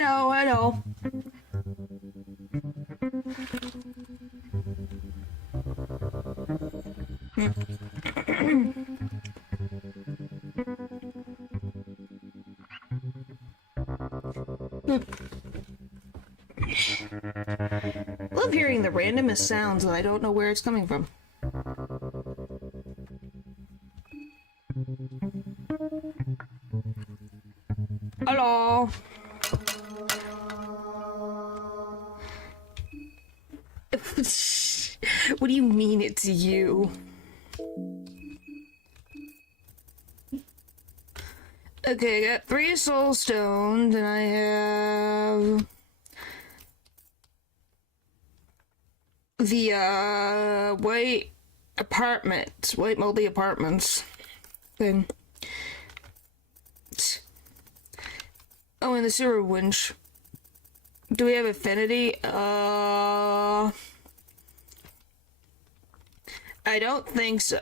I know. Love hearing the randomest sounds and I don't know where it's coming from. Hello. What do you mean it's you? Okay, I got 3 soul stones and I have the white moldy apartments thing. Oh, and the sewer winch. Do we have affinity? I don't think so.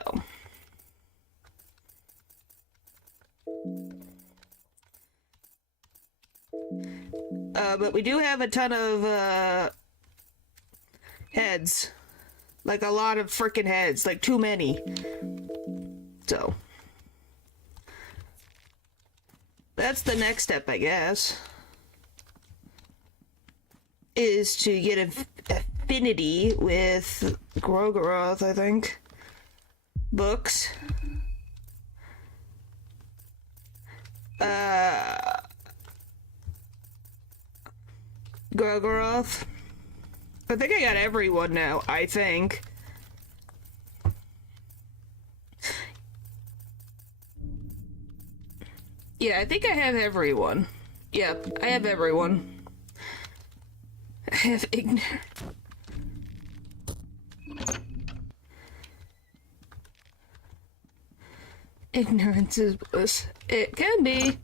But we do have a ton of, heads. Like, a lot of frickin' heads. Like, too many. So. That's the next step, I guess. Is to get affinity with Grogaroth, I think. Books. Grogaroth. I think I got everyone now, I think. Yeah, I think I have everyone. Yeah, I have everyone. I have ignorance is bliss. It can be.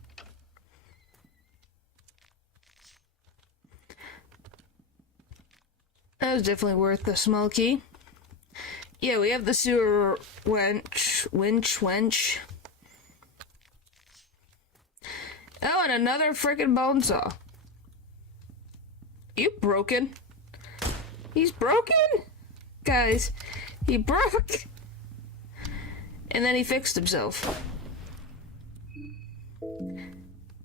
That was definitely worth the small key. Yeah, we have the sewer winch. Oh, and another freaking bone saw. You broken? He's broken? Guys, he broke. And then he fixed himself.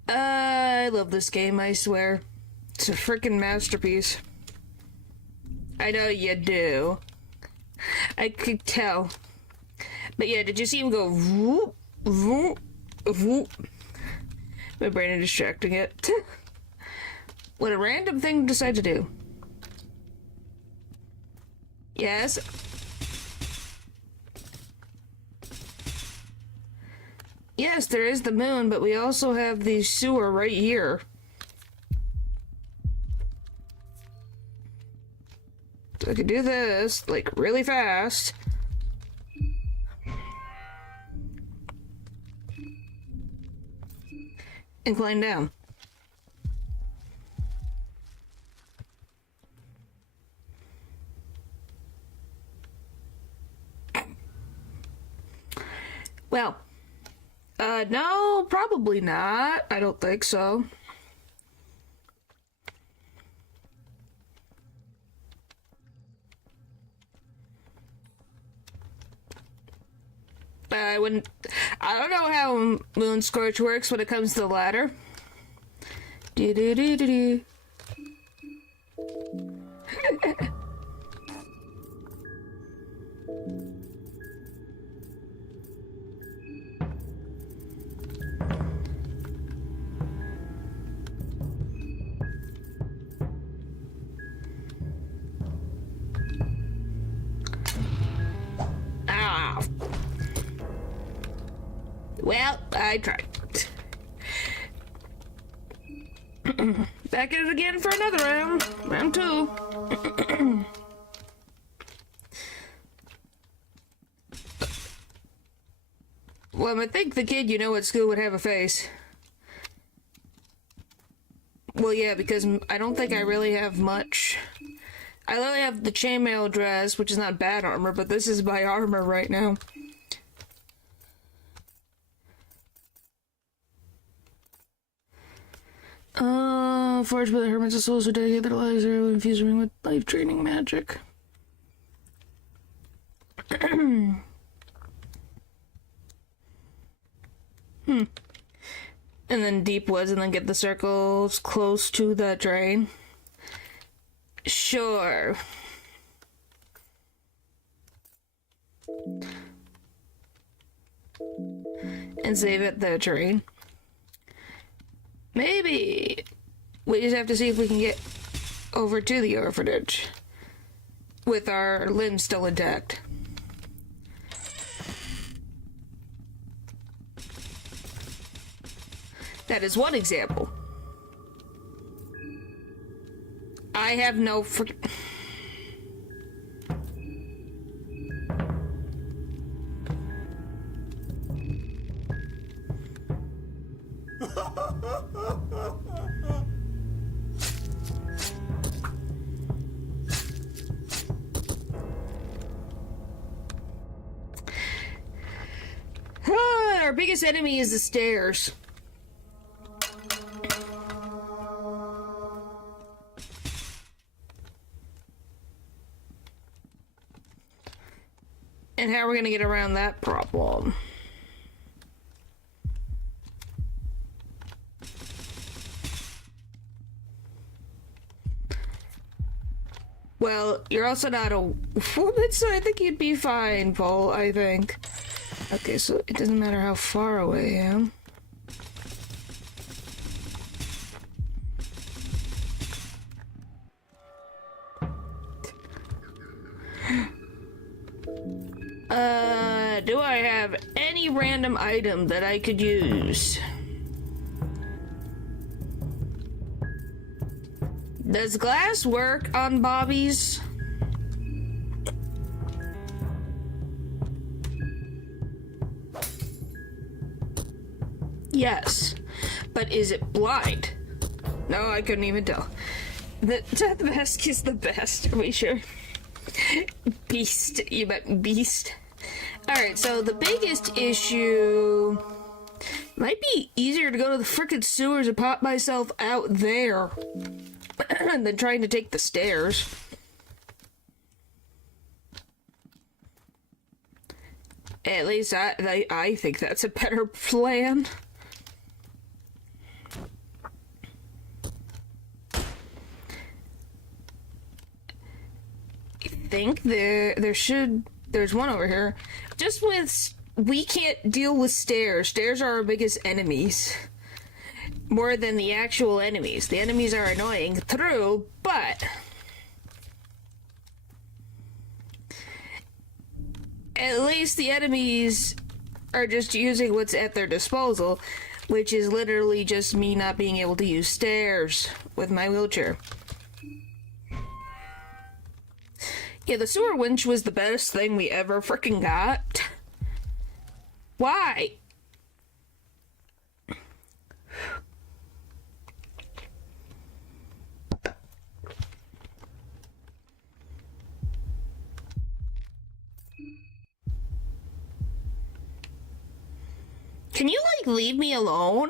I love this game, I swear. It's a freaking masterpiece. I know you do. I could tell. But yeah, did you see him go whoop, whoop, whoop? My brain is distracting it. What a random thing to decide to do. Yes. Yes, there is the moon, but we also have the sewer right here. So I can do this, like, really fast. And climb down. Well, no, probably not. I don't think so. I don't know how Moon Scorch works when it comes to the ladder. Do do do do do. Ah. Well, I tried. Back at it again for another round. Round 2. Well, I think the kid you know at school would have a face. Well, yeah, because I don't think I really have much. I only have the chainmail dress, which is not bad armor, but this is my armor right now. Forged by the hermits of souls who dedicate their lives to infuse ring with life draining magic. And then deep woods, and then get the circles close to the drain. Sure. And save it the drain. Maybe. We just have to see if we can get over to the orphanage with our limbs still intact. That is one example. I have no Our biggest enemy is the stairs. And how are we going to get around that problem? Well, you're also not a woman, so I think you'd be fine, Paul, I think. Okay, so it doesn't matter how far away I am. Do I have any random item that I could use? Does glass work on bobbies? Yes. But is it blind? No, I couldn't even tell. The death mask is the best, are we sure? Beast. You meant beast? Alright, so the biggest issue might be easier to go to the frickin' sewers and pop myself out there than trying to take the stairs. At least I think that's a better plan. I think there's one over here. Just with, we can't deal with stairs. Stairs are our biggest enemies. More than the actual enemies. The enemies are annoying, true, but at least the enemies are just using what's at their disposal, which is literally just me not being able to use stairs with my wheelchair. Yeah, the sewer winch was the best thing we ever freaking got. Why? Can you, like, leave me alone?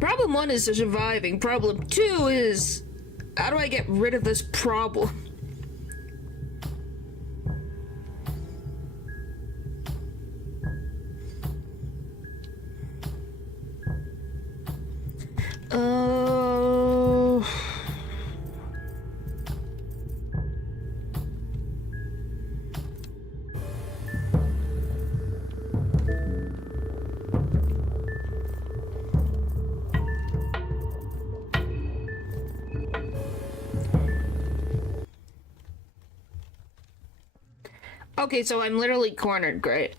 Problem 1 is surviving. Problem 2 is, how do I get rid of this problem? Okay, so I'm literally cornered, great.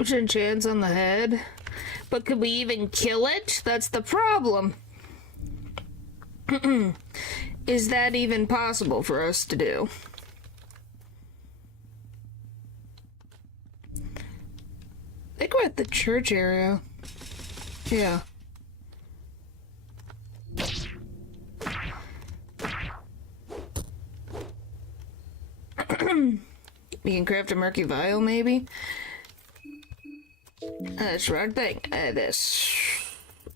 Which enchants on the head. But could we even kill it? That's the problem. Is that even possible for us to do? I think we're at the church area. Yeah. We can craft a murky vial, maybe? That's the wrong thing. This.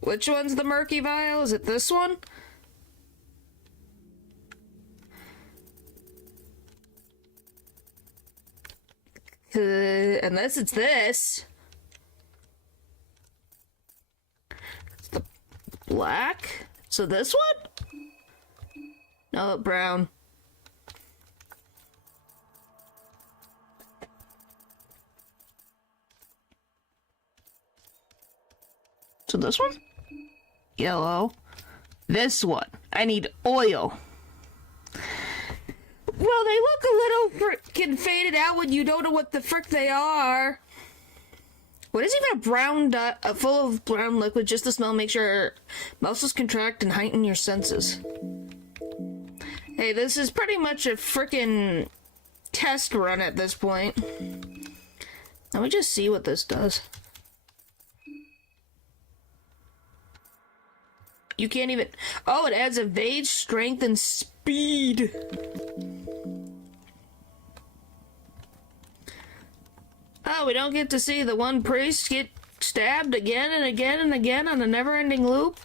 Which one's the murky vial? Is it this one? Unless it's this. It's the black? So this one? No, brown. So this one? Yellow. This one. I need oil. Well, they look a little frickin' faded out when you don't know what the frick they are. What is even a brown dot, full of brown liquid just to smell? Make sure muscles contract and heighten your senses. Hey, this is pretty much a frickin' test run at this point. Let me just see what this does. You can't even... Oh, it adds evade, strength, and speed. Oh, we don't get to see the one priest get stabbed again and again and again on a never-ending loop?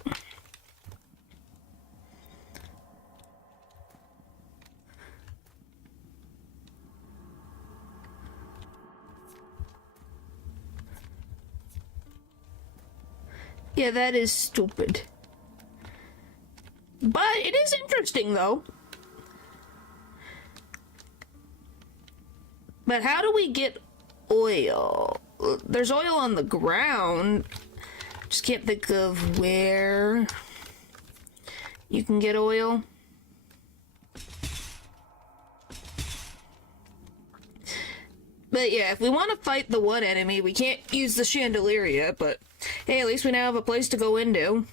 Yeah, that is stupid. But it is interesting, though. But how do we get oil? There's oil on the ground. Just can't think of where you can get oil. But yeah, if we want to fight the one enemy, we can't use the chandelier yet, but hey, at least we now have a place to go into.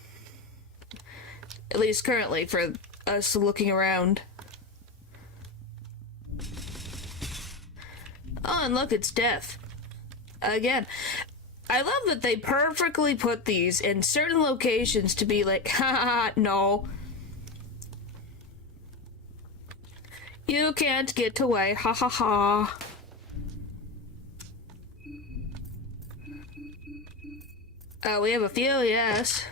At least currently, for us looking around. Oh, and look, it's death. Again, I love that they perfectly put these in certain locations to be like, haha, no. You can't get away, ha ha ha. We have a few, yes.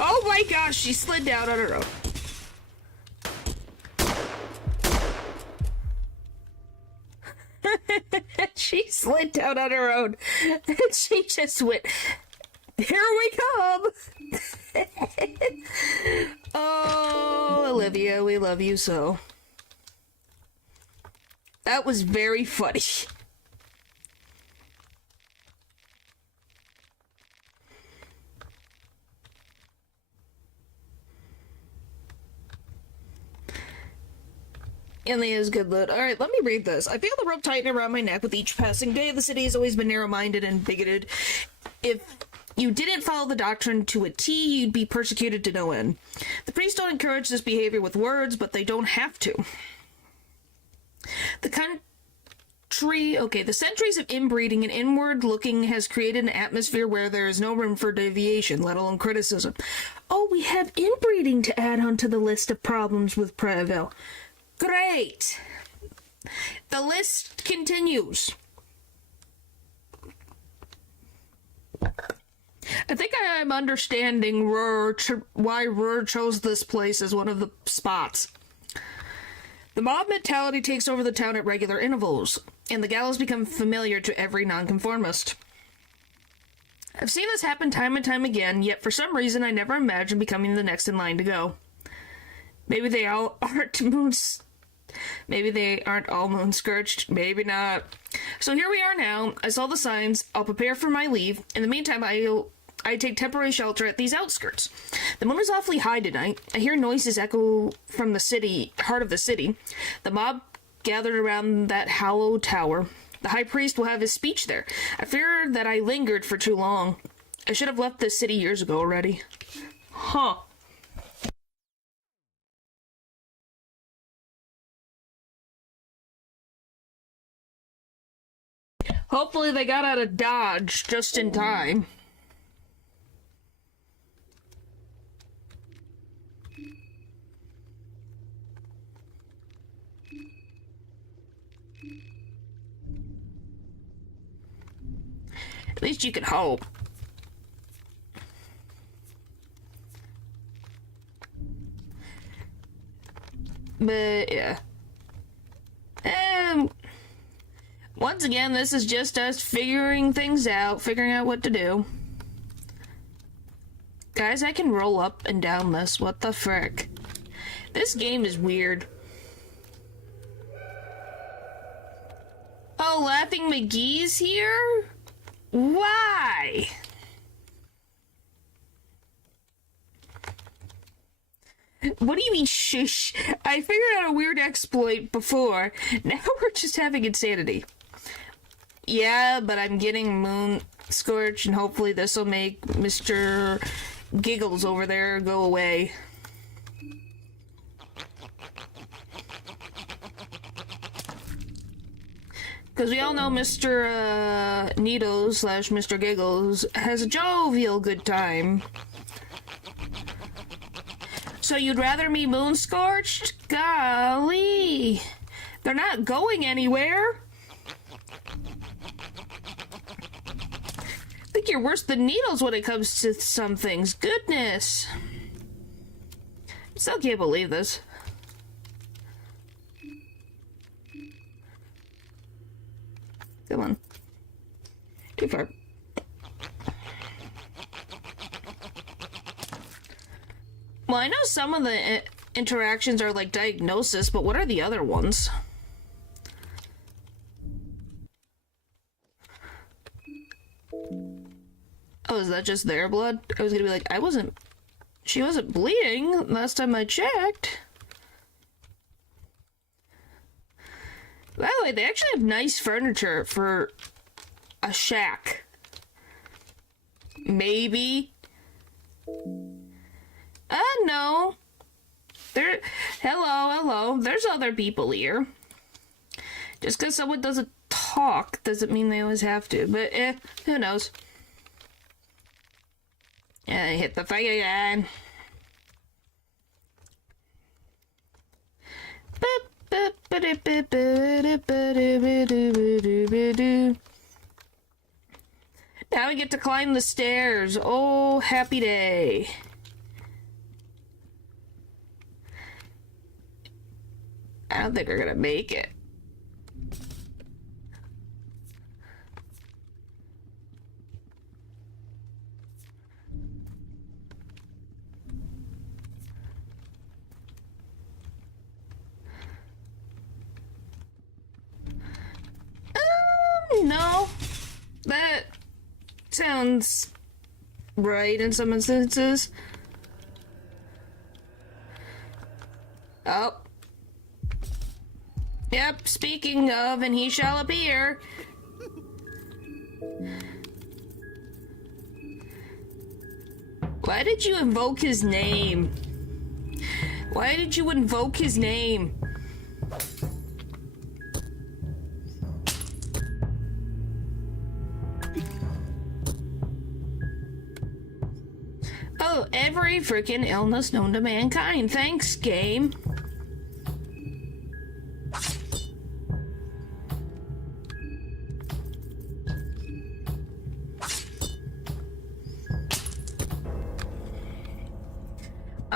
Oh my gosh, she slid down on her own. She slid down on her own. And she just went, here we come. Oh, Olivia, we love you so. That was very funny. And he has good loot. Alright, let me read this. I feel the rope tighten around my neck with each passing day. The city has always been narrow-minded and bigoted. If you didn't follow the doctrine to a T, you'd be persecuted to no end. The priests don't encourage this behavior with words, but they don't have to. The centuries of inbreeding and inward looking has created an atmosphere where there is no room for deviation, let alone criticism. Oh, we have inbreeding to add onto the list of problems with Preville. Great! The list continues. I think I'm understanding why Rur chose this place as one of the spots. The mob mentality takes over the town at regular intervals, and the gallows become familiar to every nonconformist. I've seen this happen time and time again, yet for some reason I never imagined becoming the next in line to go. Maybe they all aren't Maybe they aren't all moon-scorched. Maybe not. So here we are now. I saw the signs. I'll prepare for my leave. In the meantime, I take temporary shelter at these outskirts. The moon is awfully high tonight. I hear noises echo from the heart of the city. The mob gathered around that hollow tower. The high priest will have his speech there. I fear that I lingered for too long. I should have left this city years ago already. Huh. Hopefully they got out of Dodge just in time. At least you can hope. But, yeah. Once again, this is just us figuring things out, figuring out what to do. Guys, I can roll up and down this. What the frick? This game is weird. Oh, Laughing McGee's here? Why? What do you mean, shush? I figured out a weird exploit before. Now we're just having insanity. Yeah, but I'm getting Moon Scorch, and hopefully this will make Mr. Giggles over there go away. Because we all know Mr. Needles / Mr. Giggles has a jovial good time. So you'd rather me Moon Scorched? Golly. They're not going anywhere. I think you're worse than Needles when it comes to some things. Goodness. I still can't believe this. Come on. Too far. Well, I know some of the interactions are like diagnosis, but what are the other ones? Oh, is that just their blood? I was gonna be like, she wasn't bleeding last time I checked. By the way, they actually have nice furniture for a shack. Maybe. No. Hello. There's other people here. Just because someone doesn't talk doesn't mean they always have to. But, who knows? Yeah, I hit the fire again. Now we get to climb the stairs. Oh, happy day. I don't think we're gonna make it. No. That sounds right in some instances. Oh. Yep, speaking of, and he shall appear. Why did you invoke his name? Why did you invoke his name? Oh, every freaking illness known to mankind. Thanks, game.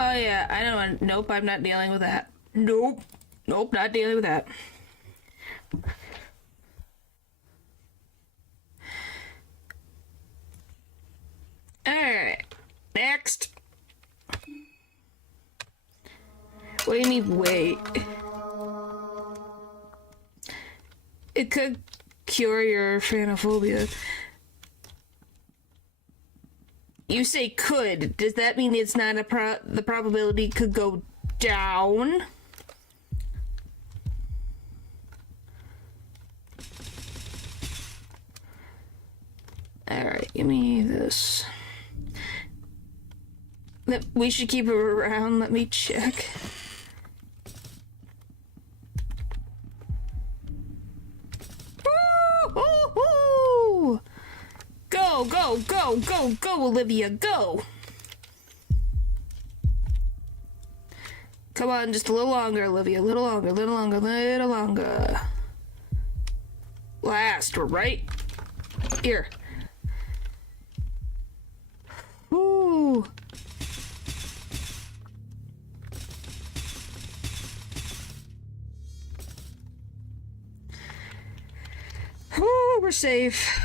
Oh yeah, I don't want. Nope, I'm not dealing with that. Nope, not dealing with that. Alright, next. What do you mean, wait? It could cure your phanophobia. You say could. Does that mean it's not the probability could go down? Alright, give me this. We should keep it around. Let me check. Woo-hoo-hoo! Go, go, go, go, go, Olivia, go! Come on, just a little longer, Olivia. A little longer, a little longer, a little longer. Last, we're right here. Woo! Woo, we're safe.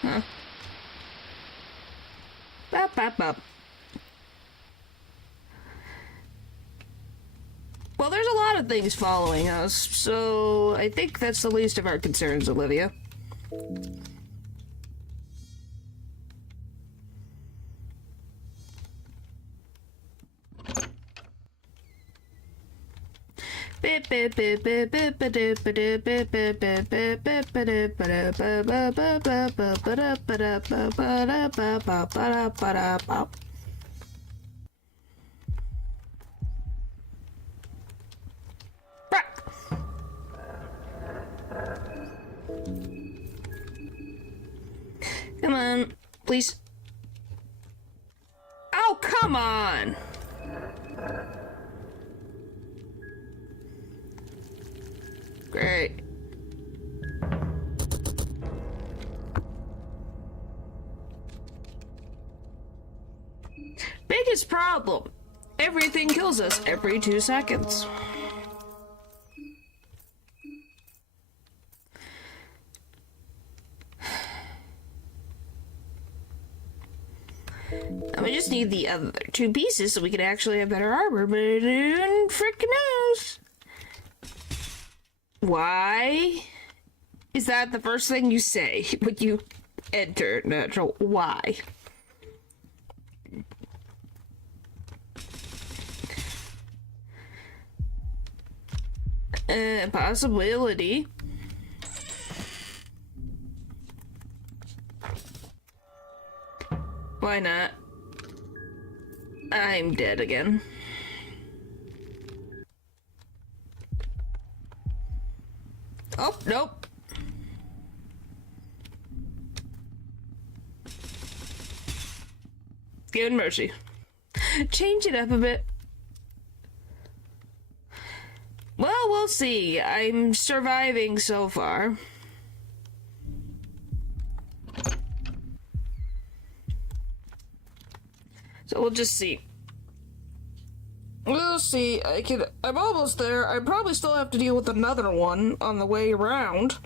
Huh. Bop, bop, bop. Well, there's a lot of things following us, so I think that's the least of our concerns, Olivia. Come on, please. Oh, come on! Great. Biggest problem. Everything kills us every 2 seconds. And we just need the other 2 pieces so we can actually have better armor, but who frickin' knows? Why is that the first thing you say when you enter natural? Why? Possibility. Why not? I'm dead again. Oh, nope. Given mercy. Change it up a bit. Well, we'll see. I'm surviving so far. So we'll just see. We'll see. I'm almost there. I probably still have to deal with another one on the way around.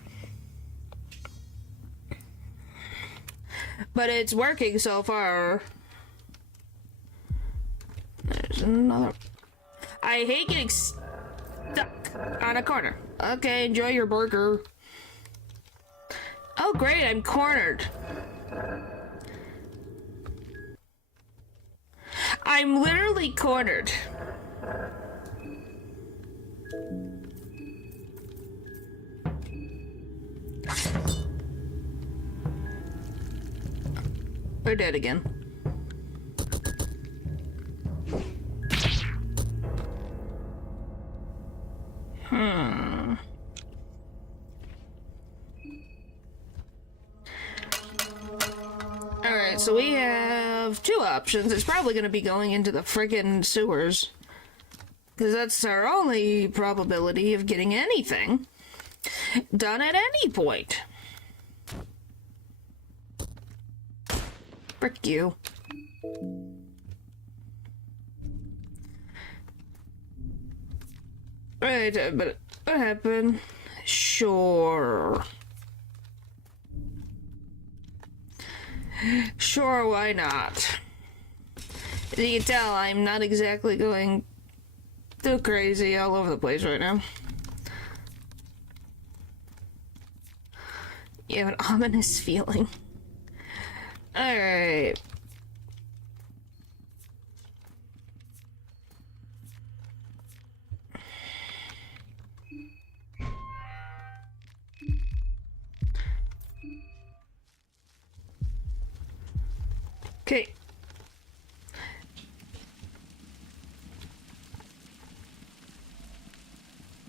But it's working so far. There's another. I hate getting stuck on a corner. Okay, enjoy your burger. Oh great, I'm cornered. I'm literally cornered. We're dead again. Alright, so we have 2 options. It's probably going to be going into the friggin' sewers. Because that's our only probability of getting anything done at any point. Frick you. Right, but what happened? Sure. Sure, why not? As you can tell, I'm not exactly going too crazy all over the place right now. You have an ominous feeling. Alright. Okay.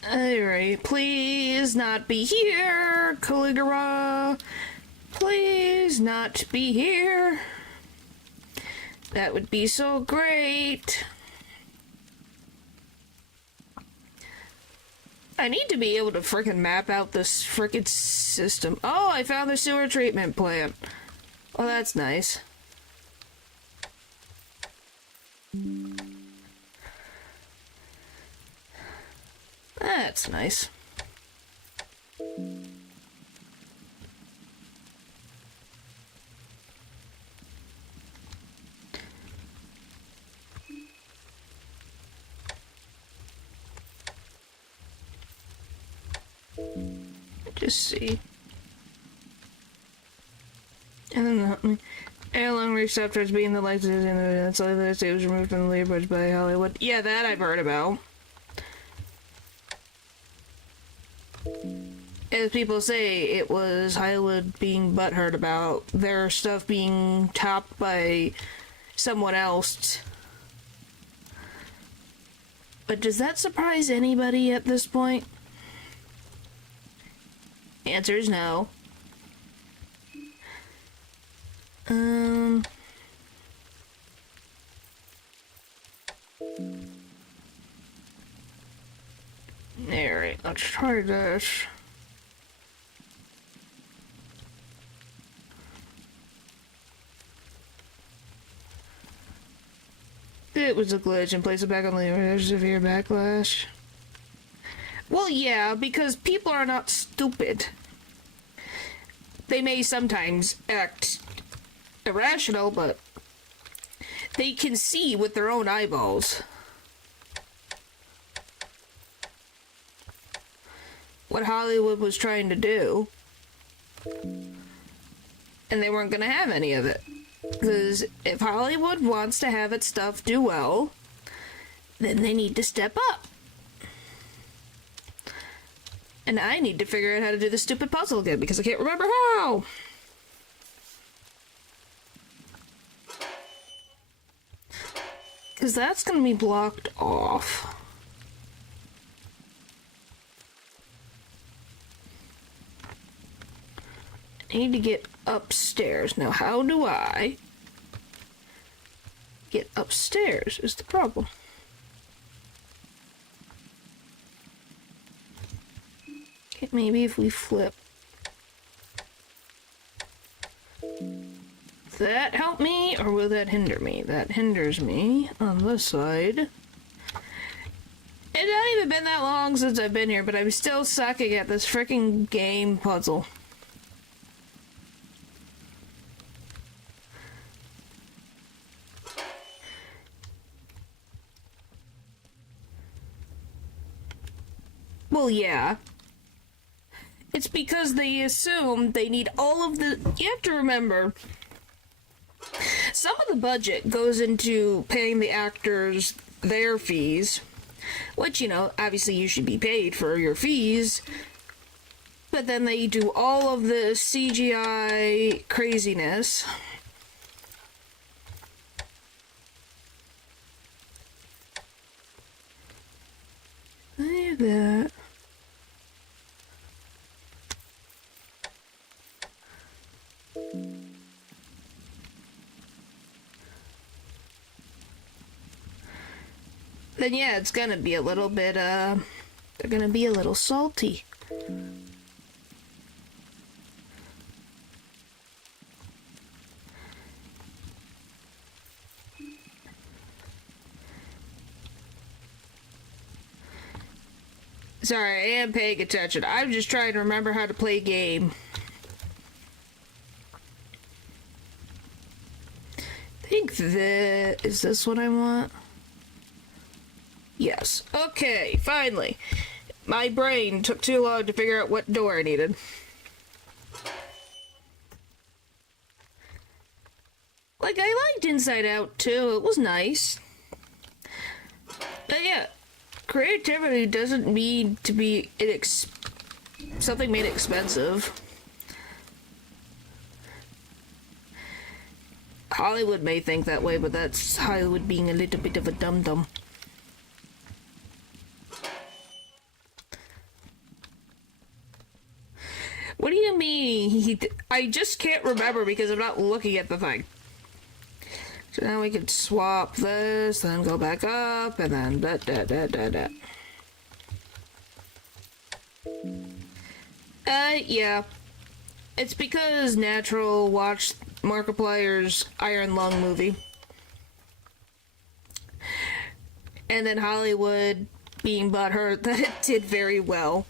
Alright, please not be here, Caligara. Please not be here. That would be so great. I need to be able to frickin' map out this frickin' system. Oh, I found the sewer treatment plant. Oh, that's nice. That's nice. Just see. And then airline receptors being the lights in the inside the state was removed from the labels by Hollywood. Yeah, that I've heard about. As people say, it was Hollywood being butthurt about their stuff being topped by someone else. But does that surprise anybody at this point? Answer is no. Alright, let's try this. It was a glitch and place it back on the severe backlash. Well, yeah, because people are not stupid. They may sometimes act irrational, but they can see with their own eyeballs what Hollywood was trying to do, and they weren't going to have any of it. Because if Hollywood wants to have its stuff do well, then they need to step up. And I need to figure out how to do this stupid puzzle again, because I can't remember how! Because that's going to be blocked off. I need to get upstairs. Now, how do I get upstairs is the problem. Okay, maybe if we flip. Does that help me, or will that hinder me? That hinders me on this side. It's not even been that long since I've been here, but I'm still sucking at this freaking game puzzle. Well, yeah. It's because they assume they need all of the... You have to remember, some of the budget goes into paying the actors their fees, which, you know, obviously you should be paid for your fees, but then they do all of the CGI craziness. I have that. Then yeah, it's gonna be a little bit, they're gonna be a little salty. Sorry, I am paying attention. I'm just trying to remember how to play a game. think is this what I want? Yes. Okay, finally. My brain took too long to figure out what door I needed. Like, I liked Inside Out, too. It was nice. But yeah, creativity doesn't mean to be something made expensive. Hollywood may think that way, but that's Hollywood being a little bit of a dum-dum. What do you mean? I just can't remember because I'm not looking at the thing. So now we can swap this, then go back up, and then da. Yeah. It's because Natural watched Markiplier's Iron Lung movie. And then Hollywood being butthurt that it did very well.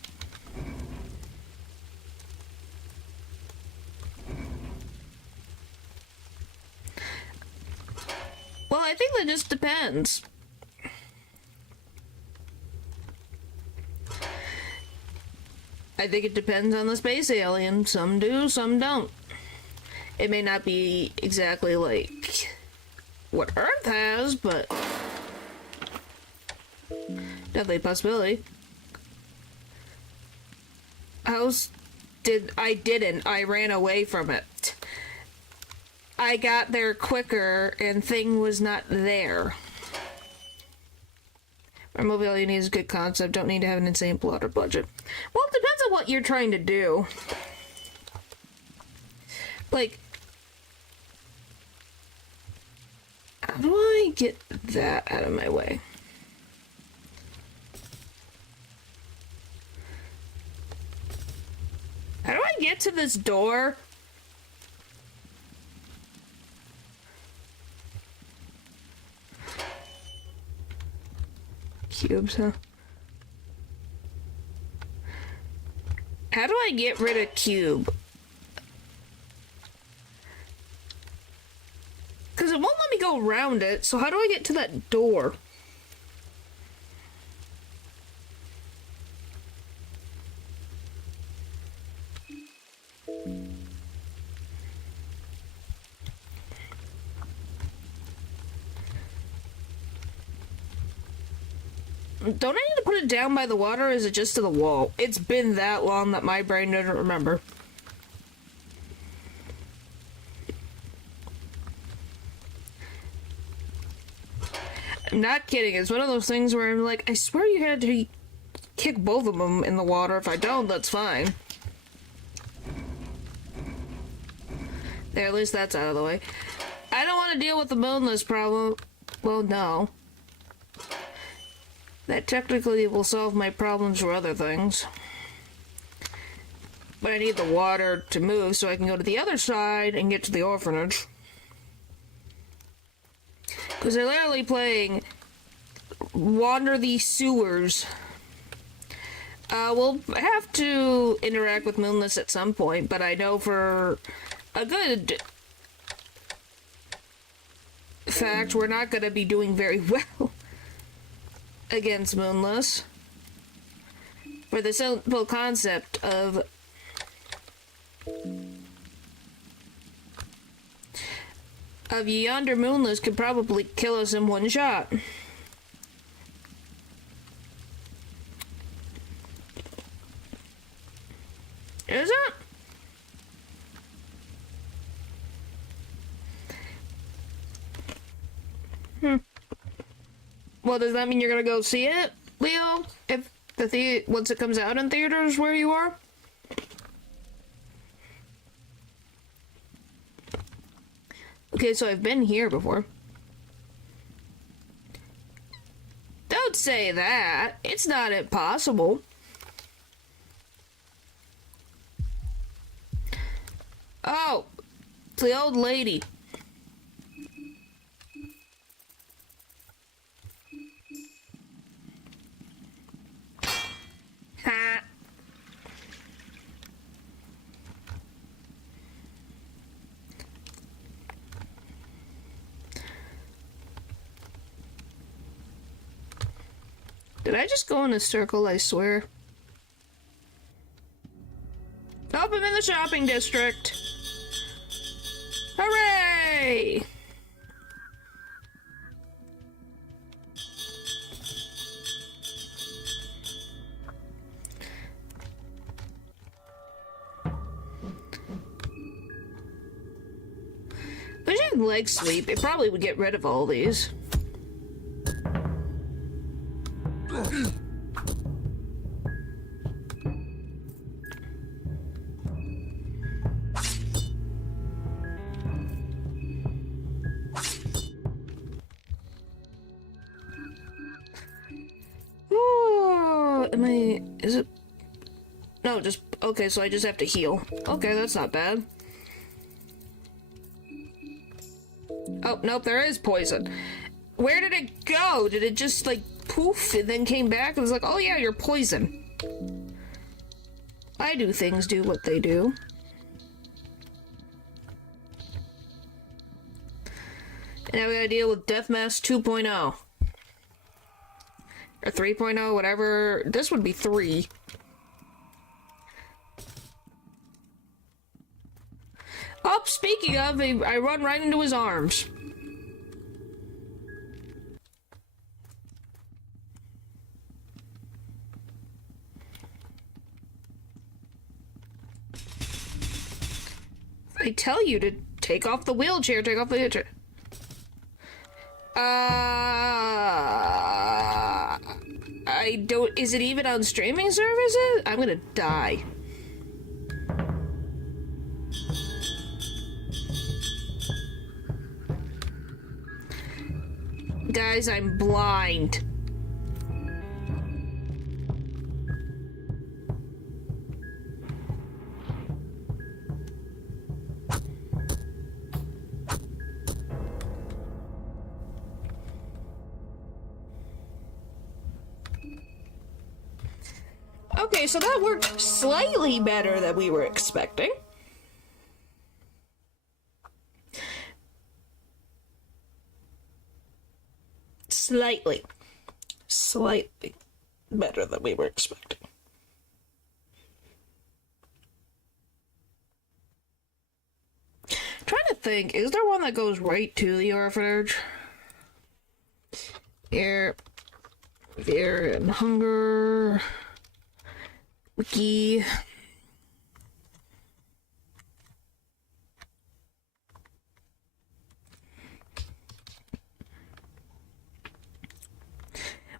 Well, I think that just depends. I think it depends on the space alien. Some do, some don't. It may not be exactly like what Earth has, but definitely a possibility. I ran away from it. I got there quicker and thing was not there. Removal alien is a good concept. Don't need to have an insane plot or budget. Well, it depends on what you're trying to do. Like, how do I get that out of my way? How do I get to this door? Cubes, huh? How do I get rid of cube? Because it won't let me go around it, so how do I get to that door? Don't I need to put it down by the water, or is it just to the wall? It's been that long that my brain doesn't remember. I'm not kidding. It's one of those things where I'm like, I swear you had to kick both of them in the water. If I don't, that's fine. There, at least that's out of the way. I don't want to deal with the moonless problem. Well, no. That technically will solve my problems for other things. But I need the water to move so I can go to the other side and get to the orphanage. Because they're literally playing Wander these Sewers. We'll have to interact with Moonless at some point, but I know for a good fact we're not going to be doing very well against Moonless. For the simple concept of yonder Moonless could probably kill us in one shot. Is it? Well, does that mean you're gonna go see it, Leo? If once it comes out in theaters where you are? Okay, so I've been here before. Don't say that. It's not impossible. Oh, it's the old lady. Ha. Did I just go in a circle, I swear? Oh, I'm in the shopping district! Hooray! If I did leg sweep, it probably would get rid of all these. Oh, is it? No, just, okay, so I just have to heal. Okay, that's not bad. Oh, nope, there is poison. Where did it go? Did it just, like, poof and then came back and was like, oh yeah, you're poison. I do things do what they do. And now we gotta deal with Death Mask 2.0. Or 3.0, whatever. This would be 3. Oh, speaking of, I run right into his arms. I tell you to take off the wheelchair, take off the wheelchair. I don't, is it even on streaming services? I'm gonna die. Guys, I'm blind. Okay, so that worked slightly better than we were expecting. Slightly better than we were expecting. Trying to think, is there one that goes right to the orphanage? Fear and hunger. Wiki.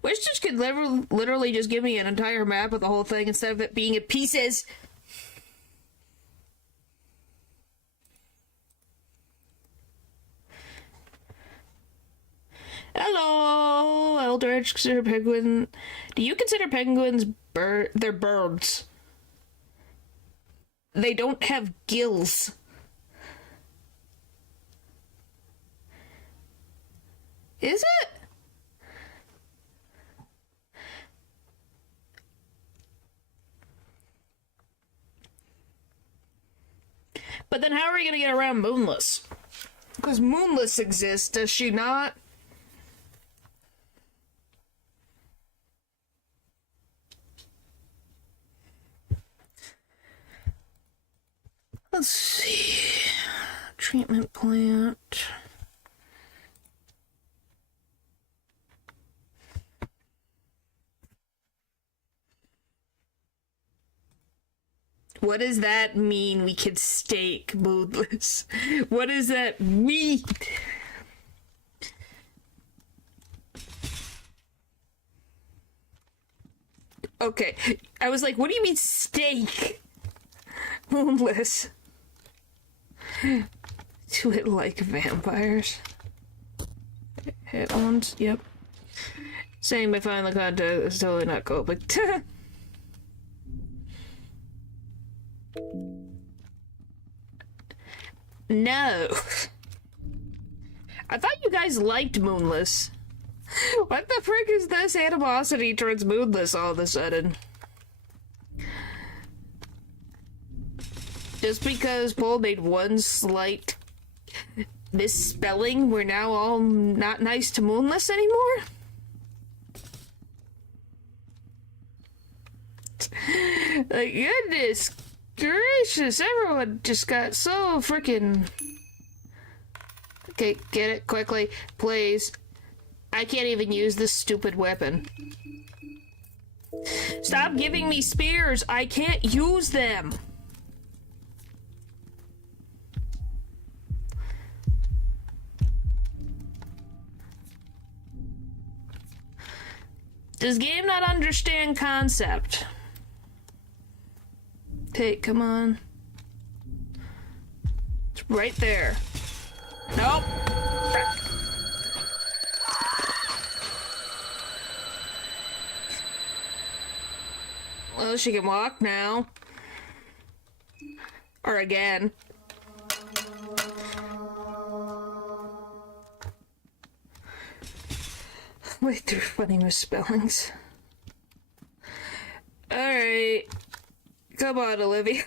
Wish this could literally just give me an entire map of the whole thing instead of it being in pieces. Hello, Eldritch. Consider penguin. Do you consider penguins they're birds? They don't have gills. Is it? But then how are we gonna get around Moonless? Because Moonless exists, does she not? Let's see. Treatment plant. What does that mean we could stake Moonless? What does that mean? Okay, I was like, what do you mean stake Moonless? Do it like vampires. Hit once, yep. Saying by finding the contact is totally not coping. No. I thought you guys liked Moonless. What the frick is this animosity towards Moonless all of a sudden? Just because Paul made one slight misspelling, we're now all not nice to Moonless anymore? Like, goodness gracious, everyone just got so freaking... Okay, get it quickly, please. I can't even use this stupid weapon. Stop giving me spears! I can't use them! Does game not understand concept? Okay, come on. It's right there. Nope. Well, she can walk now. Or again. Wait, they're funny misspellings. Alright. Come on, Olivia.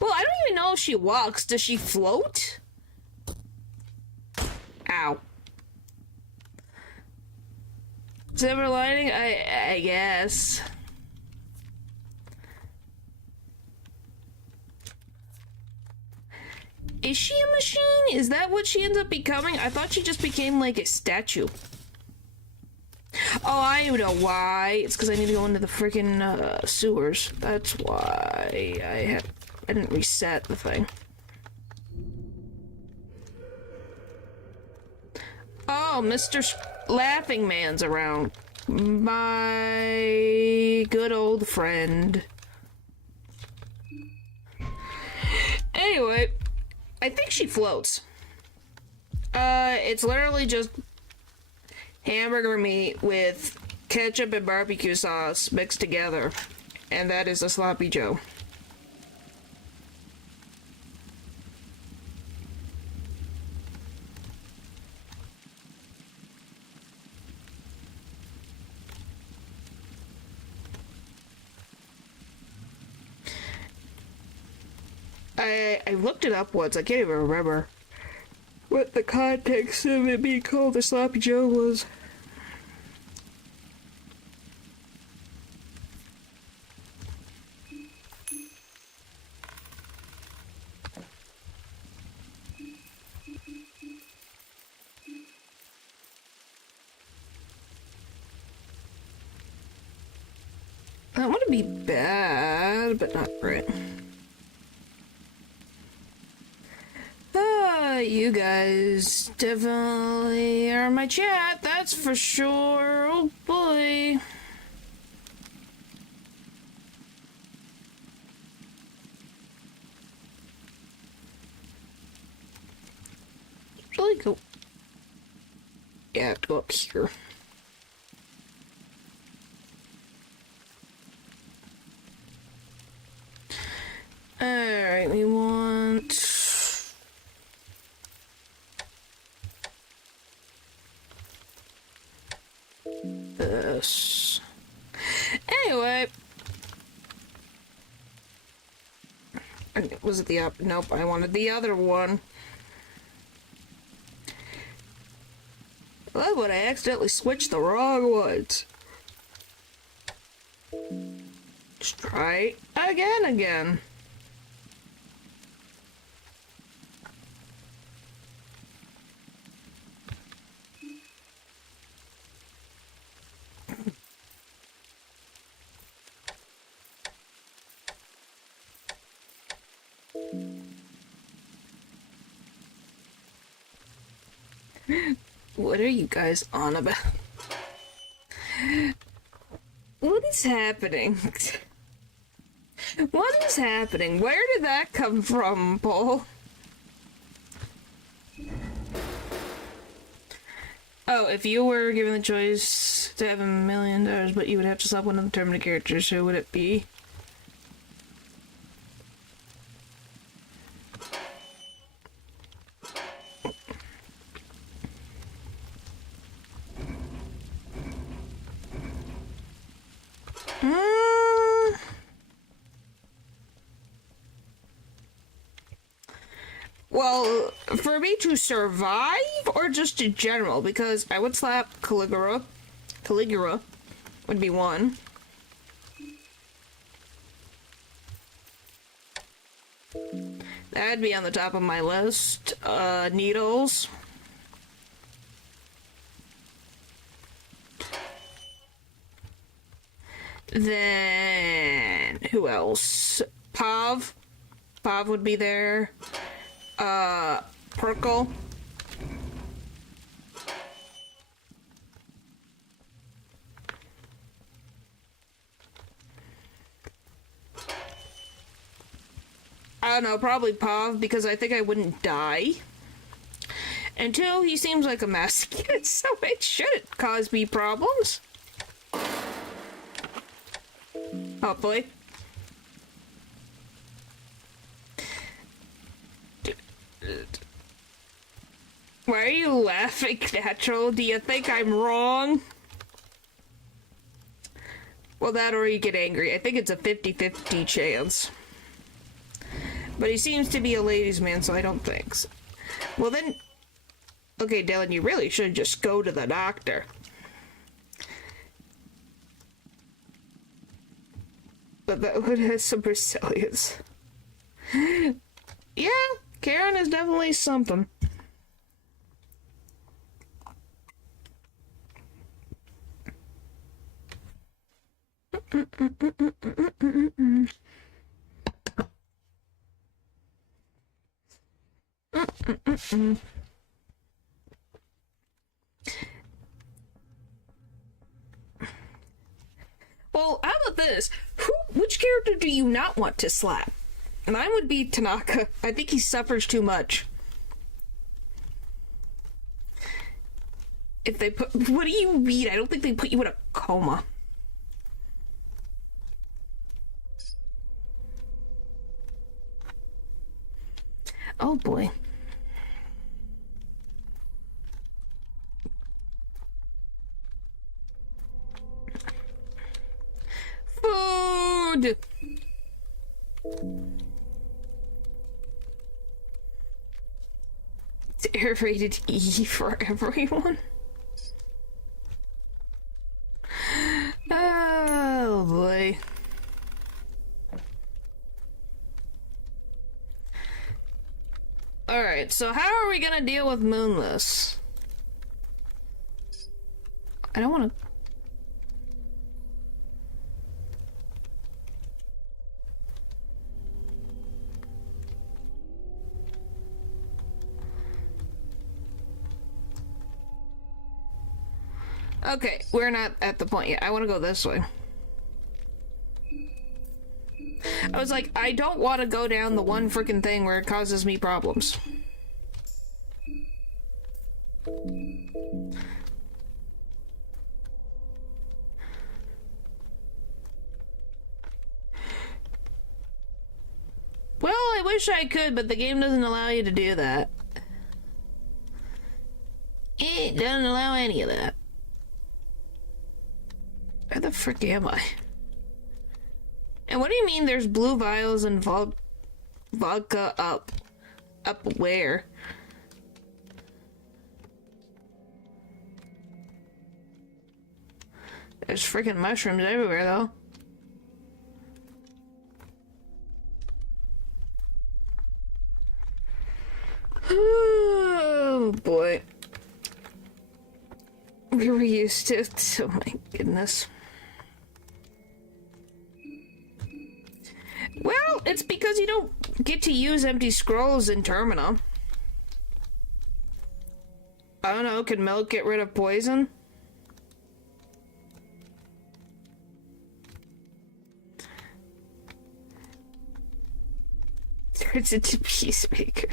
Well, I don't even know if she walks. Does she float? Ow. Silver lining? I guess. Is she a machine? Is that what she ends up becoming? I thought she just became like a statue. Oh, I know why. It's because I need to go into the freaking sewers. That's why I didn't reset the thing. Oh, Mr. Laughing Man's around. My good old friend. Anyway, I think she floats. It's literally just hamburger meat with ketchup and barbecue sauce mixed together. And that is a sloppy Joe. I looked it up once. I can't even remember what the context of it being called a sloppy Joe was. That wouldn't be bad, but not great. You guys definitely are in my chat, that's for sure. Oh boy. Really go. Yeah, I have to go up here. Alright, we want... this. Anyway. Was it the up? Nope, I wanted the other one. Why would I accidentally switch the wrong ones? Just try again. What are you guys on about? What is happening? What is happening? Where did that come from, Paul? Oh, if you were given the choice to have $1 million, but you would have to swap one of the Termina characters, who would it be? Well, for me to survive, or just in general? Because I would slap Caligula. Caligula would be one. that'd be on the top of my list. Needles. Then, who else? Pav. Pav would be there. Perkle. I don't know, probably Pav, because I think I wouldn't die. And two, he seems like a masochist, so it shouldn't cause me problems. Hopefully. Why are you laughing, Natural? Do you think I'm wrong? Well, that or you get angry. I think it's a 50-50 chance. But he seems to be a ladies' man, so I don't think so. Well then... Okay, Dylan, you really should just go to the doctor. But that one has some resilience. Yeah, Karen is definitely something. Well, how about this? Which character do you not want to slap? Mine would be Tanaka. I think he suffers too much. If they put... What do you mean? I don't think they put you in a coma. Oh boy. Food! It's rated E for everyone. Oh boy. Alright, so how are we gonna deal with Moonless? I don't wanna... Okay, we're not at the point yet. I want to go this way. I was like, I don't want to go down the one freaking thing where it causes me problems. Well, I wish I could, but the game doesn't allow you to do that. It doesn't allow any of that. Where the frick am I? And what do you mean there's blue vials and vodka up? Up where? There's freaking mushrooms everywhere, though. Oh, boy. We were used to it. Oh, my goodness. Well, it's because you don't get to use empty scrolls in Termina. I don't know, can milk get rid of poison? Turns into Peacemaker.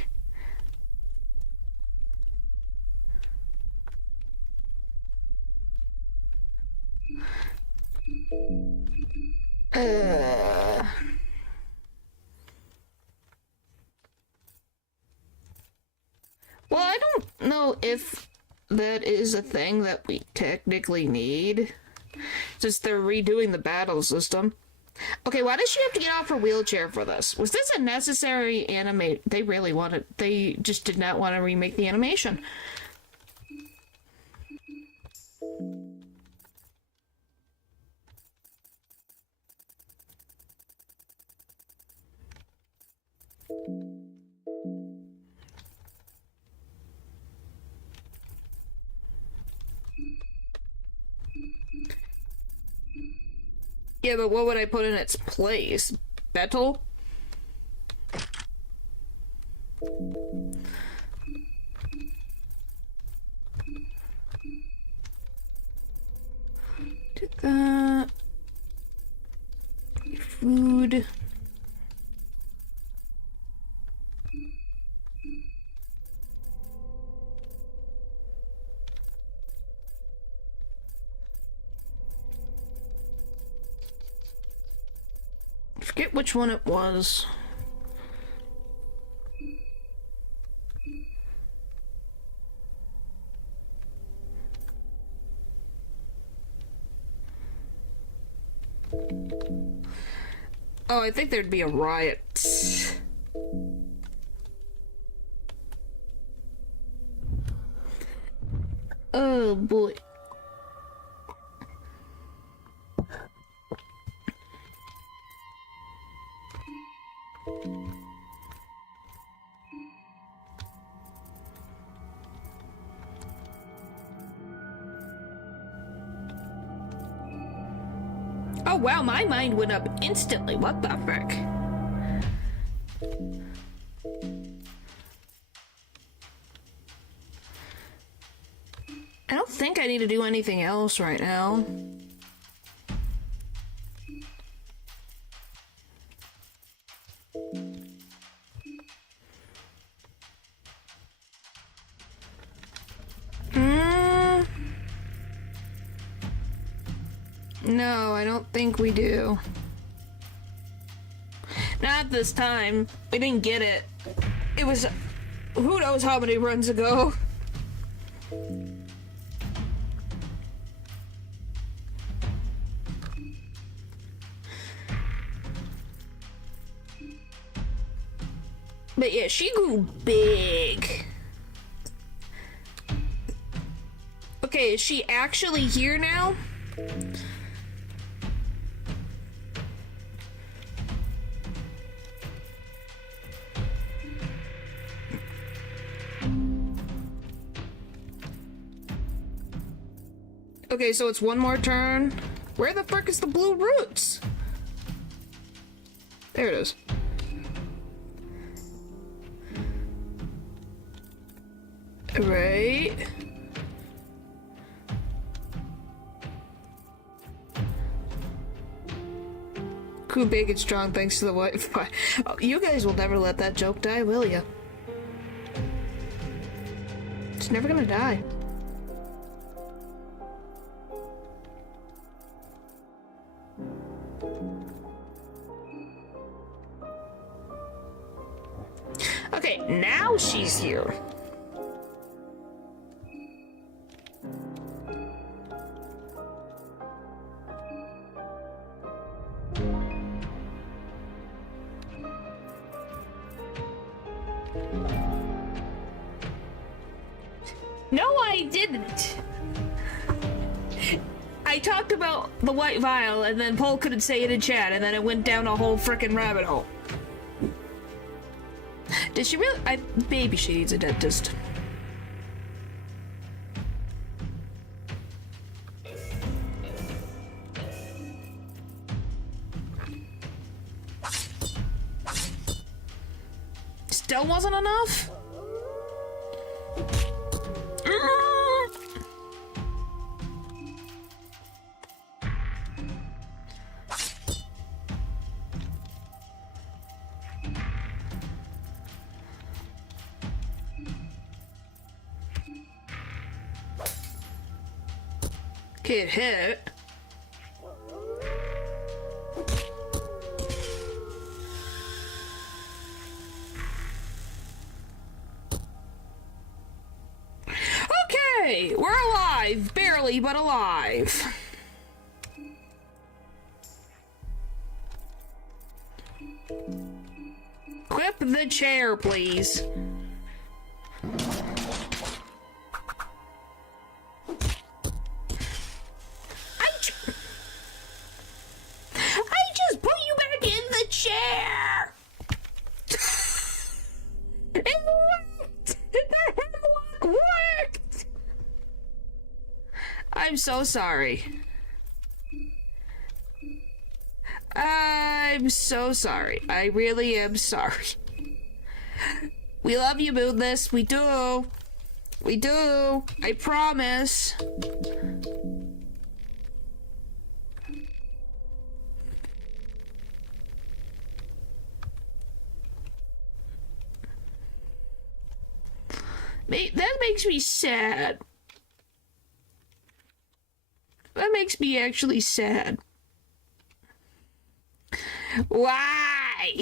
Well, I don't know if that is a thing that we technically need. Just they're redoing the battle system. Okay, why does she have to get off her wheelchair for this? Was this a necessary animate? They really wanted... They just did not want to remake the animation. Yeah, but what would I put in its place? Betel? Do that. Food. I forget which one it was. Oh, I think there'd be a riot. Oh boy. Oh wow, my mind went up instantly. What the frick? I don't think I need to do anything else right now. No, I don't think we do. Not this time. We didn't get it. It was who knows how many runs ago. But yeah, she grew big. Okay, is she actually here now? Okay, so it's one more turn. Where the frick is the blue roots? There it is. Right. Crew big and strong thanks to the Wi-Fi. Oh, you guys will never let that joke die, will ya? It's never gonna die. Okay, now she's here. No, I didn't. I talked about the white vial, and then Paul couldn't say it in chat, and then it went down a whole frickin' rabbit hole. Did she really? Maybe she needs a dentist. Still wasn't enough? Get hit. Okay, we're alive. Barely, but alive. Equip the chair, please. I just put you back in the chair. It worked. The headlock worked. I'm so sorry. I'm so sorry. I really am sorry. We love you, Moonless. We do. We do. I promise. That makes me sad. That makes me actually sad. Why?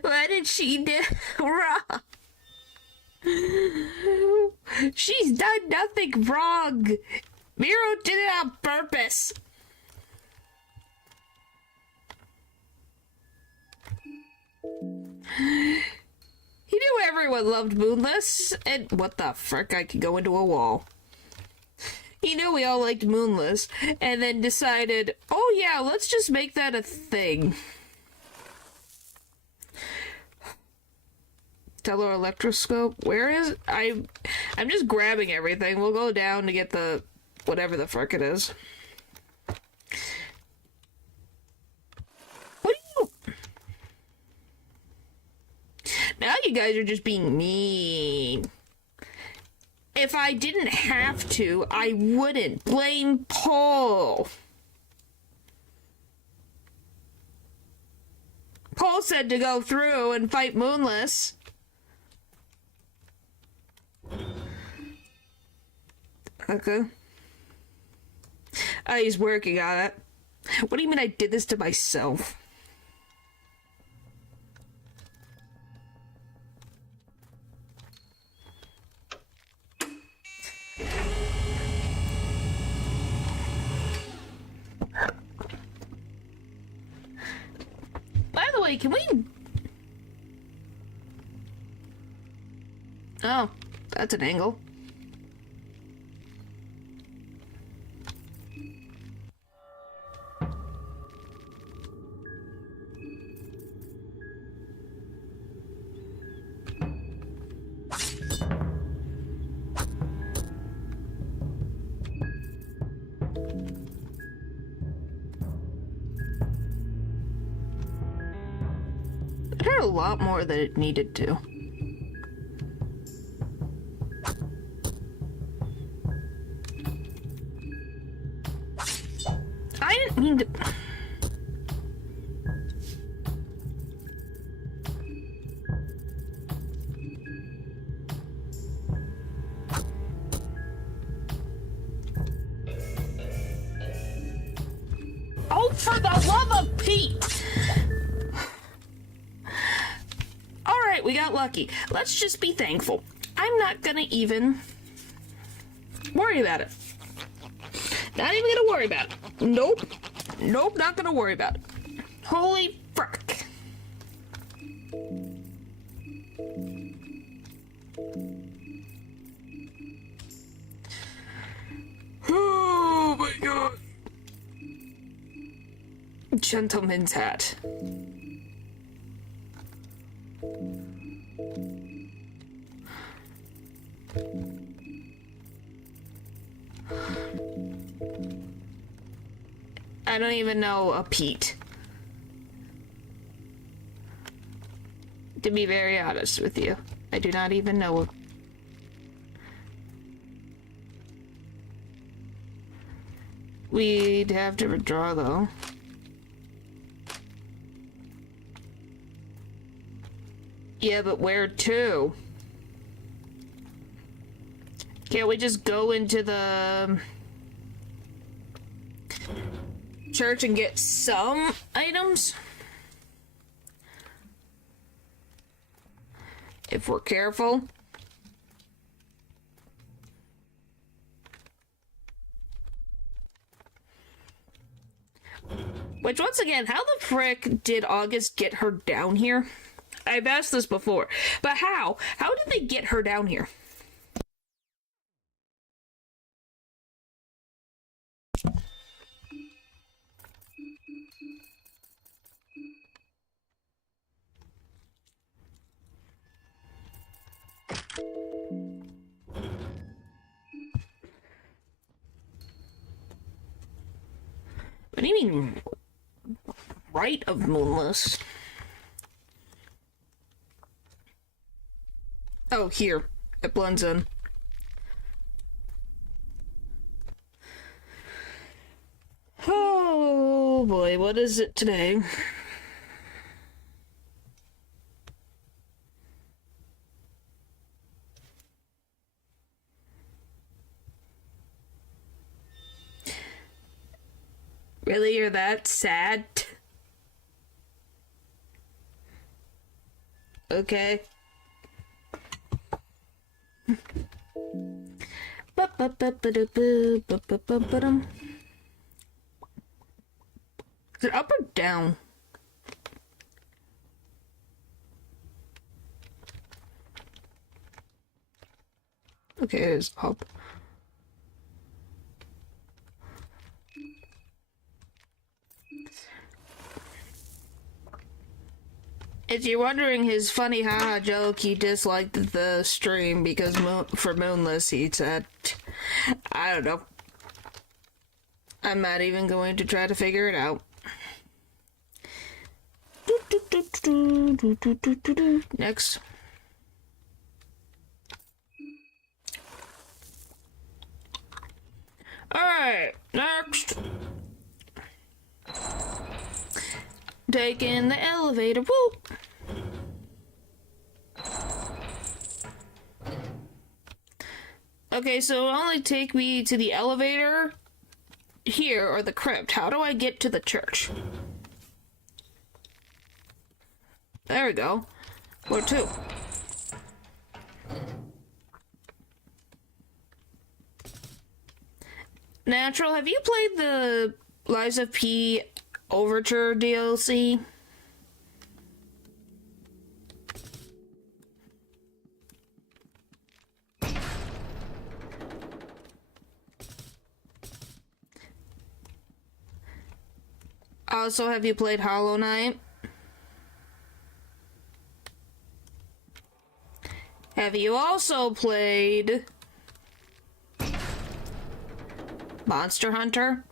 What did she do wrong? She's done nothing wrong. Miro did it on purpose. He knew everyone loved Moonless, and what the frick, I could go into a wall. He knew we all liked Moonless, and then decided, oh yeah, let's just make that a thing. Teleelectroscope, where is... I'm just grabbing everything. We'll go down to get the... whatever the frick it is. What are you... Now you guys are just being mean. If I didn't have to, I wouldn't. Blame Paul. Paul said to go through and fight Moonless. Okay. He's working on it. What do you mean I did this to myself? By the way, can we... Oh, that's an angle. It hurt a lot more than it needed to. I didn't mean to... Oh, for the love of Pete! Alright, we got lucky. Let's just be thankful. I'm not gonna even worry about it. Not even gonna worry about it. Nope. Nope, not gonna worry about it. Holy frick. Oh my god. Gentleman's hat. I don't even know a Pete. To be very honest with you, I do not even know. We'd have to withdraw though. Yeah, but where to? Can't we just go into the church and get some items? If we're careful. Which, once again, how the frick did August get her down here? I've asked this before, but how? How did they get her down here? What do you mean, right of Moonless? Oh, here. It blends in. Oh boy, what is it today? Really, you're that sad? Okay. Is it up or down? Okay, it is up. If you're wondering his funny haha joke, he disliked the stream because for Moonless he said, I don't know. I'm not even going to try to figure it out. Next. Alright, next. Taking the elevator. Woo! Okay, so it'll only take me to the elevator here or the crypt. How do I get to the church? There we go. Where to? Natural, have you played the Lies of P Overture DLC? Also, have you played Hollow Knight? Have you also played Monster Hunter?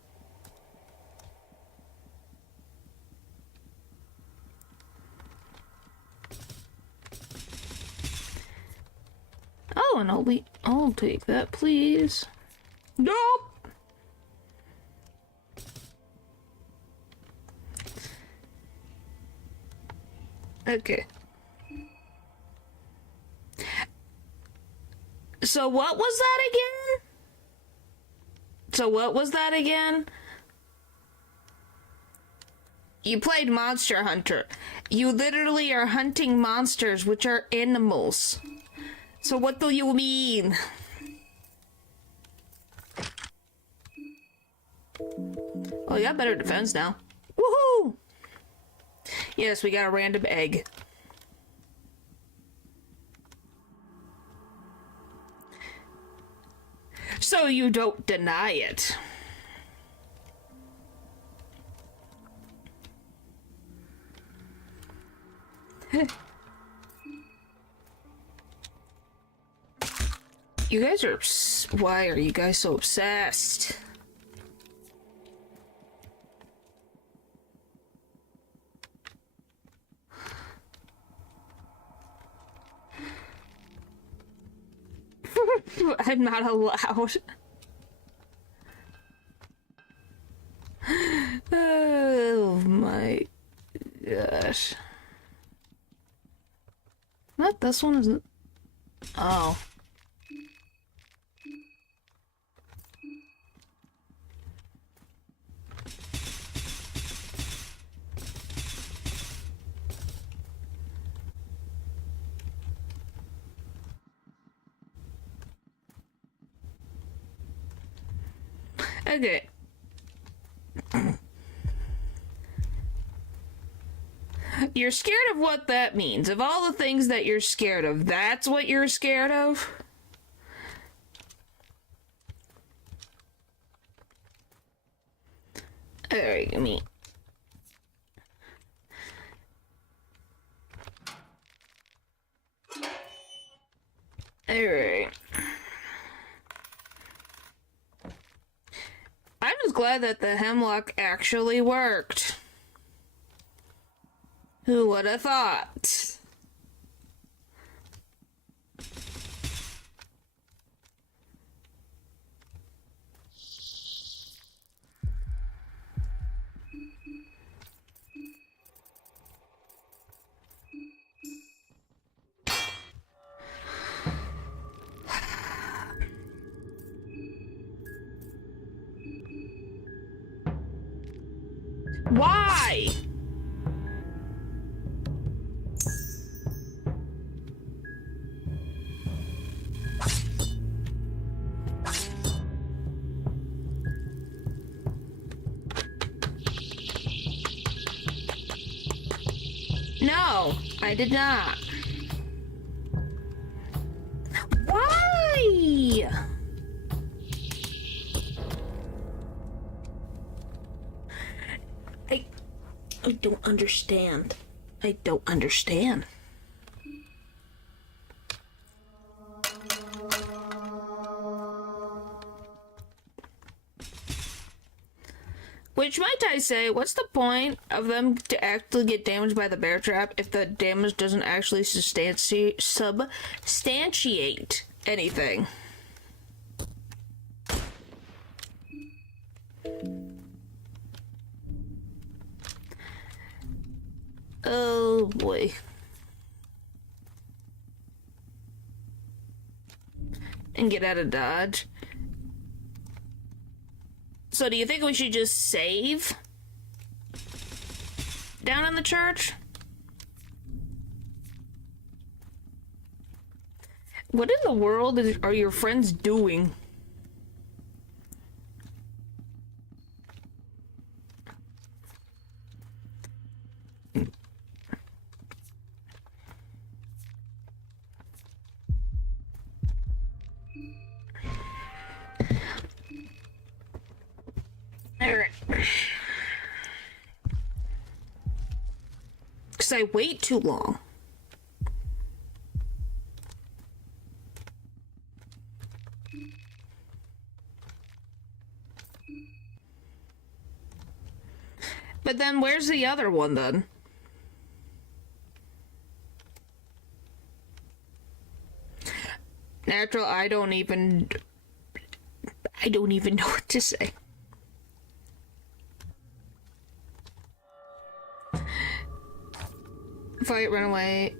Oh, and I'll take that, please. Nope. Okay. So what was that again? You played Monster Hunter. You literally are hunting monsters, which are animals. So what do you mean? Oh, you got better defense now. Woohoo! Yes, we got a random egg. So you don't deny it. You guys are... Why are you guys so obsessed? I'm not allowed. Oh my gosh. What? This one isn't... Oh. Okay. You're scared of what that means. Of all the things that you're scared of, that's what you're scared of? Alright, give me... Alright. I'm just glad that the hemlock actually worked. Who would have thought? Why? No, I did not. Why? I don't understand. I don't understand. Which, might I say, what's the point of them to actually get damaged by the bear trap if the damage doesn't actually substantiate anything? Oh boy. And get out of Dodge. So do you think we should just save down in the church? What in the world are your friends doing? Alright. Because I wait too long. But then where's the other one then? Natural, I don't even know what to say. Fight, run away.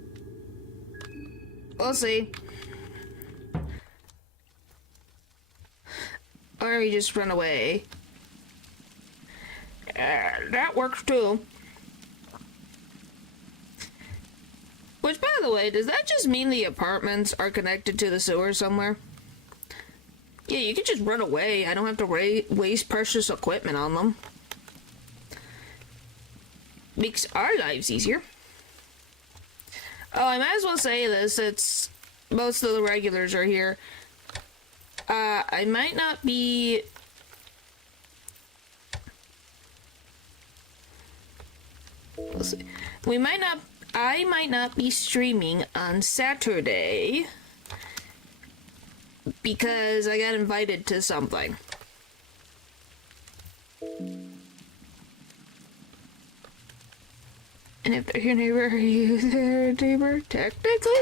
We'll see. Or we just run away. That works too. Which, by the way, does that just mean the apartments are connected to the sewer somewhere? Yeah, you can just run away. I don't have to waste precious equipment on them. Makes our lives easier. Oh, I might as well say this. It's most of the regulars are here. I might not be... We'll see. I might not be streaming on Saturday because I got invited to something. And if they're your neighbor, are you their neighbor, technically?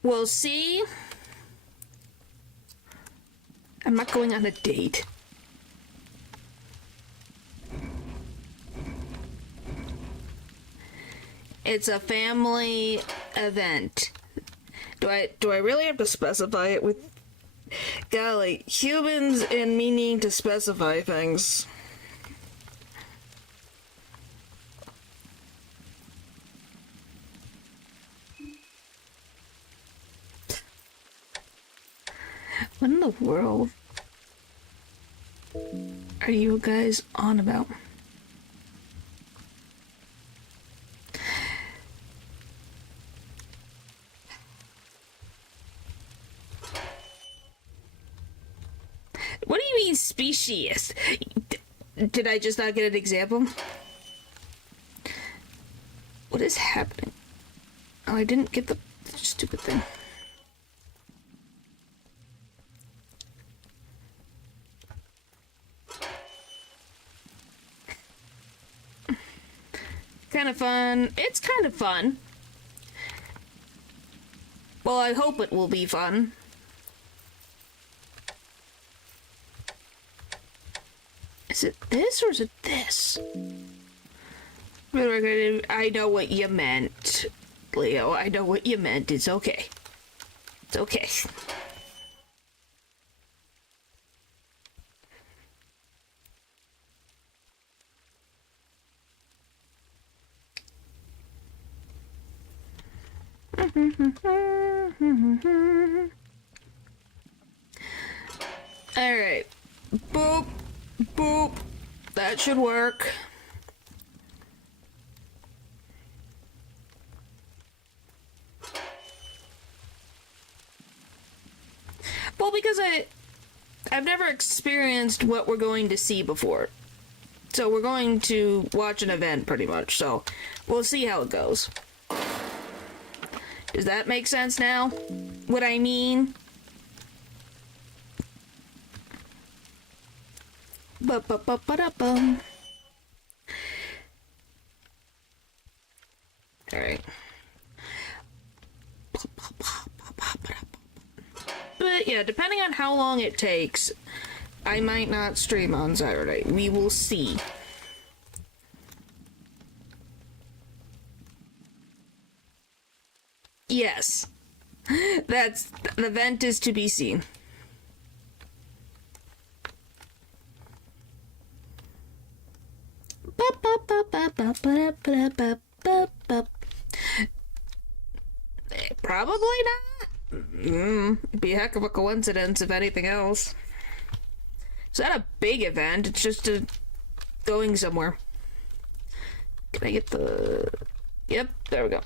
We'll see. I'm not going on a date. It's a family event. Do I really have to specify it with... Golly, humans and me need to specify things. What in the world are you guys on about? What do you mean species? Did I just not get an example? What is happening? Oh, I didn't get the stupid thing. kind of fun. It's kind of fun. Well, I hope it will be fun. Is it this or is it this? I know what you meant, Leo. I know what you meant. It's okay. It's okay. Alright. Boop. Boop. That should work. Well, because I've never experienced what we're going to see before. So we're going to watch an event, pretty much. So we'll see how it goes. Does that make sense now? What I mean? Ba-ba-ba-ba-da-bum. Alright. But yeah, depending on how long it takes, I might not stream on Saturday. We will see. Yes. The event is to be seen. Probably not. It'd be a heck of a coincidence if anything else. It's not a big event, it's just going somewhere. Can I get the... Yep, there we go.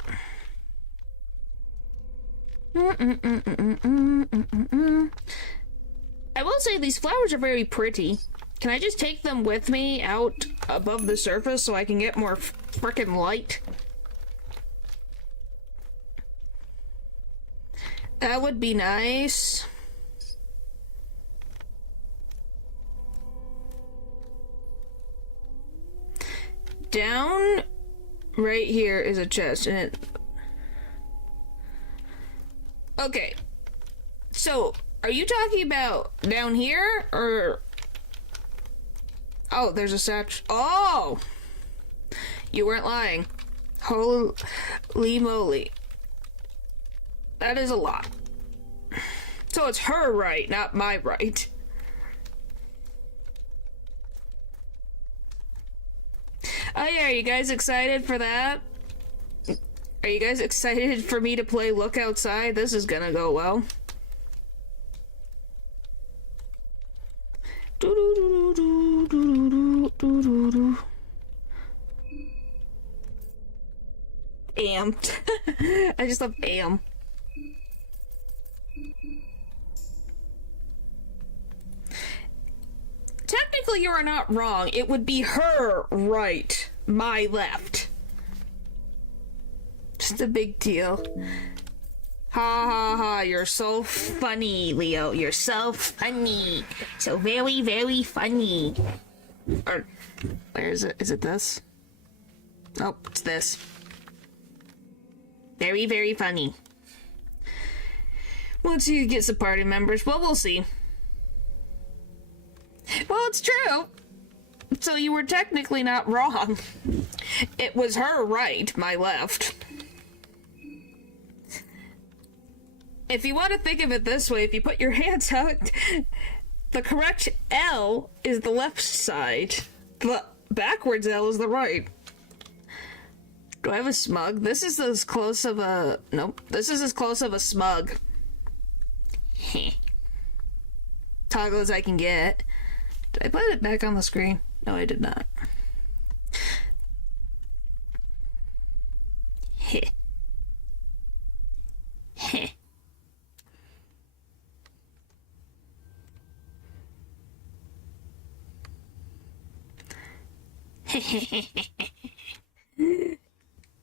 I will say these flowers are very pretty. Can I just take them with me out above the surface so I can get more frickin' light? That would be nice. Down right here is a chest, and it... Okay. So, are you talking about down here, or... Oh, there's a satch... Oh! You weren't lying. Holy moly. That is a lot. So it's her right, not my right. Oh yeah, are you guys excited for that? Are you guys excited for me to play Look Outside? This is gonna go well. Amped. I just love am. Technically, you are not wrong. It would be her right, my left. Just a big deal. Ha ha ha, you're so funny, Leo. You're so funny. So very, very funny. Or, where is it? Is it this? Oh, it's this. Very, very funny. Once you get some party members, well, we'll see. Well, it's true. So you were technically not wrong. It was her right, my left. If you want to think of it this way, if you put your hands out, the correct L is the left side. The backwards L is the right. Do I have a smug? This is as close of a... Nope. This is as close of a smug. Toggle as I can get. Did I put it back on the screen? No, I did not. Heh. Heh.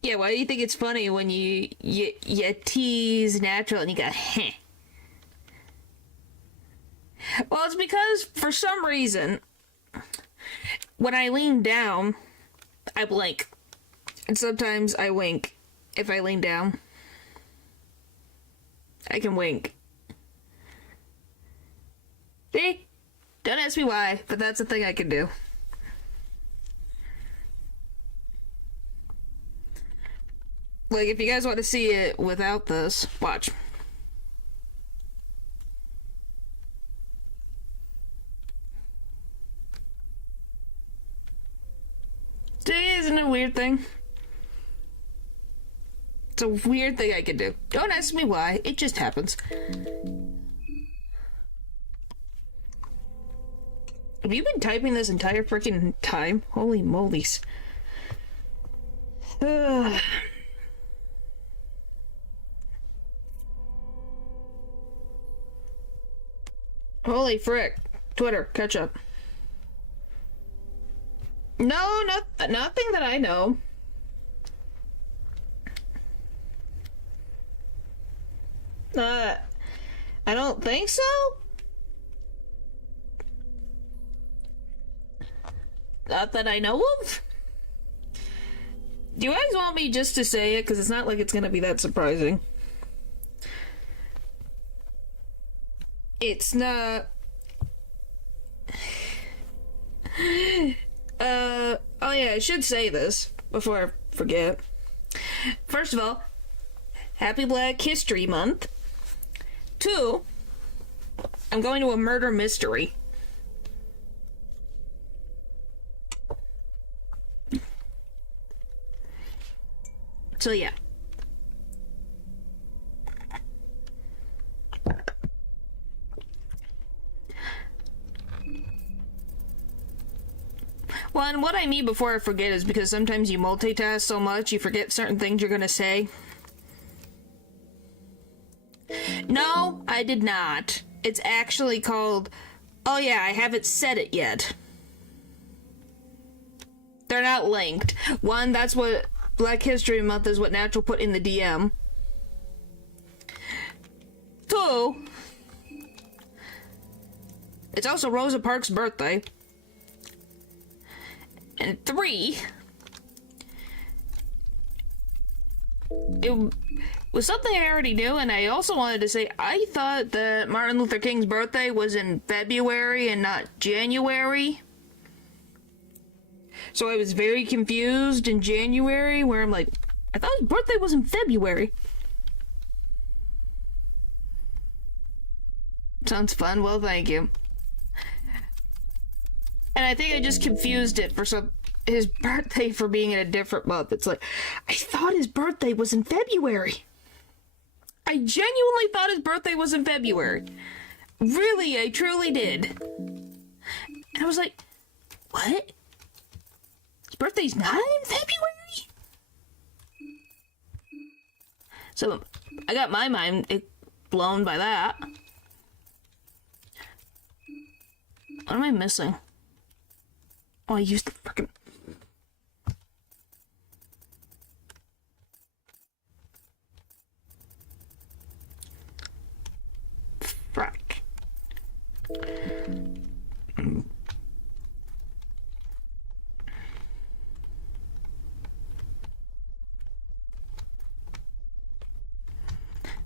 Yeah, why do you think it's funny when you tease natural and you go heh? Well, it's because for some reason when I lean down, I blink. And sometimes I wink if I lean down. I can wink. See? Don't ask me why, but that's a thing I can do. Like, if you guys want to see it without this, watch. See, isn't it a weird thing? It's a weird thing I can do. Don't ask me why, it just happens. Have you been typing this entire freaking time? Holy molies. Holy frick. Twitter, catch up. No, nothing that I know. I don't think so? Not that I know of? Do you guys want me just to say it? Because it's not like it's gonna be that surprising. It's not... oh yeah, I should say this before I forget. First of all, happy Black History Month. 2, I'm going to a murder mystery. So yeah. Well, and what I mean before I forget is because sometimes you multitask so much, you forget certain things you're gonna say. No, I did not. It's actually called, oh yeah, I haven't said it yet. They're not linked. One, that's what Black History Month is, what Natural put in the DM. 2, it's also Rosa Parks' birthday. And 3, it was something I already knew, and I also wanted to say I thought that Martin Luther King's birthday was in February and not January. So I was very confused in January, where I'm like, I thought his birthday was in February. Sounds fun. Well, thank you. And I think I just confused it for his birthday for being in a different month. It's like, I thought his birthday was in February. I genuinely thought his birthday was in February. Really, I truly did. And I was like, what? His birthday's not in February? So, I got my mind blown by that. What am I missing? Oh, I used the frickin'... Frack.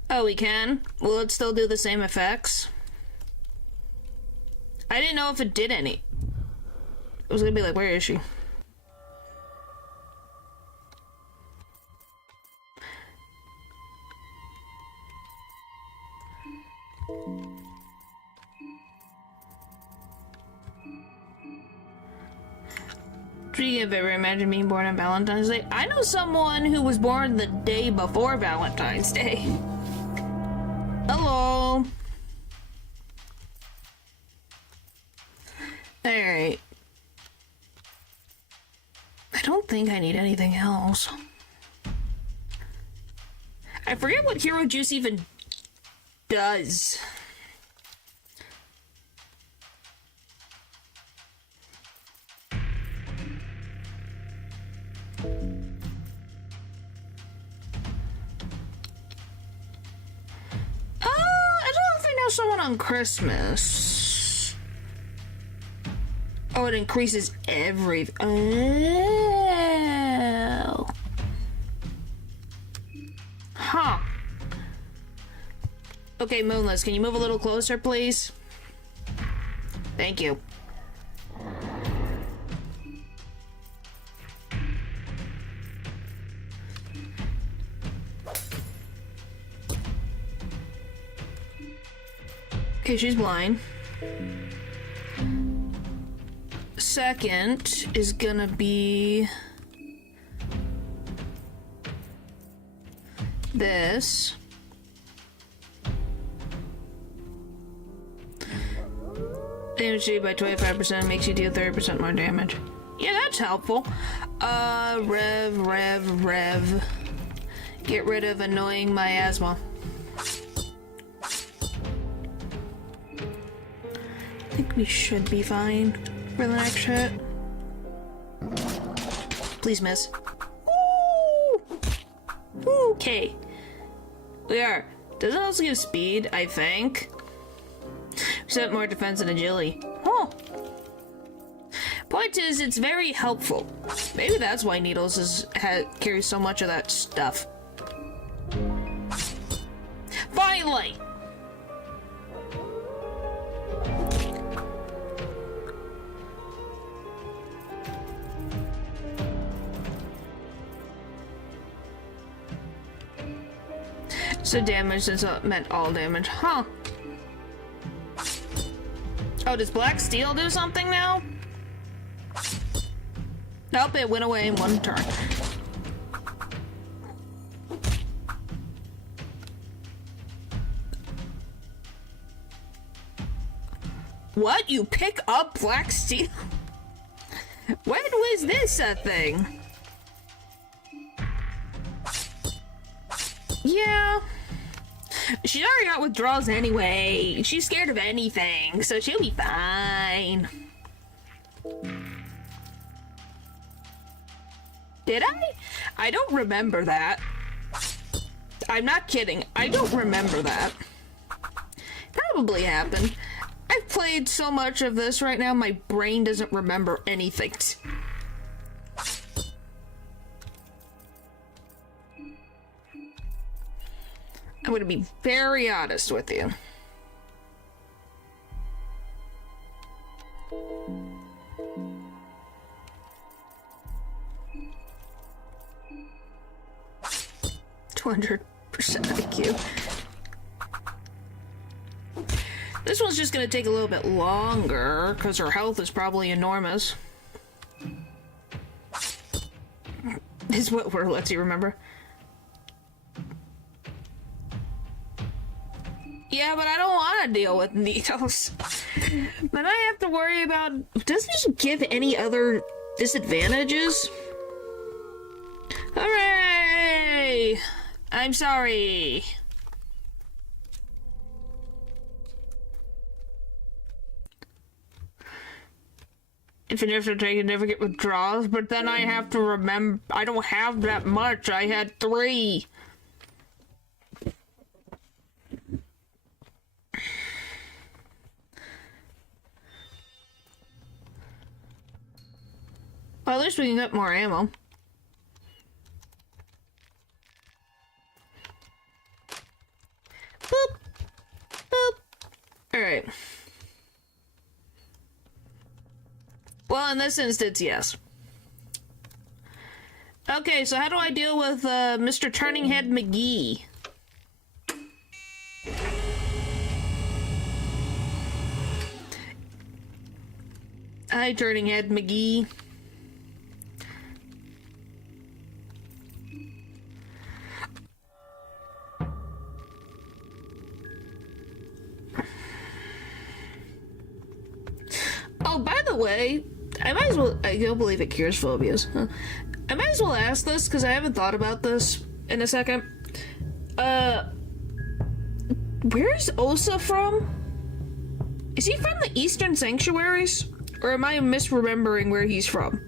Oh, we can? Will it still do the same effects? I didn't know if it did any. It was gonna be like, where is she? Speaking of ever imagine being born on Valentine's Day, I know someone who was born the day before Valentine's Day. Hello. Alright. I don't think I need anything else. I forget what Hero Juice even does. I don't know if I know someone on Christmas. Oh, it increases everything. Oh. Huh. Okay, Moonless, can you move a little closer, please? Thank you. Okay, she's blind. Second is gonna be this. Damage you by 25% makes you deal 30% more damage. Yeah, that's helpful. Rev. Get rid of annoying miasma. I think we should be fine for the next hit. Please miss. Woo! Okay. We are. Doesn't also give speed, I think. Except more defense and agility. Oh. Point is, it's very helpful. Maybe that's why Needles carries so much of that stuff. Finally! So damage is meant all damage. Huh. Oh, does Black Steel do something now? Nope, it went away in one turn. What? You pick up Black Steel? When was this a thing? Yeah. She's already got withdrawals anyway. She's scared of anything, so she'll be fine. Did I? I don't remember that. I'm not kidding. I don't remember that. Probably happened. I've played so much of this right now, my brain doesn't remember anything. I'm gonna be very honest with you. $200% IQ. This one's just gonna take a little bit longer because her health is probably enormous. Is what lets you remember. Yeah, but I don't want to deal with Needles. Then I have to worry about... Doesn't he give any other disadvantages? Hooray! I'm sorry. If an infantry take, you never get withdrawals, but then I have to remember... I don't have that much. I had 3. Well, at least we can get more ammo. Boop. Boop. Alright. Well, in this instance, yes. Okay, so how do I deal with Mr. Turning Head McGee? Hi, Turning Head McGee. Oh, by the way, I might as well... I don't believe it cures phobias. Huh? I might as well ask this, because I haven't thought about this in a second. Where's Osa from? Is he from the Eastern Sanctuaries? Or am I misremembering where he's from?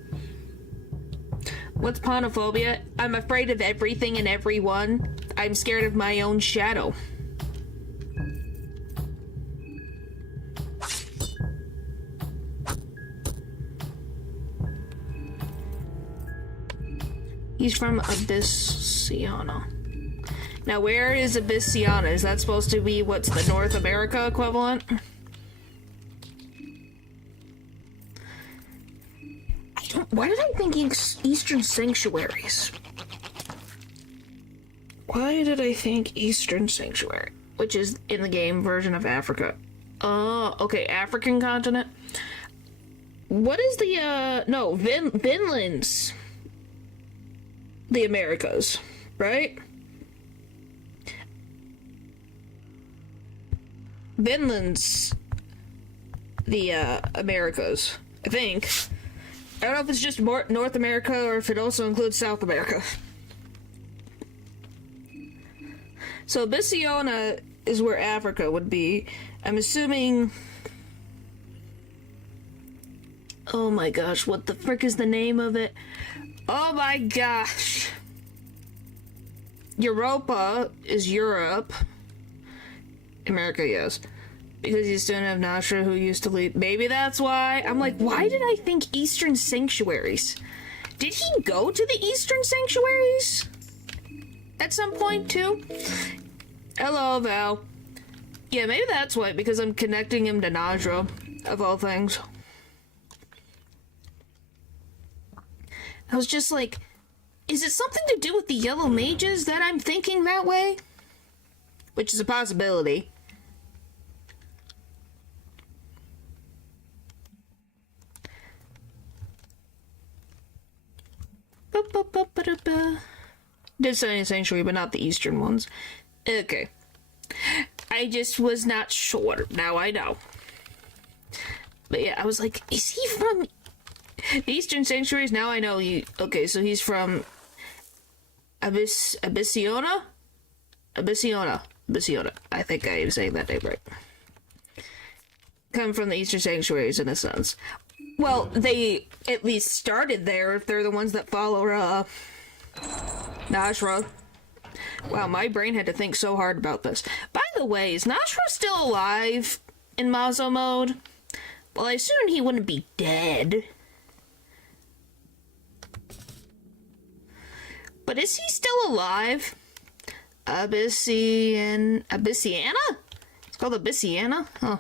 What's panophobia? I'm afraid of everything and everyone. I'm scared of my own shadow. He's from Abyssiana. Now, where is Abyssiana? Is that supposed to be what's the North America equivalent? Why did I think Eastern Sanctuaries? Why did I think Eastern Sanctuary? Which is in the game version of Africa. Oh, okay, African continent. What is the, no, Vinland's the Americas, right? Vinland's the, Americas, I think. I don't know if it's just North America or if it also includes South America. So Abyssiana is where Africa would be. I'm assuming... Oh my gosh, what the frick is the name of it? Oh my gosh! Europa is Europe. America, yes. Because you still have Nashra who used to lead. Maybe that's why. I'm like, why did I think Eastern Sanctuaries? Did he go to the Eastern Sanctuaries? At some point, too? Hello, Val. Yeah, maybe that's why, because I'm connecting him to Najra, of all things. I was just like, is it something to do with the Yellow Mages that I'm thinking that way? Which is a possibility. Did say Sanctuary, but not the eastern ones. Okay. I just was not sure. Now I know. But yeah, I was like, is he from the Eastern Sanctuaries? Now I know he... Okay, so he's from... Abyssiana? Abyssiana. I think I am saying that name right. Come from the Eastern Sanctuaries, in a sense. Well, they at least started there if they're the ones that follow, Nashra. Wow, my brain had to think so hard about this. By the way, is Nashra still alive in Mazo mode? Well, I assume he wouldn't be dead. But is he still alive? Abyssiana? It's called Abyssiana? Huh.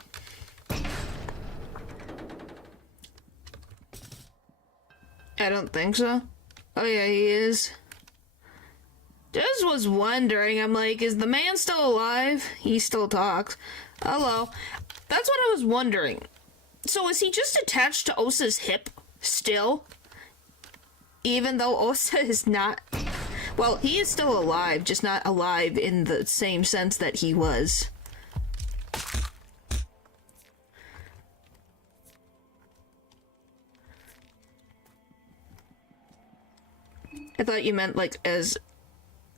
I don't think so. Oh yeah, he is. Just was wondering, I'm like, is the man still alive? He still talks. Hello. That's what I was wondering. So is he just attached to Osa's hip still? Even though Osa is not... Well, he is still alive, just not alive in the same sense that he was. I thought you meant, like, as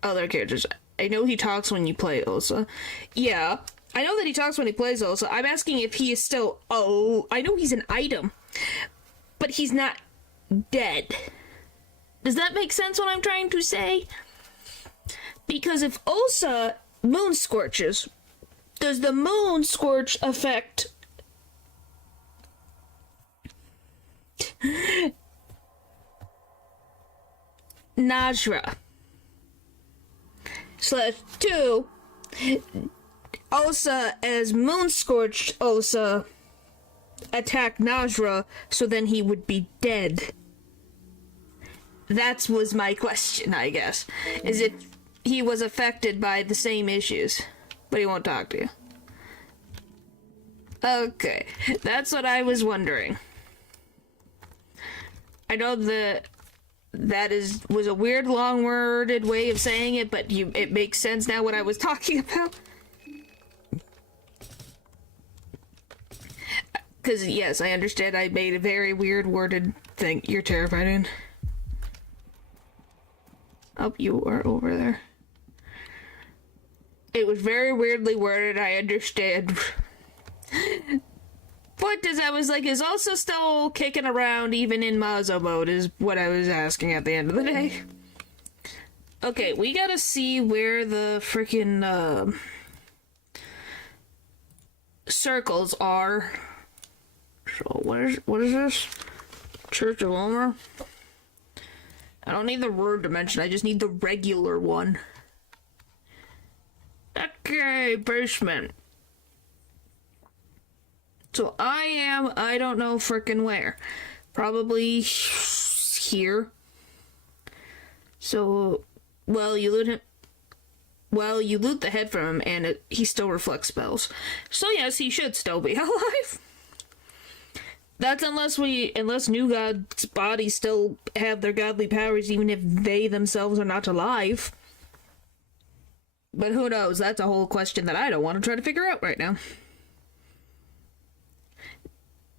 other characters. I know he talks when you play Osa. Yeah, I know that he talks when he plays Osa. I'm asking if he is still... Oh, I know he's an item, but he's not dead. Does that make sense what I'm trying to say? Because if Osa moon scorches, does the moon scorch affect... Najra? /2, Osa as moon scorched Osa attacked Najra, so then he would be dead. That was my question, I guess. Is if he was affected by the same issues, but he won't talk to you. Okay, that's what I was wondering. I know that was a weird, long-worded way of saying it, but it makes sense now what I was talking about. Because, yes, I understand I made a very weird worded thing. You're terrified in. Oh, you are over there. It was very weirdly worded, I understand. But as I was like, is also still kicking around even in Mazo mode is what I was asking at the end of the day. Okay, we gotta see where the freaking circles are. So what is this? Church of Omer? I don't need the word dimension, I just need the regular one. Okay, basement. So I don't know frickin' where. Probably here. So, well, you loot him. Well, you loot the head from him, and he still reflects spells. So yes, he should still be alive. That's unless new gods' bodies still have their godly powers, even if they themselves are not alive. But who knows? That's a whole question that I don't want to try to figure out right now.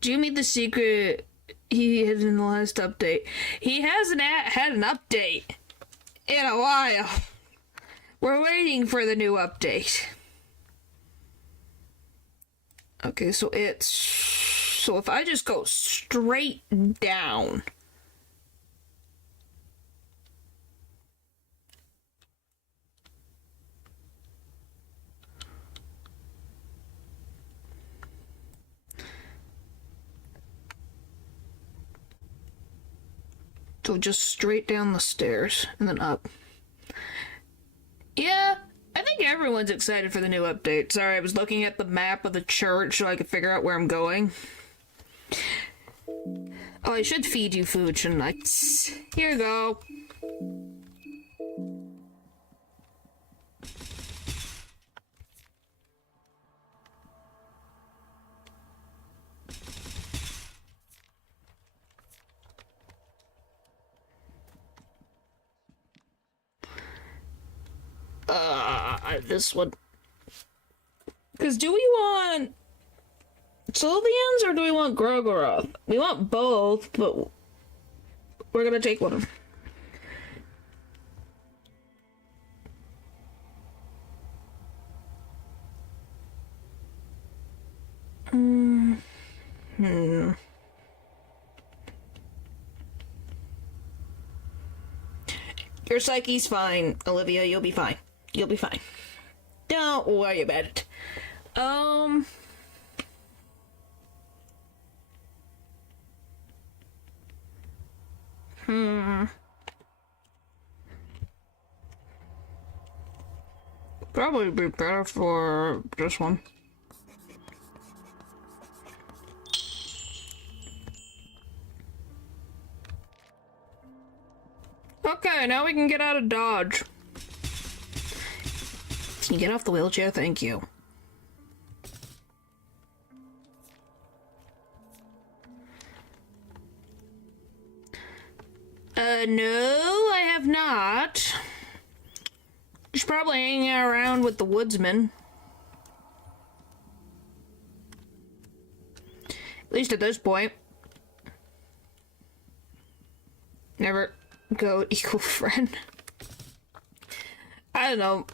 Do you mean the secret he hid in the last update? He hasn't had an update in a while. We're waiting for the new update. Okay, so if I just go straight down. So just straight down the stairs and then up. Yeah, I think everyone's excited for the new update. Sorry, I was looking at the map of the church so I could figure out where I'm going. Oh, I should feed you food, shouldn't I? Here you go. This one. Because do we want Sylvians or do we want Gorgoroth? We want both, but we're gonna take one of them. Your psyche's fine, Olivia. You'll be fine. You'll be fine. Don't worry about it. Probably be better for this one. Okay, now we can get out of Dodge. Can you get off the wheelchair? Thank you. No, I have not. She's probably hanging around with the woodsman. At least at this point. Never goat equal friend. I don't know.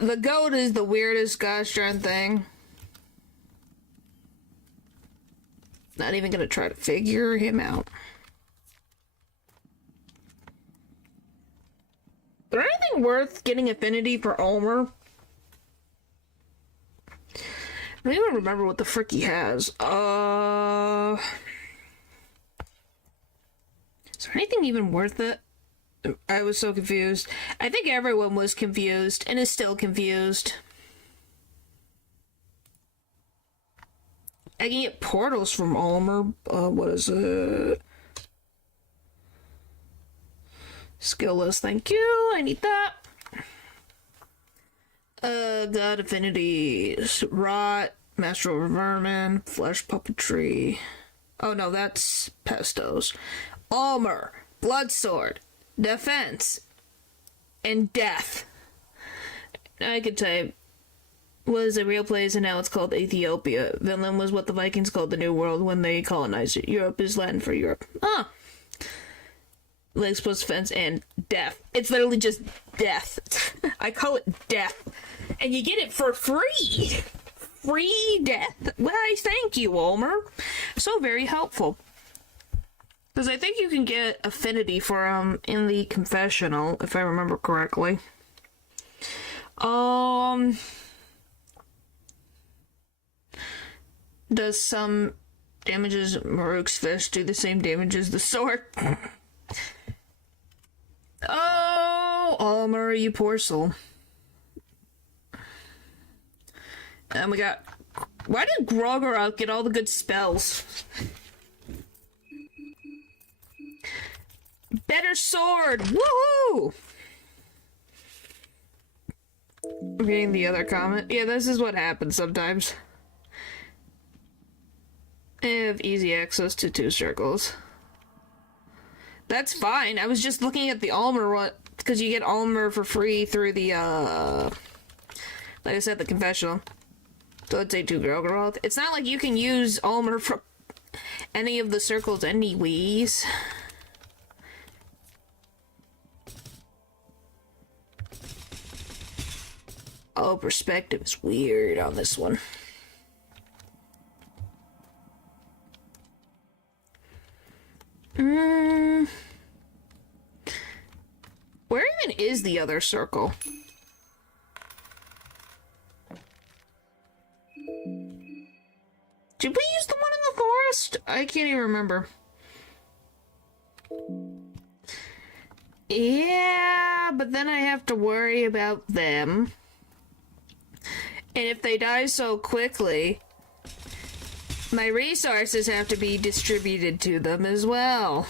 The goat is the weirdest gosh darn thing. Not even gonna try to figure him out. Is there anything worth getting affinity for Ulmer? I don't even remember what the frick he has. Is there anything even worth it? I was so confused. I think everyone was confused and is still confused. I can get portals from Ulmer. What is it? Skill list, thank you. I need that. God affinities. Rot, Master of Vermin, Flesh Puppetry. Oh no, that's Pestos. Ulmer, Blood Sword, Defense, and Death. I could type. Was a real place and now it's called Ethiopia. Vinland was what the Vikings called the New World when they colonized it. Europe is Latin for Europe. Ah! Legs plus defense and death. It's literally just death. I call it death. And you get it for free! Free death. Why, thank you, Ulmer. So very helpful. Because I think you can get affinity for in the confessional, if I remember correctly. Does some damages Maruk's fist do the same damage as the sword? Oh, Ulmer, you poor soul. And we got... Why did Grogroth get all the good spells? Better sword! Woohoo! Reading the other comment. Yeah, this is what happens sometimes. I have easy access to 2 circles. That's fine. I was just looking at the Almer one, because you get Almer for free through the, like I said, the confessional. So let's say 2 Grogroth. It's not like you can use Almer for any of the circles anyways. Oh, perspective is weird on this one. Where even is the other circle? Did we use the one in the forest? I can't even remember. Yeah, but then I have to worry about them. And if they die so quickly, my resources have to be distributed to them as well.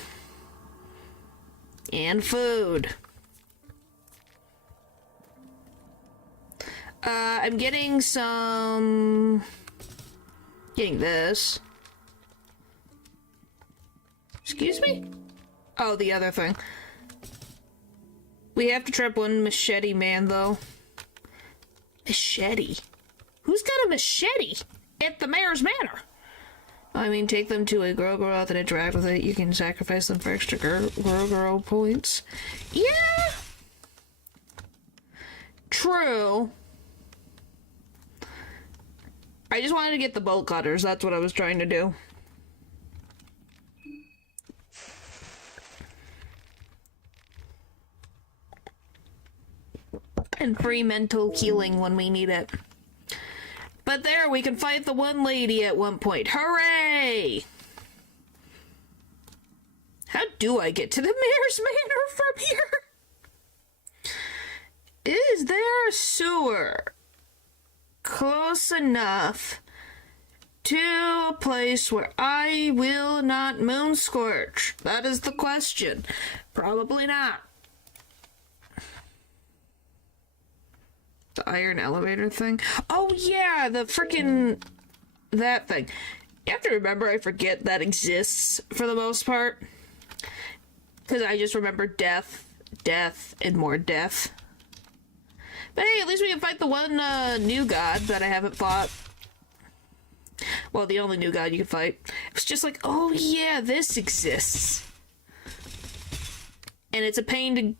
And food. I'm getting some... Getting this. Excuse me? Oh, the other thing. We have to trap one machete man, though. Machete? Who's got a machete at the mayor's manor? I mean, take them to a Grogroth and interact with it. You can sacrifice them for extra Grogoro points. Yeah! True. I just wanted to get the bolt cutters. That's what I was trying to do. And free mental healing when we need it. But there, we can fight the one lady at one point. Hooray! How do I get to the mayor's manor from here? Is there a sewer close enough to a place where I will not moonscorch? That is the question. Probably not. The iron elevator thing? Oh yeah, the freaking... that thing. You have to remember, I forget that exists for the most part. Because I just remember death, death, and more death. But hey, at least we can fight the one new god that I haven't fought. Well, the only new god you can fight. It's just like, oh yeah, this exists. And it's a pain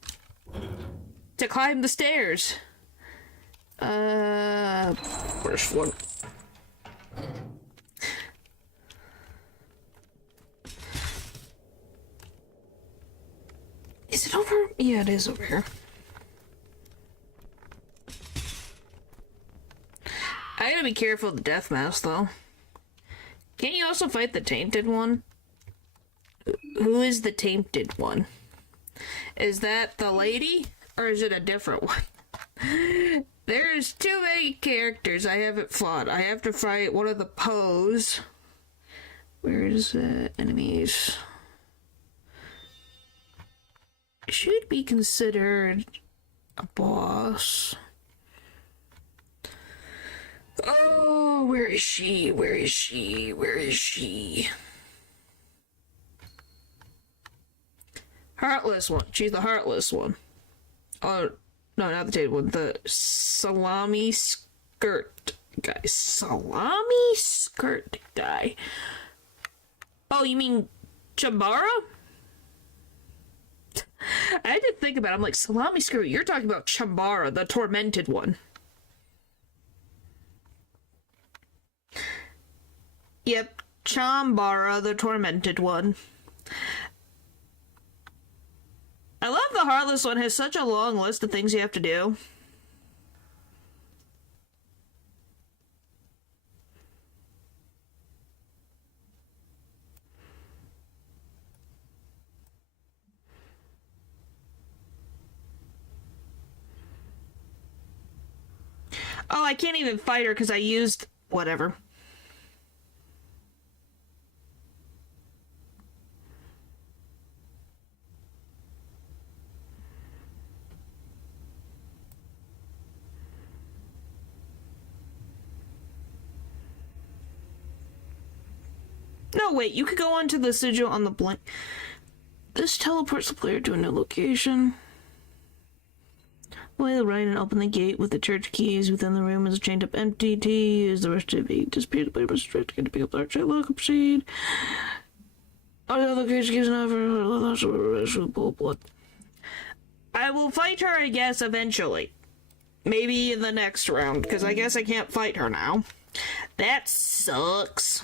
to climb the stairs. First one. Is it over? Yeah, it is over here. I gotta be careful of the death mouse, though. Can't you also fight the tainted one? Who is the tainted one? Is that the lady? Or is it a different one? There's too many characters I haven't fought. I have to fight one of the Poes. Where is the enemies? Should be considered a boss. Oh, where is she? Where is she? Where is she? Heartless one. She's the heartless one. Oh, no, not the tainted one. The salami skirt guy. Salami skirt guy. Oh, you mean Chambara? I had to think about it. I'm like, salami skirt. You're talking about Chambara, the tormented one. Yep, Chambara, the tormented one. I love the Heartless one has such a long list of things you have to do. Oh, I can't even fight her because I used... whatever. No, wait, you could go onto the sigil on the blank. This teleports the player to a new location. Play the right and open the gate with the church keys. Within the room is chained up empty. T is the rest to be disappeared. The player must stretch to pick up the archer. Look, proceed. All the location keys now for blood. I will fight her, I guess, eventually. Maybe in the next round, because I guess I can't fight her now. That sucks.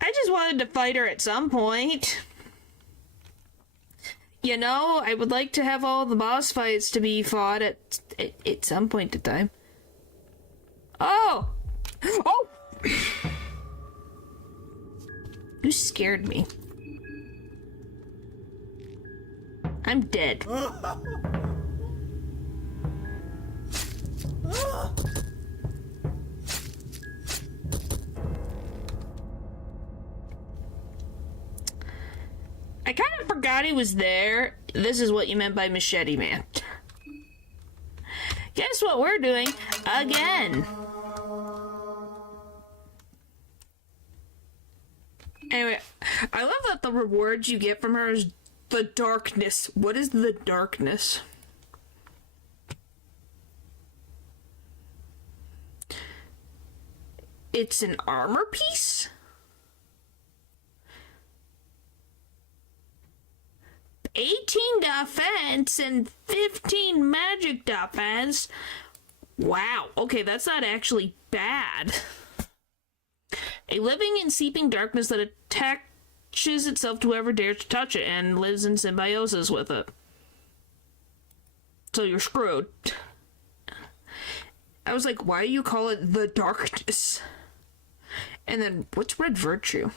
I just wanted to fight her at some point. You know, I would like to have all the boss fights to be fought at some point in time. Oh! Oh! You scared me. I'm dead. I kind of forgot he was there. This is what you meant by Machete Man. Guess what we're doing again? Anyway, I love that the rewards you get from her is the darkness. What is the darkness? It's an armor piece? 18 defense and 15 magic defense. Wow. Okay, that's not actually bad. A living and seeping darkness that attaches itself to whoever dares to touch it and lives in symbiosis with it. So you're screwed. I was like, why do you call it the darkness? And then, what's red virtue?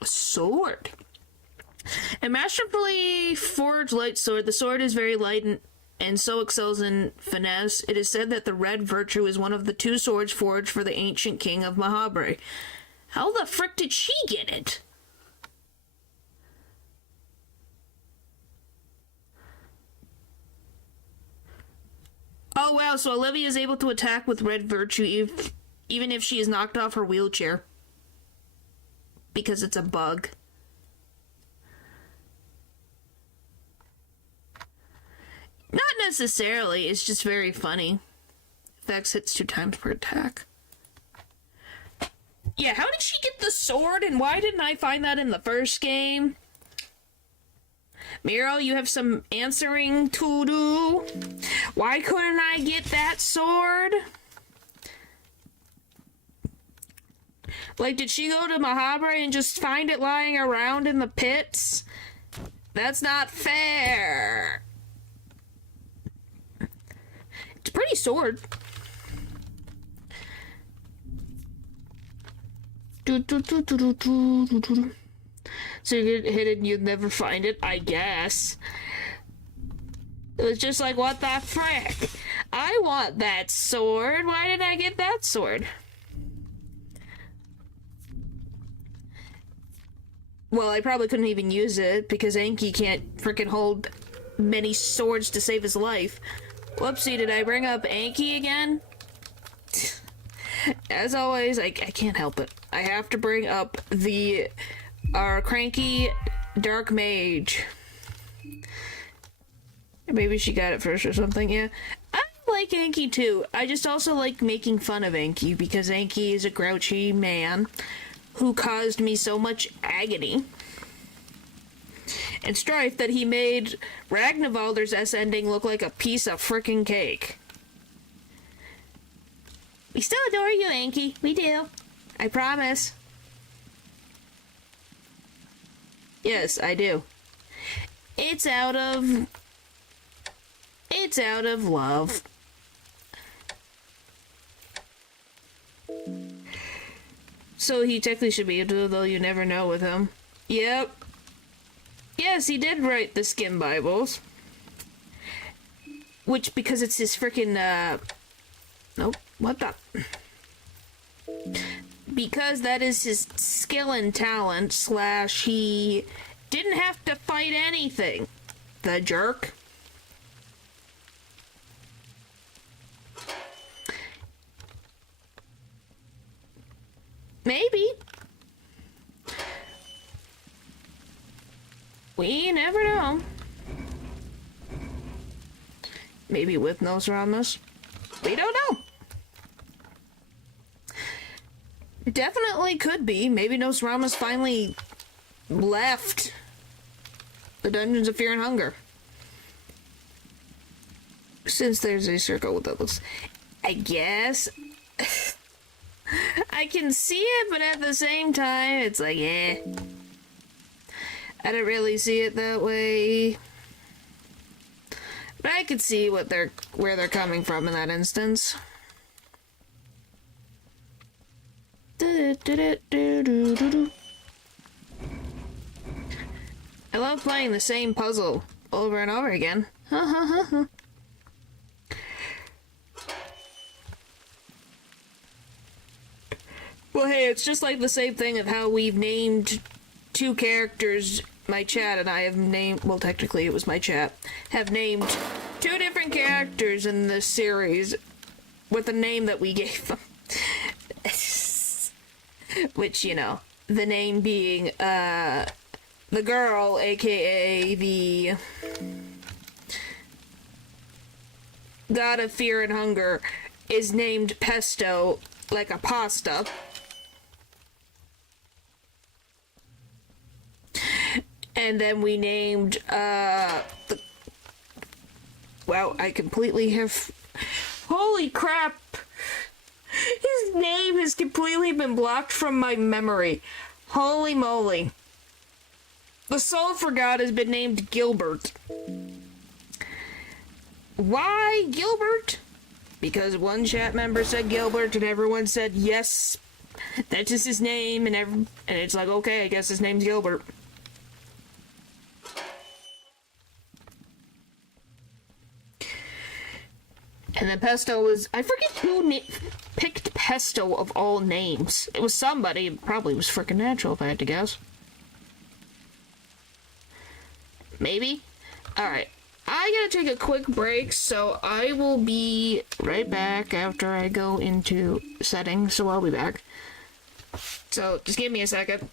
A sword. A masterfully forged light sword. The sword is very light and so excels in finesse. It is said that the red virtue is one of the 2 swords forged for the ancient king of Mahabharata. How the frick did she get it? Oh wow, so Olivia is able to attack with red virtue even if she is knocked off her wheelchair. Because it's a bug. Not necessarily, it's just very funny. Vex hits 2 times per attack. Yeah, how did she get the sword and why didn't I find that in the first game? Miro, you have some answering to do. Why couldn't I get that sword? Like, did she go to Mahabharata and just find it lying around in the pits? That's not fair. It's a pretty sword. So you get hit and you'd never find it, I guess. It was just like, what the frick? I want that sword. Why did I get that sword? Well, I probably couldn't even use it because Anki can't frickin' hold many swords to save his life. Whoopsie, did I bring up Anki again? As always, I can't help it. I have to bring up our cranky dark mage. Maybe she got it first or something, yeah. I like Anki too. I just also like making fun of Anki because Anki is a grouchy man who caused me so much agony and strife that he made Ragnvaldr's S ending look like a piece of frickin' cake. We still adore you, Anki. We do. I promise. Yes, I do. It's out of love. So he technically should be able to, though you never know with him. Yep. Yes, he did write the Skin Bibles. Which, because it's his freaking, nope, what the? Because that is his skill and talent, / he didn't have to fight anything. The jerk. Maybe. We never know. Maybe with Nosferatu. We don't know. Definitely could be. Maybe Nosferatu finally left the Dungeons of Fear and Hunger. Since there's a circle with those. I guess. I can see it, but at the same time, it's like, eh. I don't really see it that way. But I could see where they're coming from in that instance. I love playing the same puzzle over and over again. Well, hey, it's just like the same thing of how we've named 2 characters. My chat and I have named, well, technically it was my chat, have named 2 different characters in this series with the name that we gave them. Which, you know, the name being, the girl, aka the God of Fear and Hunger, is named Pesto, like a pasta. And then we named, wow, I completely have... Holy crap! His name has completely been blocked from my memory. Holy moly. The Soul for God has been named Gilbert. Why Gilbert? Because one chat member said Gilbert and everyone said yes, that's just his name, and it's like, okay, I guess his name's Gilbert. And then Pesto was... I forget who picked Pesto of all names. It was somebody. It probably was freaking Natural, if I had to guess. Maybe? Alright. I gotta take a quick break, so I will be right back after I go into settings, so I'll be back. So, just give me a second.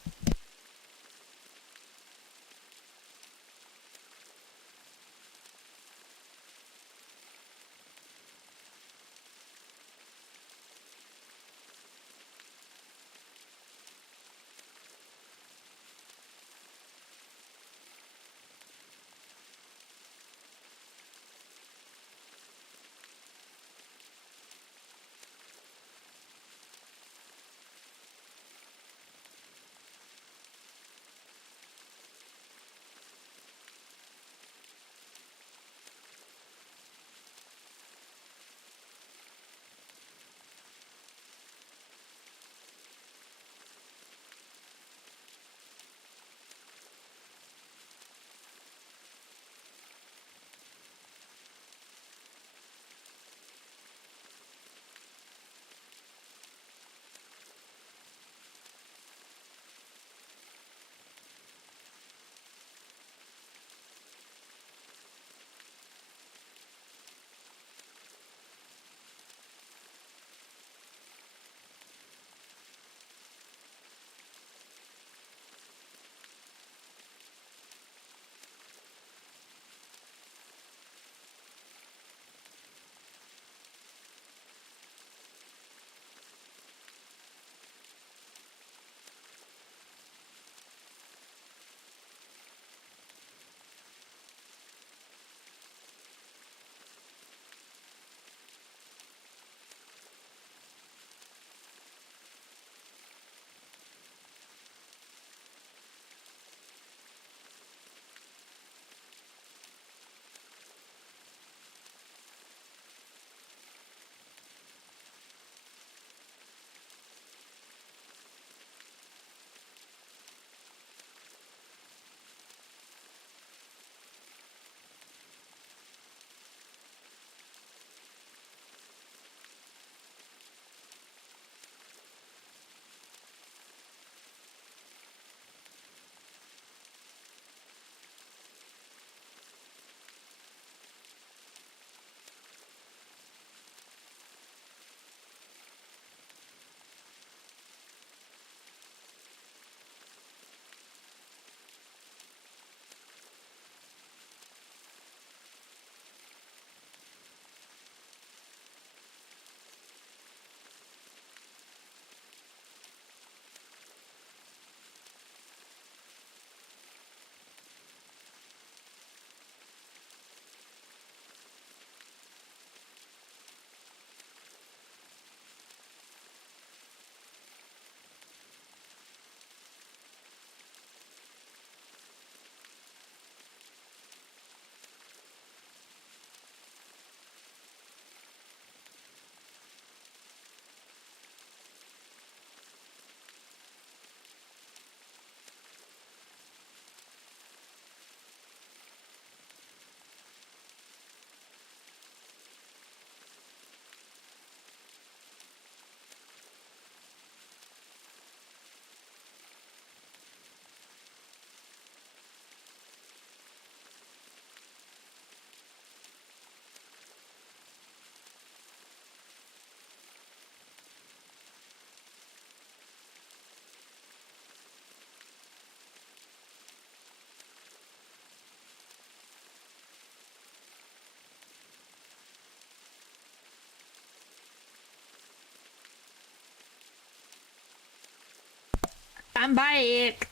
I'm back.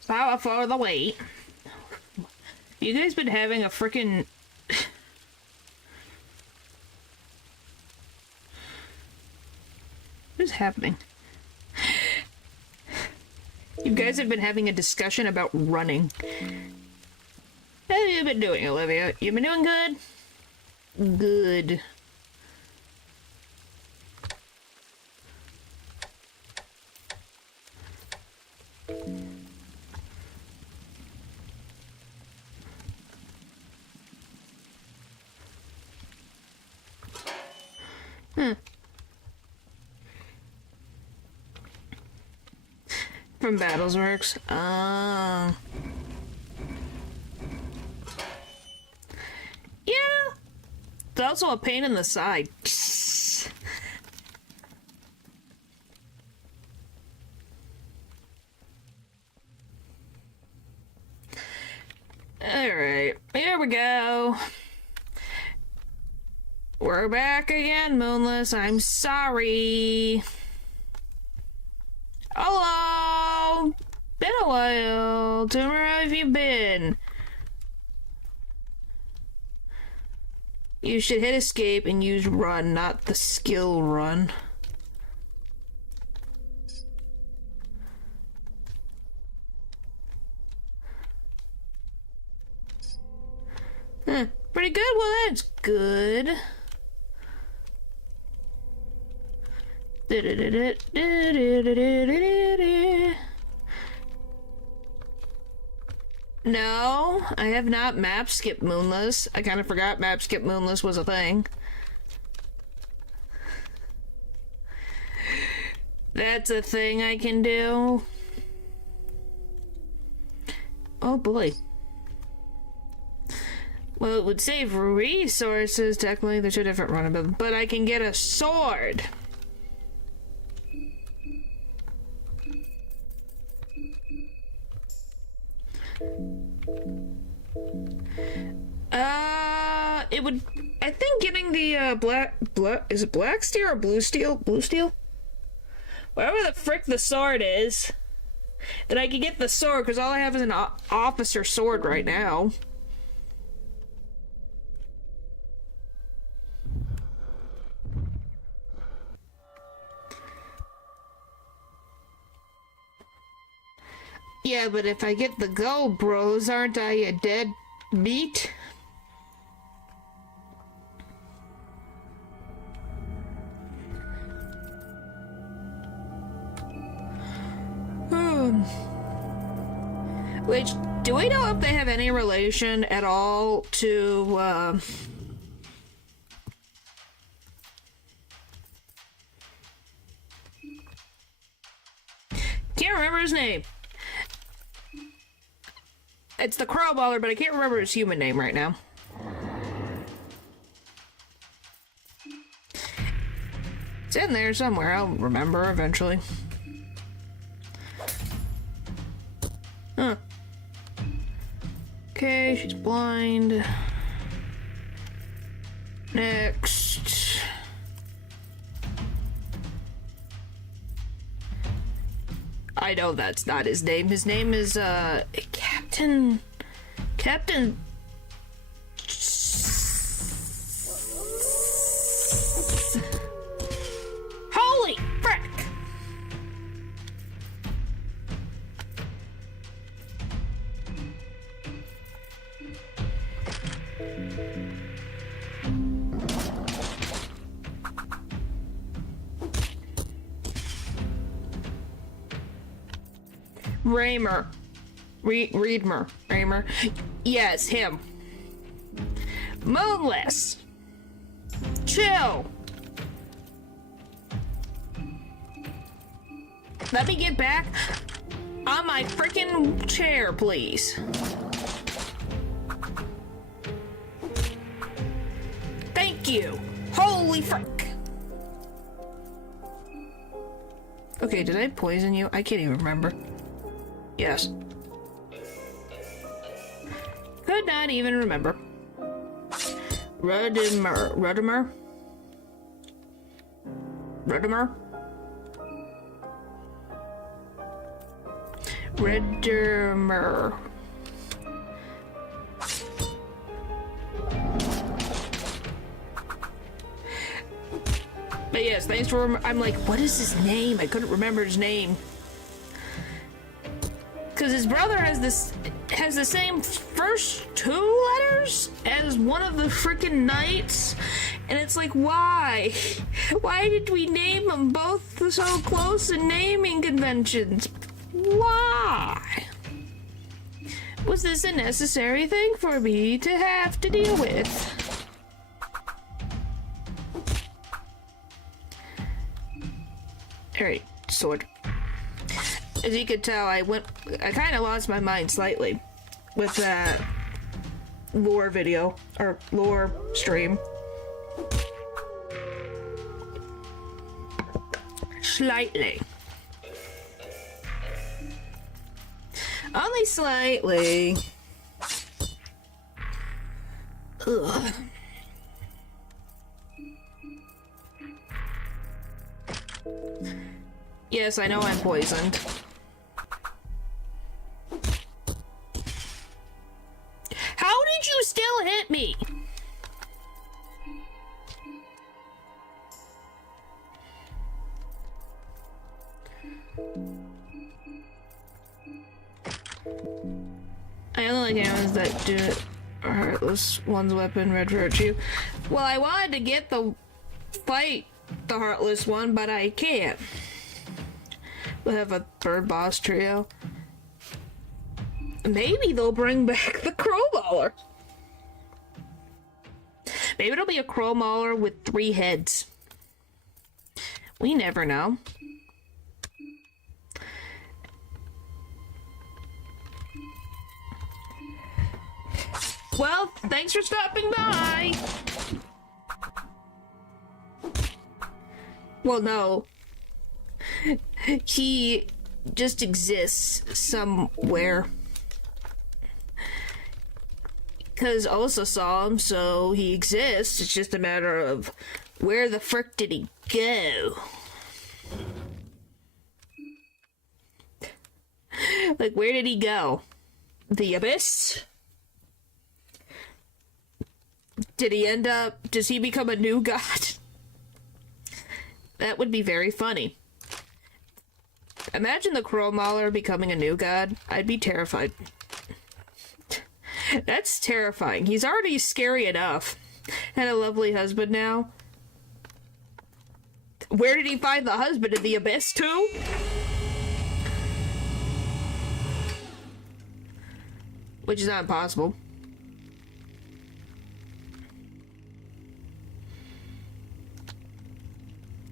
Sorry for the wait. You guys been having a freaking... What is happening? You guys have been having a discussion about running. How have you been doing, Olivia? You been doing good? Good. From Battlesworks. Yeah. It's also a pain in the side. Alright, here we go. We're back again, Moonless. I'm sorry. Hello! Been a while. Where have you been? You should hit escape and use run, not the skill run. Pretty good? Well, that's good. No, I have not map skipped Moonless. I kind of forgot map skip Moonless was a thing. That's a thing I can do. Oh boy. Well, it would save resources. Technically, they're two different runabout, but I can get a sword. It would. I think getting the black. Is it black steel or blue steel? Blue steel. Whatever the frick the sword is, that I can get the sword because all I have is an officer sword right now. Yeah, but if I get the gold, bros, aren't I a dead meat? Which, do we know if they have any relation at all to, Can't remember his name. It's the Crowballer, but I can't remember his human name right now. It's in there somewhere. I'll remember eventually. Huh. Okay, she's blind. Next. I know that's not his name. His name is, Captain... Holy frick! Raymer. Raymer. Yes, him. Moonless. Chill. Let me get back on my freaking chair, please. Thank you. Holy frick. Okay, did I poison you? I can't even remember. Yes. Could not even remember. Ruddimer? Reddermer. But yes, thanks for. I'm like, what is his name? I couldn't remember his name. Because his brother has the same first 2 letters as one of the freaking knights, and it's like, why? Why did we name them both so close in naming conventions? Why? Was this a necessary thing for me to have to deal with? Alright, sword. As you could tell, I kind of lost my mind slightly with that lore video, or lore stream. Slightly. Only slightly. Ugh. Yes, I know I'm poisoned. How did you still hit me? I only like animals that do it. Heartless one's weapon, red virtue. Well, I wanted to fight the heartless one, but I can't. We'll have a bird boss trio. Maybe they'll bring back the crow mauler. Maybe it'll be a crow mauler with 3 heads. We never know. Well, thanks for stopping by. Well, no. He just exists somewhere. Because Osa saw him, so he exists. It's just a matter of where the frick did he go? Like, where did he go? The abyss? Does he become a new god? That would be very funny. Imagine the Crow Mauler becoming a new god. I'd be terrified. That's terrifying. He's already scary enough. And a lovely husband now. Where did he find the husband? In the abyss too? Which is not impossible.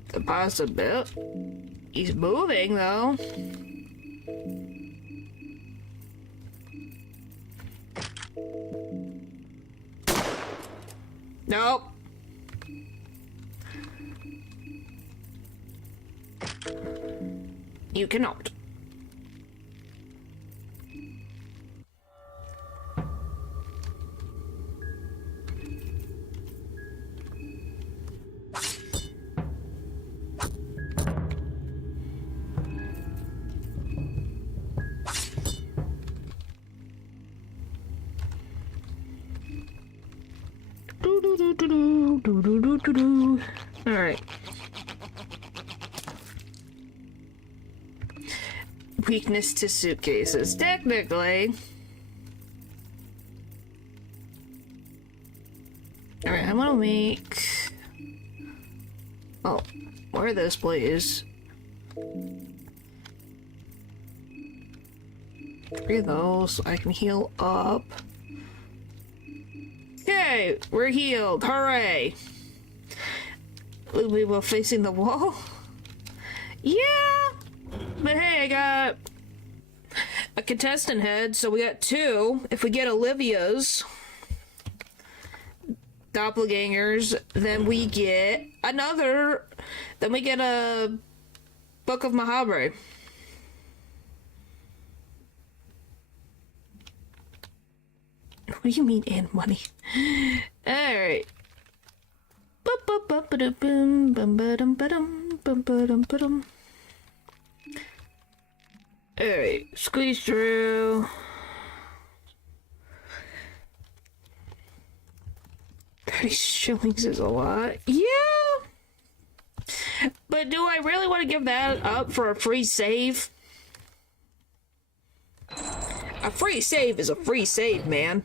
The possibility. He's moving though. Nope. You cannot. Alright. Weakness to suitcases. Technically. Alright, I'm gonna make... Oh, where this plays? 3 of those so I can heal up. Okay, we're healed. Hooray! We were facing the wall? Yeah! But hey, I got a contestant head, so we got 2. If we get Olivia's doppelgangers, then we get another. Then we get a Book of Mahabre. What do you mean, and money? Alright. Alright, squeeze through. 30 shillings is a lot. Yeah! But do I really want to give that up for a free save? A free save is a free save, man.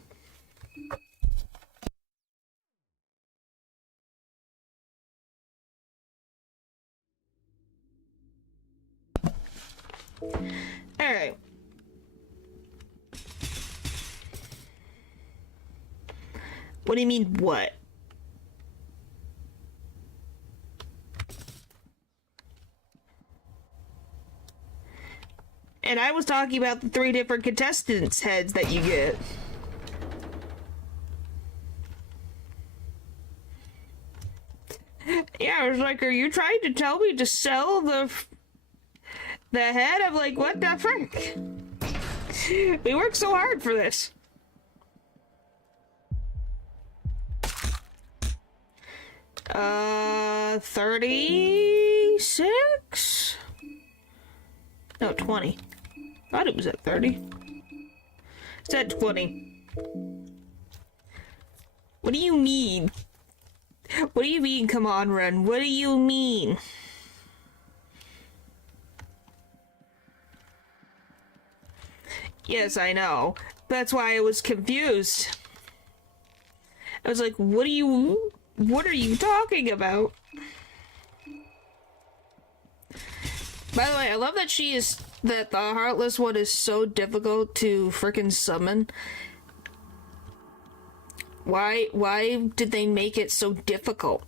Alright. What do you mean, what? And I was talking about the 3 different contestants' heads that you get. Yeah, I was like, are you trying to tell me to sell the head? I'm like, what the frick? We worked so hard for this. Uh, 36? No, 20. Thought it was at 30. It said 20. What do you mean? What do you mean, come on, Ren? What do you mean? Yes, I know. That's why I was confused. I was like, what are you talking about? By the way, I love that that the Heartless one is so difficult to frickin' summon. Why did they make it so difficult?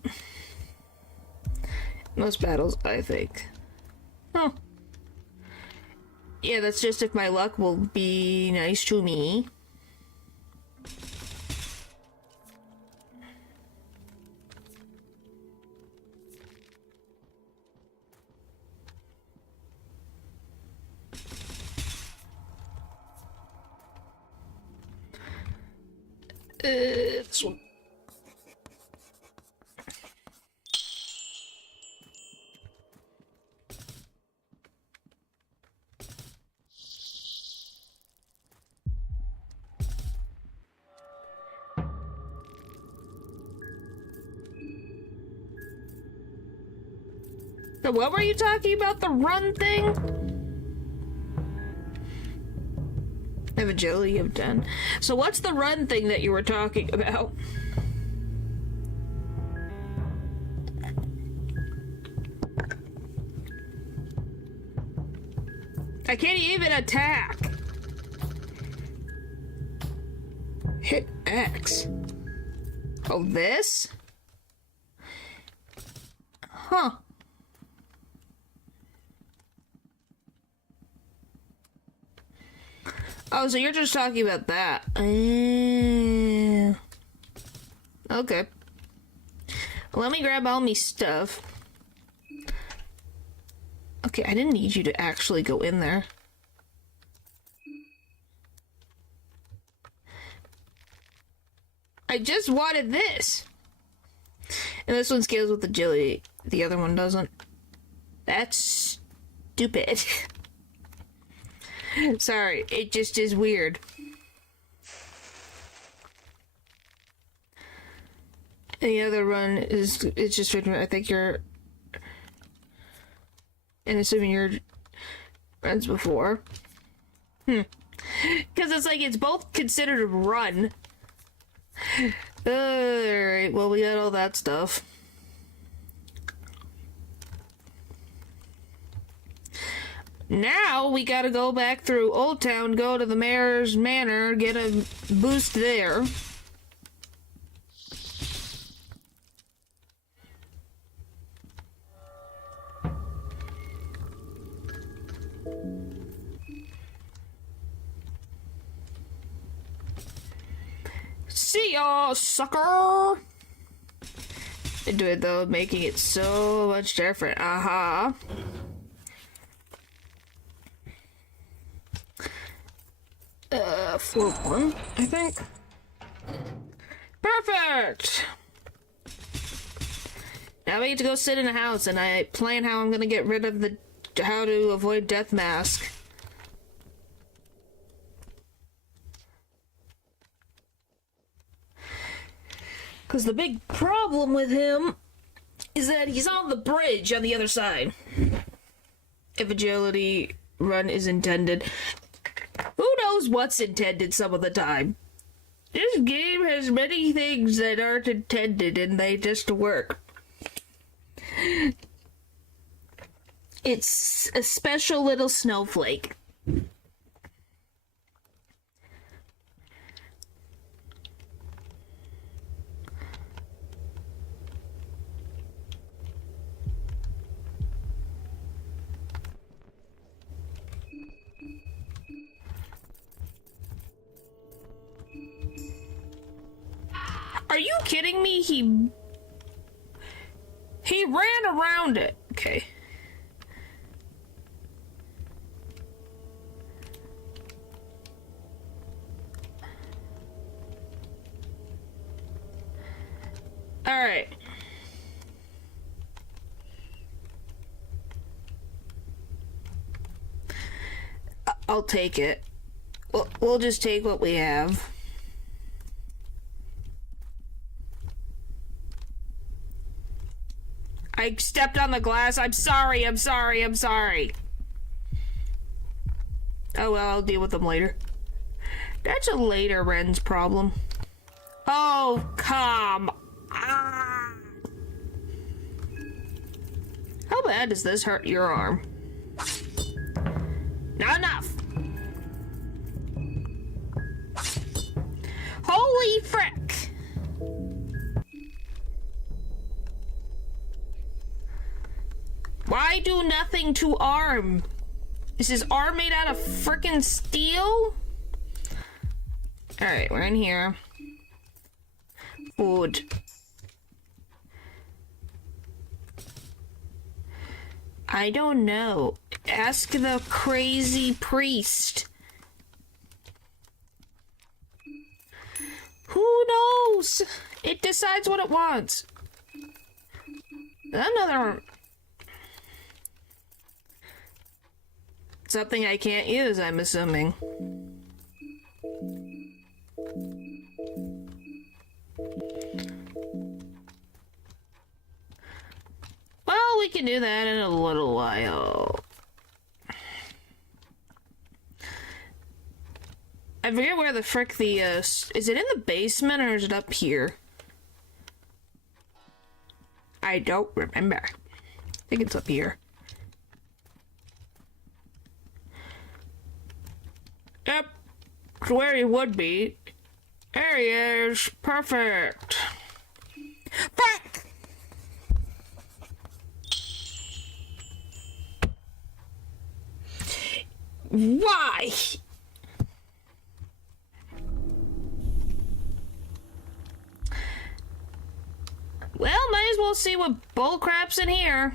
Most battles, I think. Oh. Yeah, that's just if my luck will be nice to me. This one. So what were you talking about? The run thing? I have agility of 10. So what's the run thing that you were talking about? I can't even attack. Hit X. Oh, this? Huh. Oh, so you're just talking about that. Okay. Let me grab all me stuff. Okay, I didn't need you to actually go in there. I just wanted this. And this one scales with agility. The other one doesn't. That's stupid. Sorry, it just is weird. And the other run it's just, I think you're, and assuming your runs before. Because it's like, it's both considered a run. Alright, well, we got all that stuff. Now we gotta go back through Old Town, go to the Mayor's Manor, get a boost there. See ya, sucker! I do it though, making it so much different. Aha. Floor 1, I think. Perfect! Now we get to go sit in a house and I plan how I'm gonna get rid of how to avoid death mask. Because the big problem with him is that he's on the bridge on the other side. If agility run is intended. Who knows what's intended some of the time? This game has many things that aren't intended and they just work. It's a special little snowflake. Are you kidding me? He ran around it. Okay. All right. I'll take it. We'll just take what we have. I stepped on the glass. I'm sorry. I'm sorry. I'm sorry. Oh well, I'll deal with them later. That's a later Ren's problem. Oh, come on. How bad does this hurt your arm? Not enough. Holy frick. Why do nothing to arm? Is his arm made out of frickin' steel? Alright, we're in here. Food. I don't know. Ask the crazy priest. Who knows? It decides what it wants. Another... Something I can't use, I'm assuming. Well, we can do that in a little while. I forget where the frick the, is it in the basement or is it up here? I don't remember. I think it's up here. Yep, it's where he would be. There he is. Perfect. Fuck! Why? Well, might as well see what bullcrap's in here.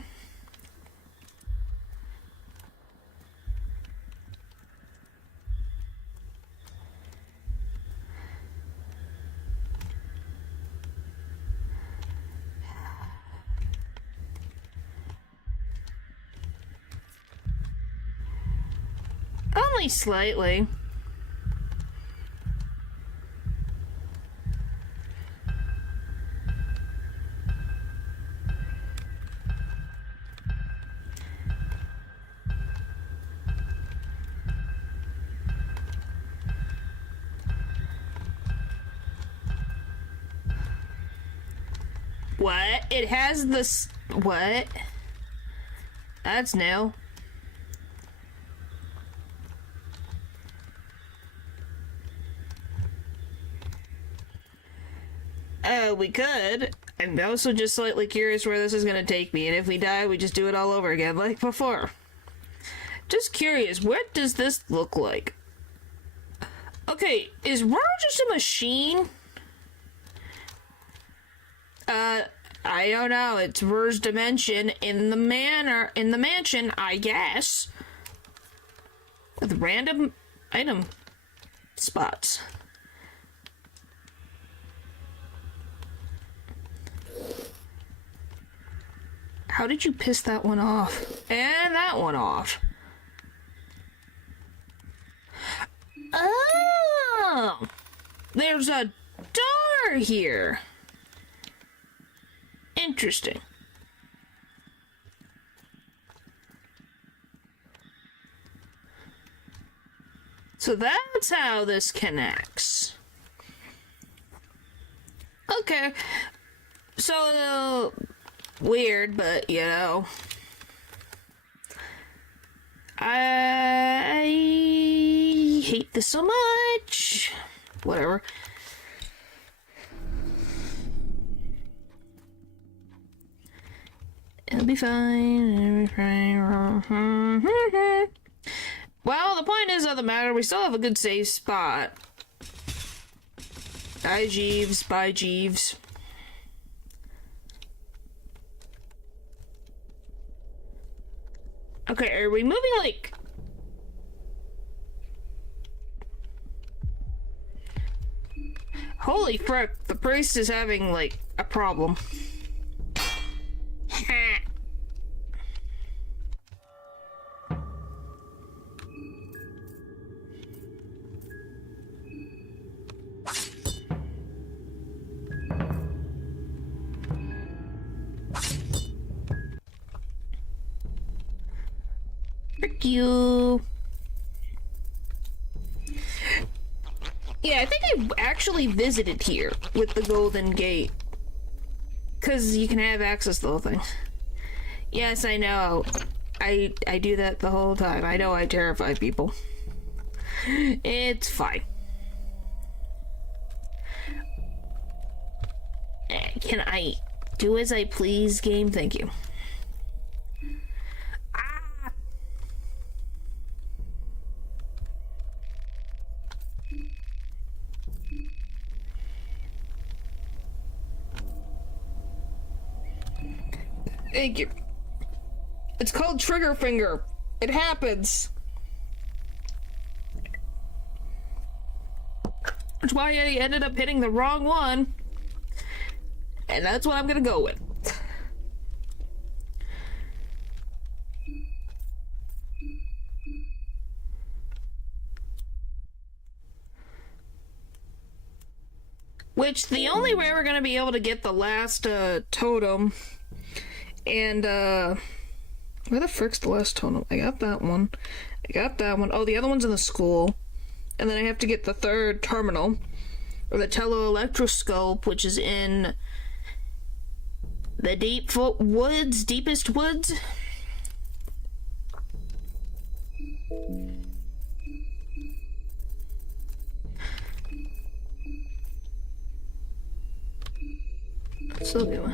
Only slightly. What? It has this... What? That's new. We could. I'm also just slightly curious where this is gonna take me, and if we die, we just do it all over again, like before. Just curious, what does this look like? Okay, is Ro just a machine? I don't know. It's R's dimension in the mansion, I guess. With random item spots. How did you piss that one off? And that one off. Oh! There's a door here. Interesting. So that's how this connects. Okay. So, weird, but, you know. I hate this so much. Whatever. It'll be fine. Well, the point is of the matter, we still have a good safe spot. Hi, Jeeves. Bye, Jeeves. Okay, are we moving, like... Holy frick, the priest is having, like, a problem. Frick you. Yeah, I think I actually visited here with the Golden Gate. Because you can have access to the whole thing. Yes, I know. I do that the whole time. I know I terrify people. It's fine. Can I do as I please, game? Thank you. Thank you. It's called trigger finger. It happens. That's why I ended up hitting the wrong one. And that's what I'm gonna go with. Which, the only way we're gonna be able to get the last totem, and where the frick's the last totem? I got that one. I got that one. Oh, the other one's in the school. And then I have to get the third terminal, or the teleelectroscope, which is in the deepest woods. So,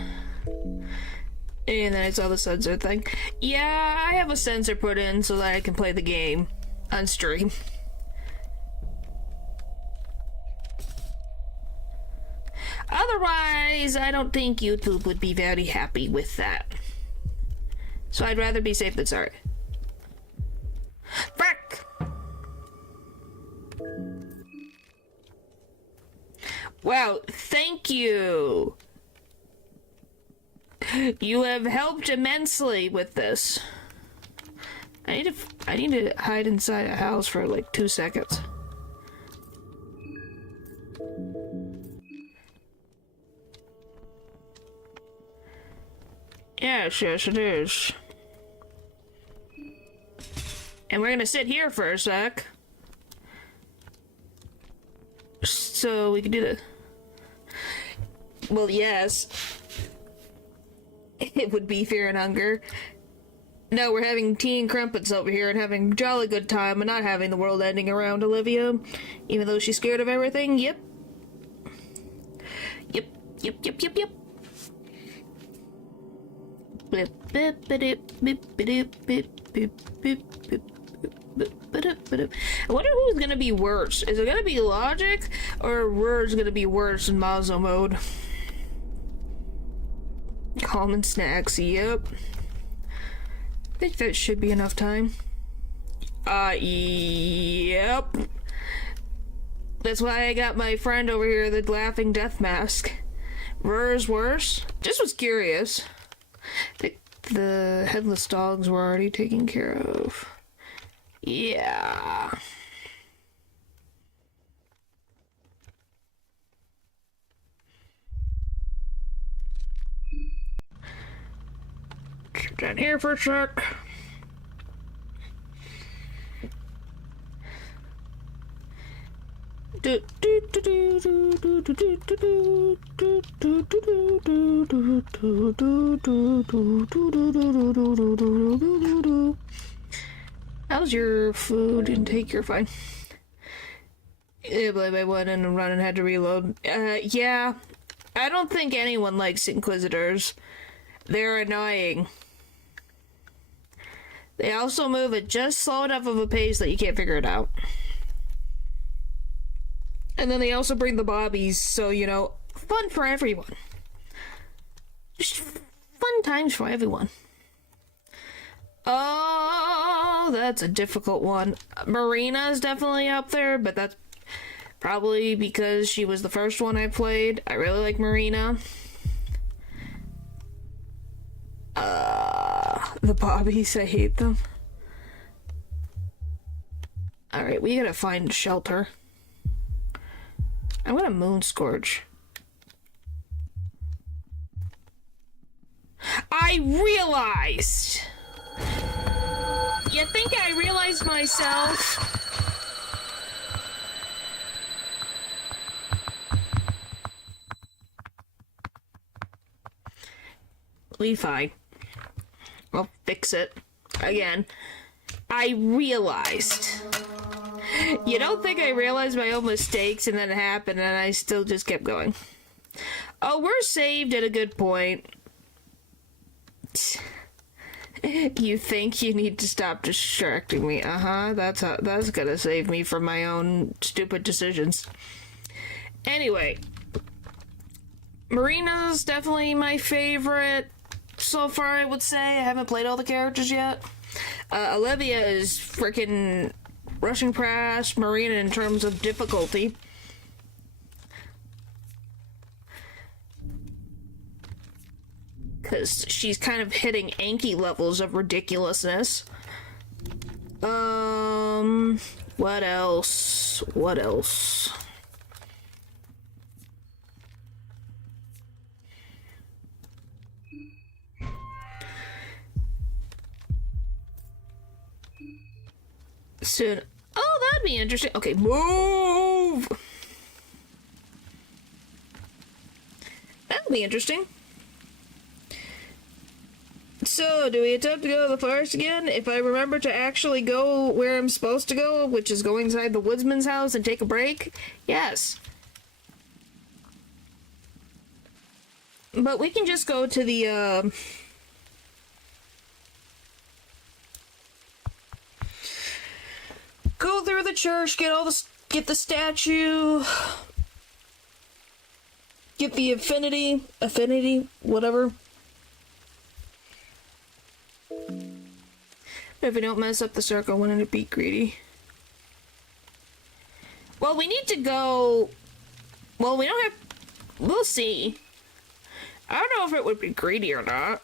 and then I saw the sensor thing. Yeah, I have a sensor put in so that I can play the game on stream. Otherwise, I don't think YouTube would be very happy with that. So I'd rather be safe than sorry. Frick! Wow, thank you! You have helped immensely with this. I need to hide inside a house for like 2 seconds. Yes, yes it is. And we're gonna sit here for a sec. So we can do the... Well, yes. It would be fear and hunger. No, we're having tea and crumpets over here and having a jolly good time and not having the world ending around Olivia. Even though she's scared of everything, yep. Yep, yep, yep, yep, yep. I wonder who's gonna be worse. Is it gonna be Logic or Word's gonna be worse in Mazo mode? Calm and snacks, yep. I think that should be enough time. Yep. That's why I got my friend over here, the laughing death mask. Rur's worse? Just was curious. I think the headless dogs were already taken care of. Yeah. down here for a sec. How's your food intake? You're fine. I went in and run and had to reload. Yeah. I don't think anyone likes Inquisitors. They're annoying. They also move at just slow enough of a pace that you can't figure it out. And then they also bring the bobbies, so, you know, fun for everyone. Just fun times for everyone. Oh, that's a difficult one. Marina's definitely up there, but that's probably because she was the first one I played. I really like Marina. The bobbies, I hate them. Alright, we gotta find shelter. I'm gonna moon scourge. I realized! You think I realized myself? We fine. I'll fix it. Again. I realized. You don't think I realized my own mistakes and then it happened and I still just kept going. Oh, we're saved at a good point. You think you need to stop distracting me. That's gonna save me from my own stupid decisions. Anyway. Marina's definitely my favorite so far, I would say. I haven't played all the characters yet. Olivia is freaking rushing past Marina in terms of difficulty. Because she's kind of hitting Anki levels of ridiculousness. What else? What else? Soon. Oh, that'd be interesting. Okay, move! That'd be interesting. So, do we attempt to go to the forest again? If I remember to actually go where I'm supposed to go, which is go inside the woodsman's house and take a break? Yes. But we can just go to the, go through the church, get the statue, get the affinity, whatever. If we don't mess up the circle, wouldn't it be greedy? Well, we need to go... Well, we don't have... We'll see. I don't know if it would be greedy or not.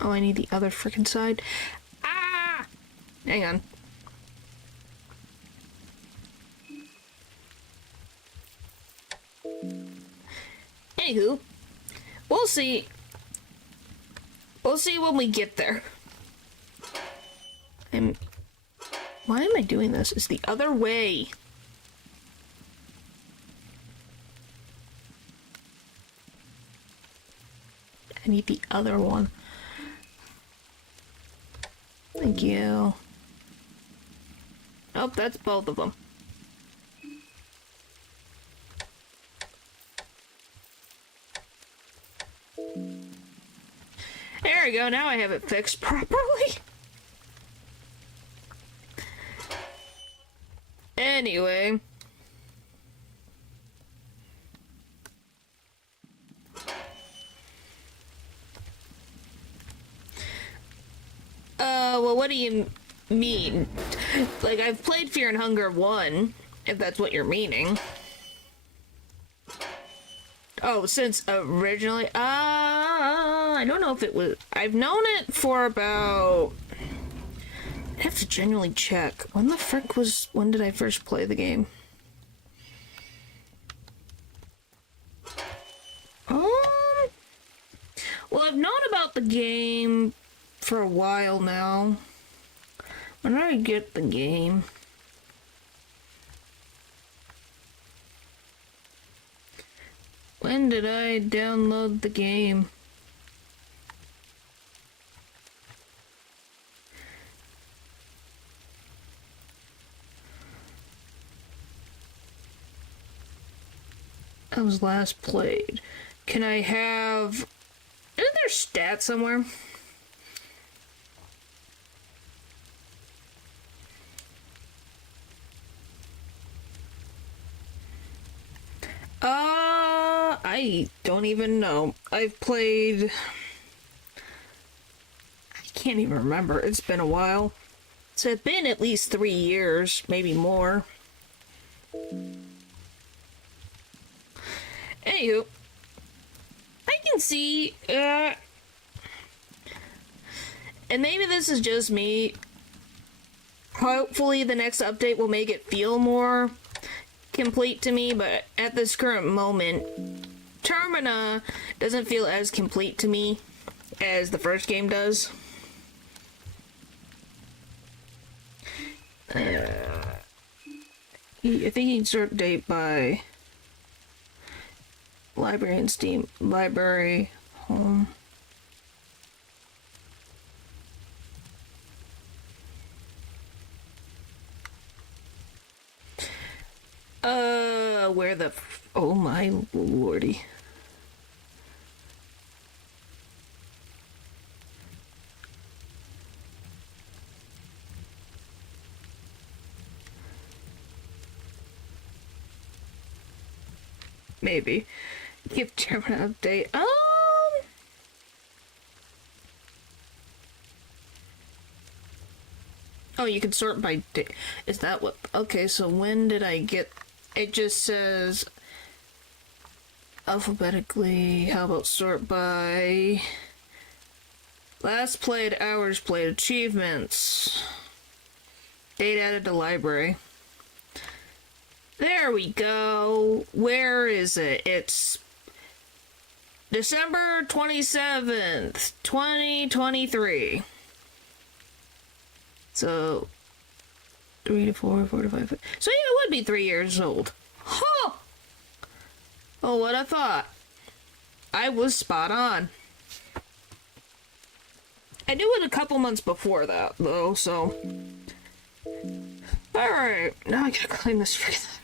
Oh, I need the other frickin' side. Ah! Hang on. Anywho, we'll see. We'll see when we get there. Why am I doing this? It's the other way. I need the other one. Thank you. Oh, that's both of them. There we go, now I have it fixed properly. Anyway. Well, what do you mean? Like, I've played Fear and Hunger 1, if that's what you're meaning. Oh, since originally, I don't know if it was, I've known it for about I have to genuinely check. When did I first play the game? Well, I've known about the game for a while now. When did I get the game? When did I download the game? I was last played. Can I have... Isn't there stats somewhere? I don't even know. I've played... I can't even remember. It's been a while. So it's been at least 3 years, maybe more. Anywho, I can see, and maybe this is just me, hopefully the next update will make it feel more complete to me, but at this current moment, Termina doesn't feel as complete to me as the first game does. I think you can sort date by library and Steam. Library, home. Where the... Oh my lordy. Maybe. Give Termina update. Oh, you can sort by date. Is that what... Okay, so when did I get... It just says... Alphabetically. How about sort by... Last played, hours played, achievements. Date added to library. There we go. Where is it? It's December 27th, 2023. So, 3 to 4, 4 to 5. So, yeah, it would be 3 years old. Huh! Oh, what I thought. I was spot on. I knew it a couple months before that, though, so. Alright, now I gotta claim this freaking.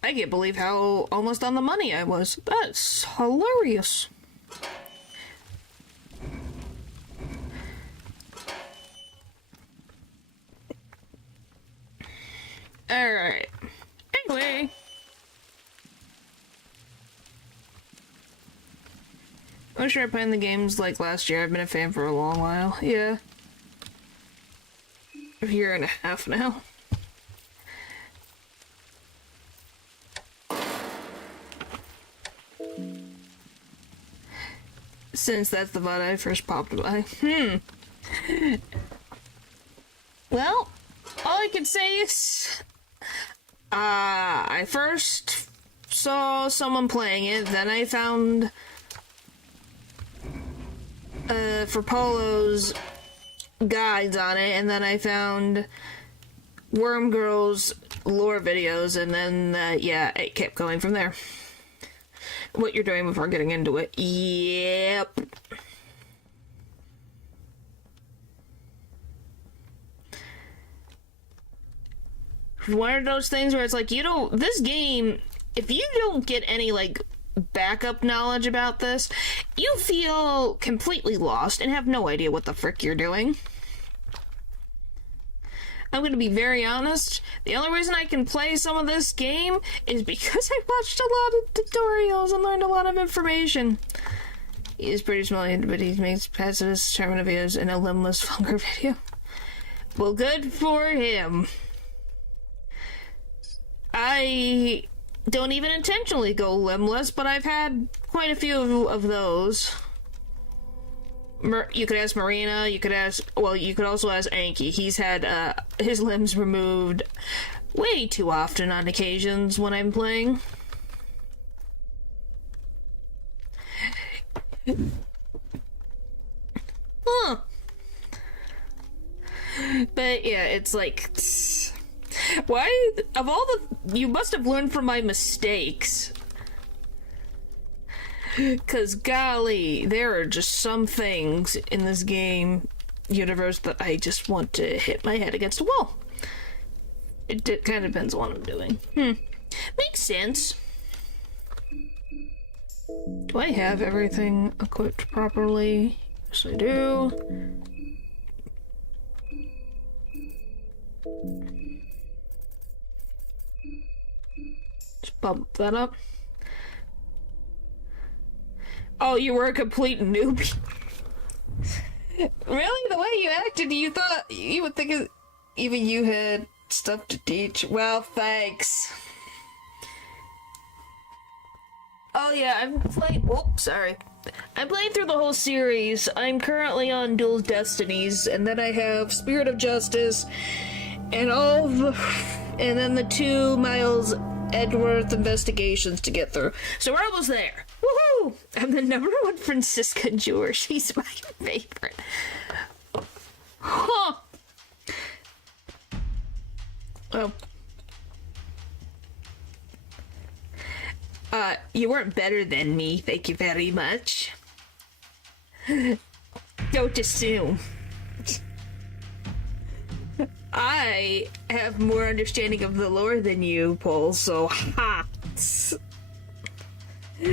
I can't believe how almost on the money I was. That's hilarious. Alright. Anyway. I'm sure I playing the games like last year. I've been a fan for a long while. Yeah. A year and a half now. Since that's the VOD I first popped by. Well, all I can say is... I first saw someone playing it, then I found... for Polo's guides on it, and then I found Worm Girl's lore videos, and then, yeah, it kept going from there. What you're doing before getting into it. Yep. One of those things where it's like, you don't... This game, if you don't get any, like, backup knowledge about this, you feel completely lost and have no idea what the frick you're doing. I'm going to be very honest. The only reason I can play some of this game is because I watched a lot of tutorials and learned a lot of information. He is pretty small, but he makes pacifist Termina videos and a limbless Funker video. Well, good for him. I don't even intentionally go limbless, but I've had quite a few of those. You could ask Marina, you could also ask Anki. He's had his limbs removed way too often on occasions when I'm playing. Huh. But yeah, it's like, why, of all the, you must have learned from my mistakes. Cause golly, there are just some things in this game universe that I just want to hit my head against a wall. It kind of depends on what I'm doing. Makes sense. Do I have everything equipped properly? Yes, I do. Just bump that up. Oh, you were a complete noob. Really? The way you acted, you thought you would think even you had stuff to teach. Well, thanks. Oh yeah, I'm playing. Whoops, sorry. I'm playing through the whole series. I'm currently on Dual Destinies, and then I have Spirit of Justice, and and then the 2 Miles Edgeworth investigations to get through. So we're almost there. Woohoo! I'm the #1 Francisca Jewer. She's my favorite. Huh. Oh. You weren't better than me, thank you very much. Don't assume. I have more understanding of the lore than you, Paul, so ha! But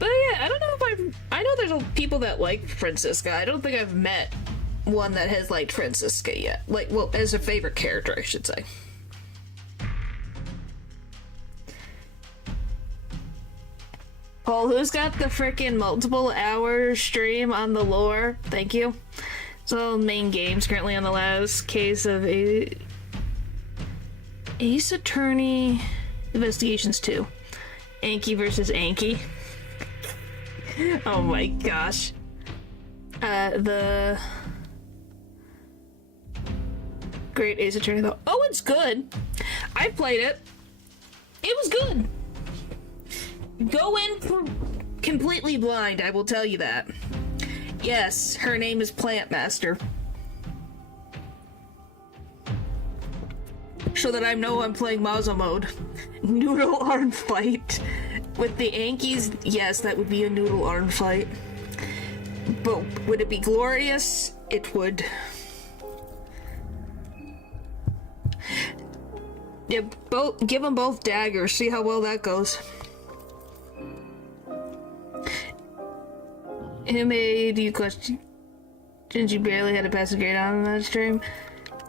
yeah, I don't know if I know there's people that like Francisca. I don't think I've met one that has liked Francisca yet. Like, well, as a favorite character, I should say. Paul, who's got the frickin' multiple hour stream on the lore? Thank you. So, main games currently on the last case of Ace Attorney Investigations 2. Anki versus Anki. Oh my gosh. The Great Ace Attorney though. Oh, it's good. I played it. It was good. Go in completely blind, I will tell you that. Yes, her name is Plant Master. So that I know I'm playing Mazo mode. Noodle arm fight. With the Ankies, yes, that would be a noodle arm fight. But would it be glorious? It would. Yeah, give them both daggers, see how well that goes. Who made you question? Since you barely had a passing grade on that stream?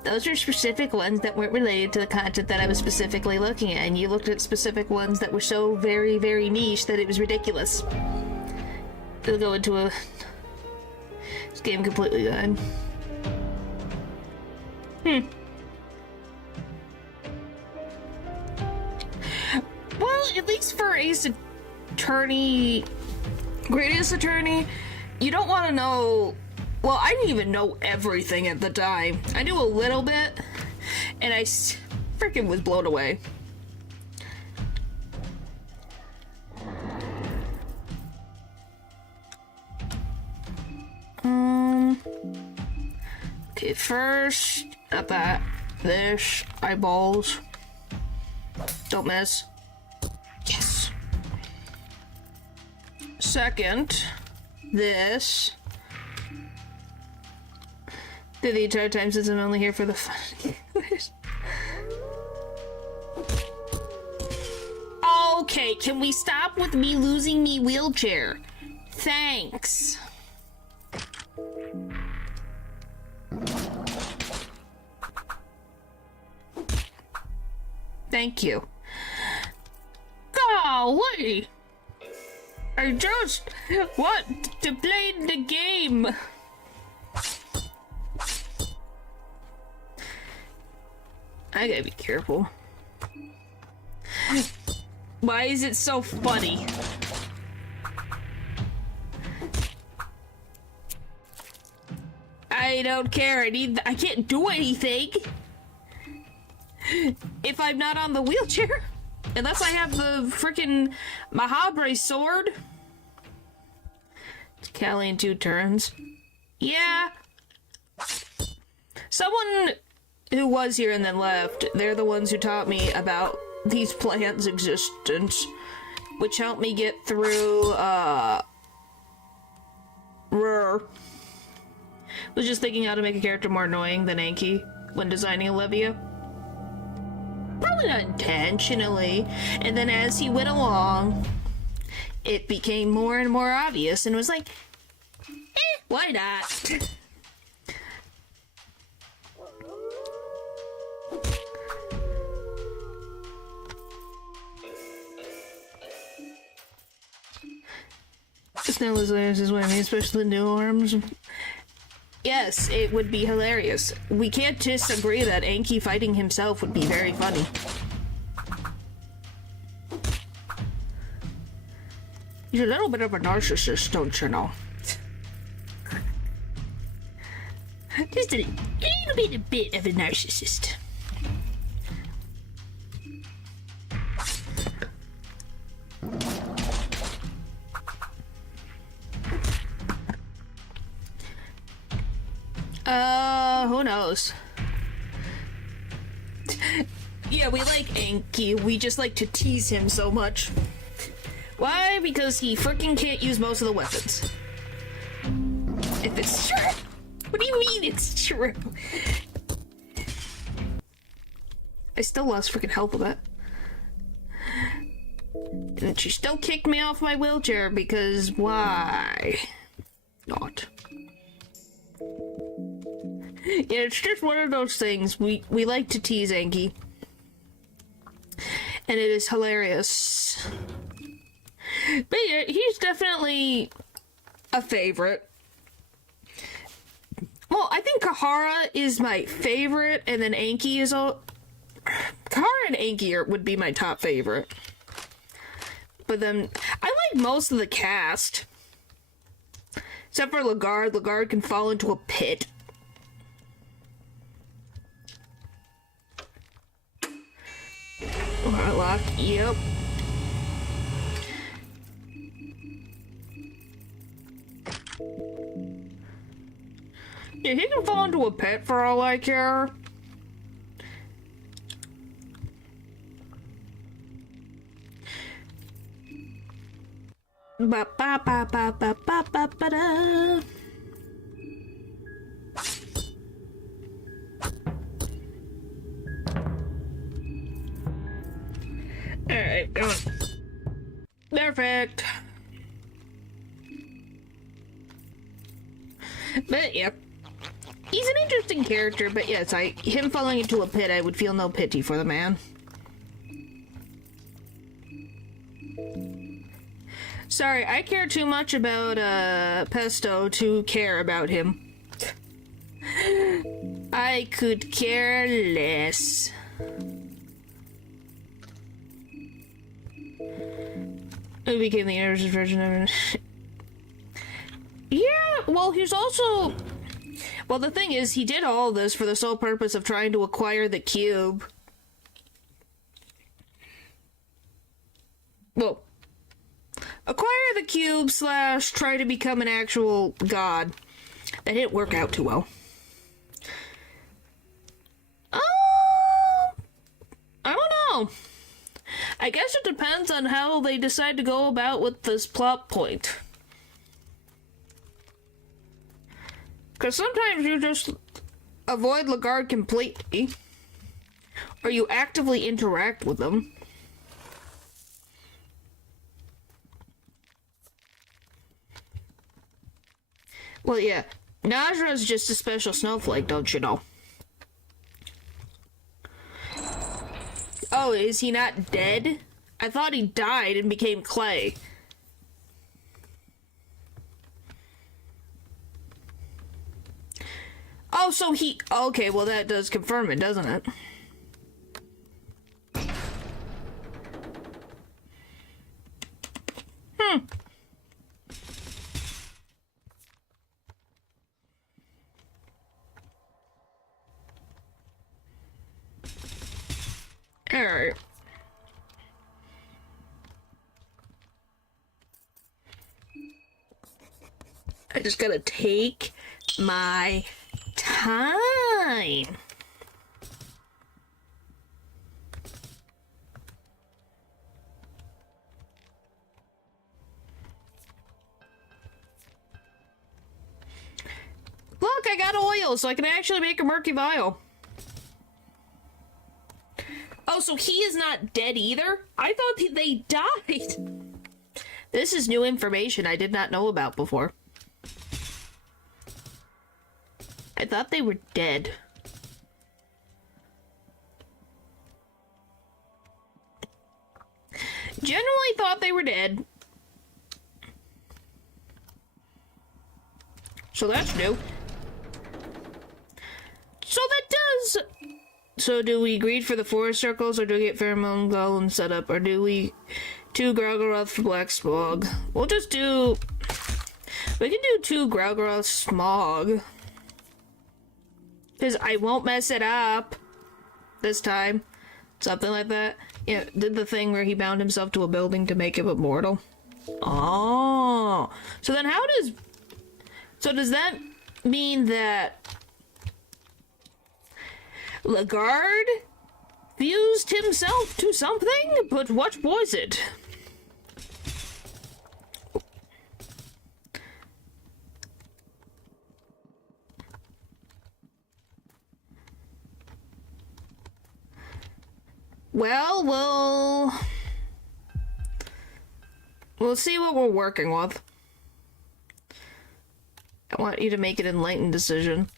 Those are specific ones that weren't related to the content that I was specifically looking at, and you looked at specific ones that were so very, very niche that it was ridiculous. It'll go into this game completely done. Well, at least for Ace Attorney, Greatest Attorney, you don't want to know. Well, I didn't even know everything at the time. I knew a little bit, and I freaking was blown away. Okay, first, at that, this, eyeballs. Don't miss. Yes! Second, this. Did the entire time since I'm only here for the fun. Okay, can we stop with me losing me wheelchair? Thanks. Thank you. Golly! I just want to play the game. I gotta be careful. Why is it so funny? I don't care. I can't do anything if I'm not on the wheelchair. Unless I have the freaking Mahabre sword. It's Callie in 2 turns. Yeah. Someone who was here and then left, they're the ones who taught me about these plants' existence, which helped me get through, Rur. Was just thinking how to make a character more annoying than Anki when designing Olivia. Probably not intentionally. And then as he went along, it became more and more obvious and was like, why not? Snow is hilarious is what I mean, especially the new arms. Yes, it would be hilarious. We can't disagree that Anki fighting himself would be very funny. He's a little bit of a narcissist, don't you know? Just a little bit of a narcissist. Who knows? Yeah, we like Anki. We just like to tease him so much. Why? Because he freaking can't use most of the weapons. If it's true. What do you mean it's true? I still lost freaking health with that. And she still kicked me off my wheelchair because why not? Yeah, it's just one of those things. We like to tease Anki. And it is hilarious. But yeah, he's definitely a favorite. Well, I think Kahara is my favorite, and then Anki is a... Kahara and Anki would be my top favorite. But then, I like most of the cast. Except for Lagarde. Lagarde can fall into a pit. Lock, yep. Yeah, he can fall into a pit for all I care. Ba ba ba ba ba ba ba ba da. Alright, go on. Perfect. But yeah, he's an interesting character, but yes, him falling into a pit, I would feel no pity for the man. Sorry, I care too much about Pesto to care about him. I could care less. Who became the Anderson version of it? Yeah, well, he's also... Well, the thing is, he did all this for the sole purpose of trying to acquire the cube. Well, acquire the cube / try to become an actual god. That didn't work out too well. I don't know. I guess it depends on how they decide to go about with this plot point. Because sometimes you just avoid Lagarde completely, or you actively interact with them. Well, yeah, Najra's just a special snowflake, don't you know? Oh, is he not dead? I thought he died and became clay. Oh, so he... Okay, well that does confirm it, doesn't it? I just gotta take my time. Look, I got oil, so I can actually make a murky vial. Oh, so he is not dead either? I thought they died. This is new information I did not know about before. I thought they were dead. Generally thought they were dead. So that's new. So that does... So do we greed for the forest circles, or do we get pheromone golem set up, or do we 2 Growlgroth for black smog? We'll just do... We can do 2 Growlgroth smog. Because I won't mess it up this time. Something like that. Yeah, did the thing where he bound himself to a building to make him immortal. Oh. So then how does... So does that mean that Lagarde fused himself to something? But what was it? Well, we'll see what we're working with. I want you to make an enlightened decision.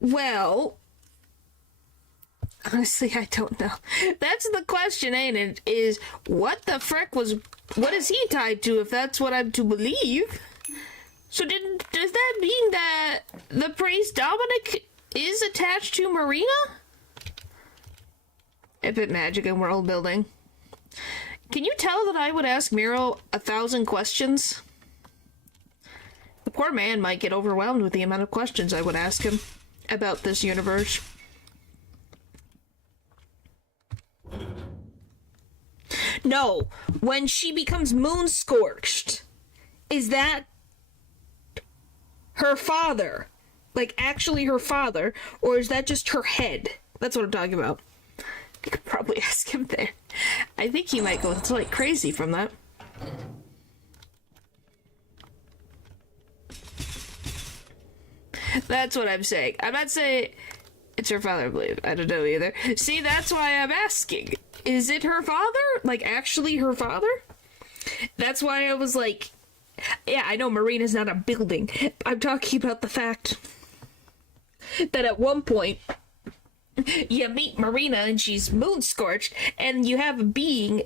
Well, honestly, I don't know. That's the question, ain't it? Is what the frick was... What is he tied to, if that's what I'm to believe? So does that mean that the priest Dominic is attached to Marina? Epic magic and world building. Can you tell that I would ask Miro 1,000 questions? The poor man might get overwhelmed with the amount of questions I would ask him about this universe. No, when she becomes moon-scorched, is that her father? Like, actually her father? Or is that just her head? That's what I'm talking about. You could probably ask him there. I think he might go like crazy from that. That's what I'm saying. I'm not saying it's her father, I believe. I don't know either. See, that's why I'm asking. Is it her father? Like, actually her father? That's why I was like... Yeah, I know Marina's not a building. I'm talking about the fact that at one point... You meet Marina and she's moon-scorched, and you have a being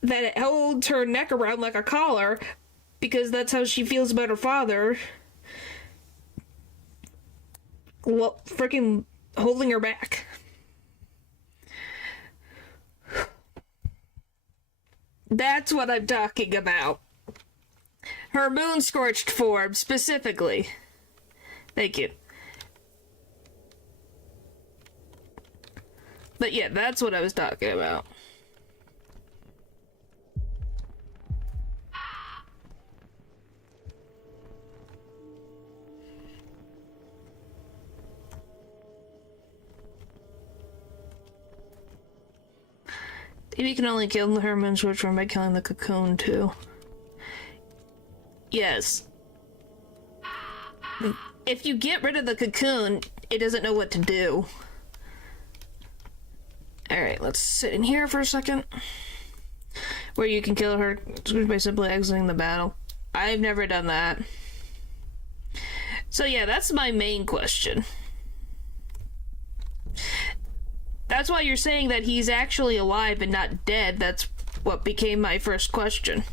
that holds her neck around like a collar because that's how she feels about her father. Well, freaking holding her back. That's what I'm talking about. Her moon-scorched form, specifically. Thank you. But yeah, that's what I was talking about. Maybe you can only kill the Herman Switch by killing the cocoon too. Yes. If you get rid of the cocoon, it doesn't know what to do. Alright, let's sit in here for a second. Where you can kill her by simply exiting the battle. I've never done that. So yeah, that's my main question. That's why you're saying that he's actually alive and not dead. That's what became my first question.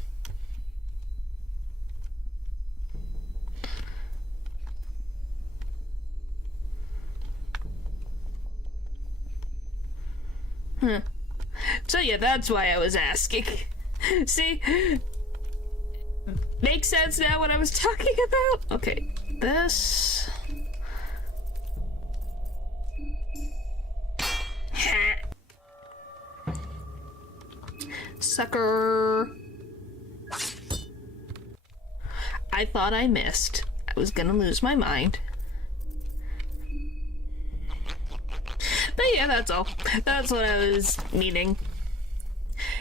Huh. So yeah, that's why I was asking. See? Makes sense now what I was talking about? Okay, this... Sucker. I thought I missed. I was gonna lose my mind. But yeah, that's all. That's what I was meaning.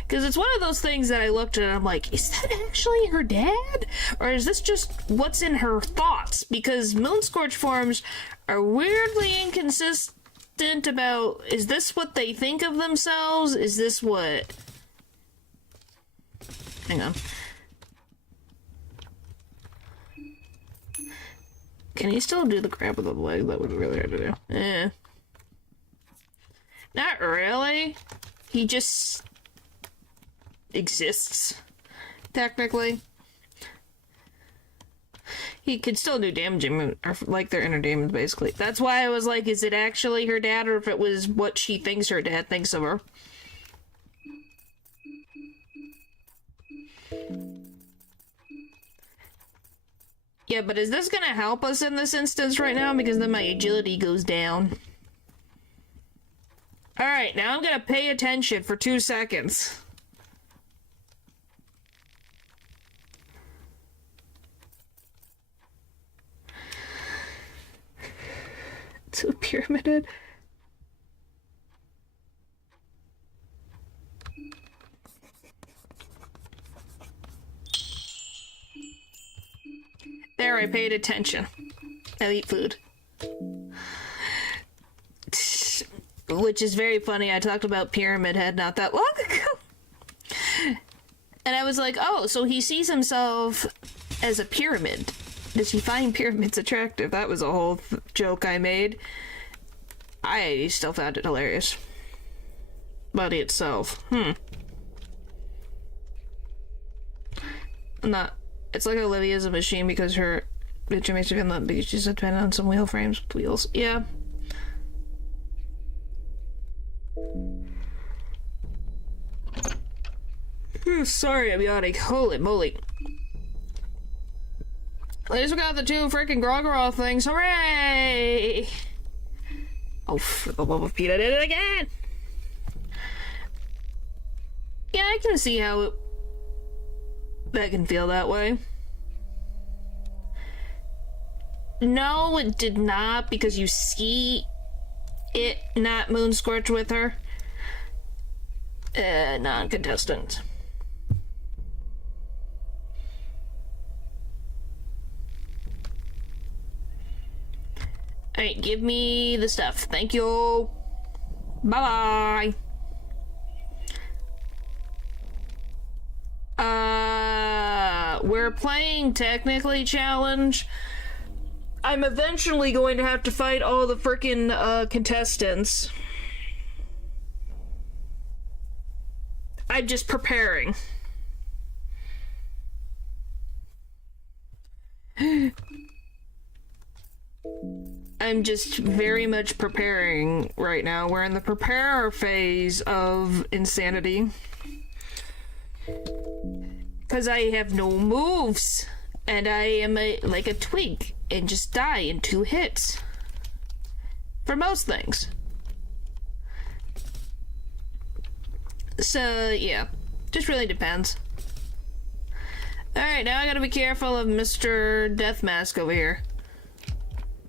Because it's one of those things that I looked at and I'm like, is that actually her dad? Or is this just what's in her thoughts? Because Moonscorch forms are weirdly inconsistent about, is this what they think of themselves? Is this what... Hang on. Can he still do the grab with the leg? That would be really hard to do. Eh. Not really. He just exists, technically. He could still do damaging, or like their inner demons, basically. That's why I was like, is it actually her dad, or if it was what she thinks her dad thinks of her? Yeah, but is this gonna help us in this instance right now? Because then my agility goes down. Alright, now I'm gonna pay attention for 2 seconds. It's a pyramided. There, I paid attention. I eat food. Which is very funny. I talked about Pyramid Head not that long ago. And I was like, oh, so he sees himself as a pyramid. Does he find pyramids attractive? That was a whole joke I made. I still found it hilarious. Body itself. Not... It's like Olivia's a machine because her picture makes her feel that because she's dependent on some wheel frames with wheels. Yeah. Sorry, I'm yawning. Holy moly. At least we got the 2 freaking Grogoroth things. Hooray! Oh, for the love of Pete, I did it again! Yeah, I can see how that can feel that way. No, it did not, because you see it not Moonscorch with her. Non-contestant. Alright, give me the stuff. Thank you. Bye-bye. We're playing technically challenge. I'm eventually going to have to fight all the frickin' contestants. I'm just preparing. I'm just very much preparing right now. We're in the prepare phase of insanity. Because I have no moves. And I am like a twig and just die in 2 hits. For most things. So, yeah. Just really depends. Alright, now I gotta be careful of Mr. Death Mask over here.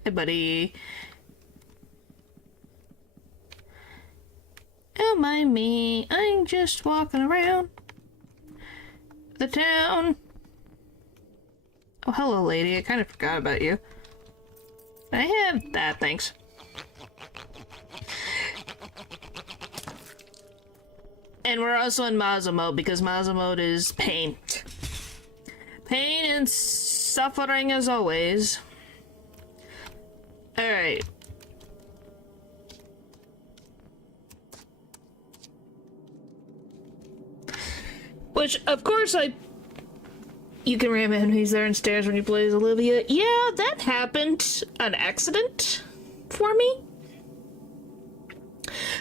Hey, buddy. Don't mind me. I'm just walking around the town. Oh, hello, lady. I kind of forgot about you. I have that, thanks. And we're also in Mazza mode, because Mazza mode is pain. Pain and suffering as always. Alright. Which, of course, you can ram enemies there and stairs when you play as Olivia. Yeah, that happened an accident for me.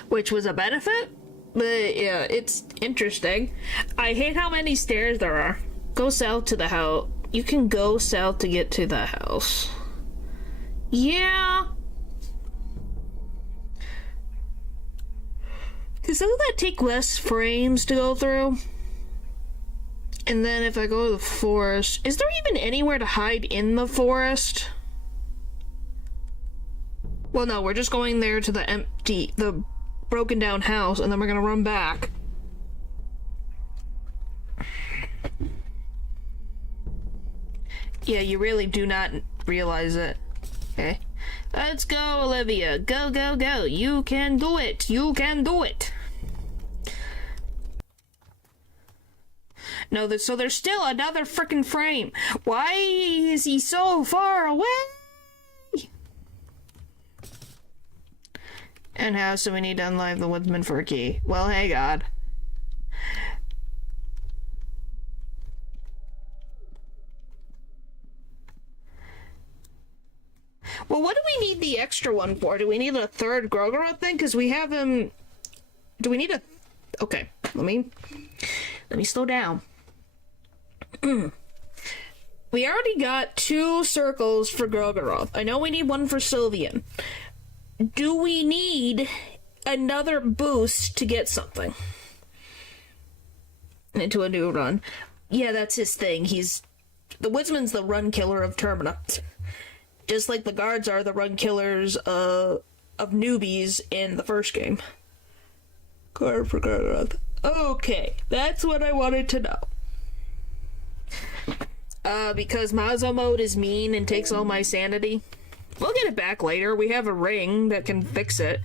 Which was a benefit. But yeah, it's interesting. I hate how many stairs there are. Go south to the house. You can go south to get to the house. Yeah. Because doesn't that take less frames to go through? And then if I go to the forest... Is there even anywhere to hide in the forest? Well, no, we're just going there to the broken down house, and then we're gonna run back. Yeah, you really do not realize it. Okay. Let's go, Olivia. Go, go, go. You can do it. You can do it. No, so there's still another frickin' frame. Why is he so far away? And how so we need to unlive the woodsman for a key? Well, hey, God. Well, what do we need the extra one for? Do we need a third Gorgoroth thing? Because we have him... Do we need a... Okay, let me slow down. We already got 2 circles for Gorgoroth. I know we need one for Sylvian. Do we need another boost to get something? Into a new run. Yeah, that's his thing. The Woodsman's the run killer of Termina. Just like the guards are the run killers of newbies in the first game. Guard for Gorgoroth. Okay, that's what I wanted to know. Because Mazo mode is mean and takes all my sanity. We'll get it back later. We have a ring that can fix it.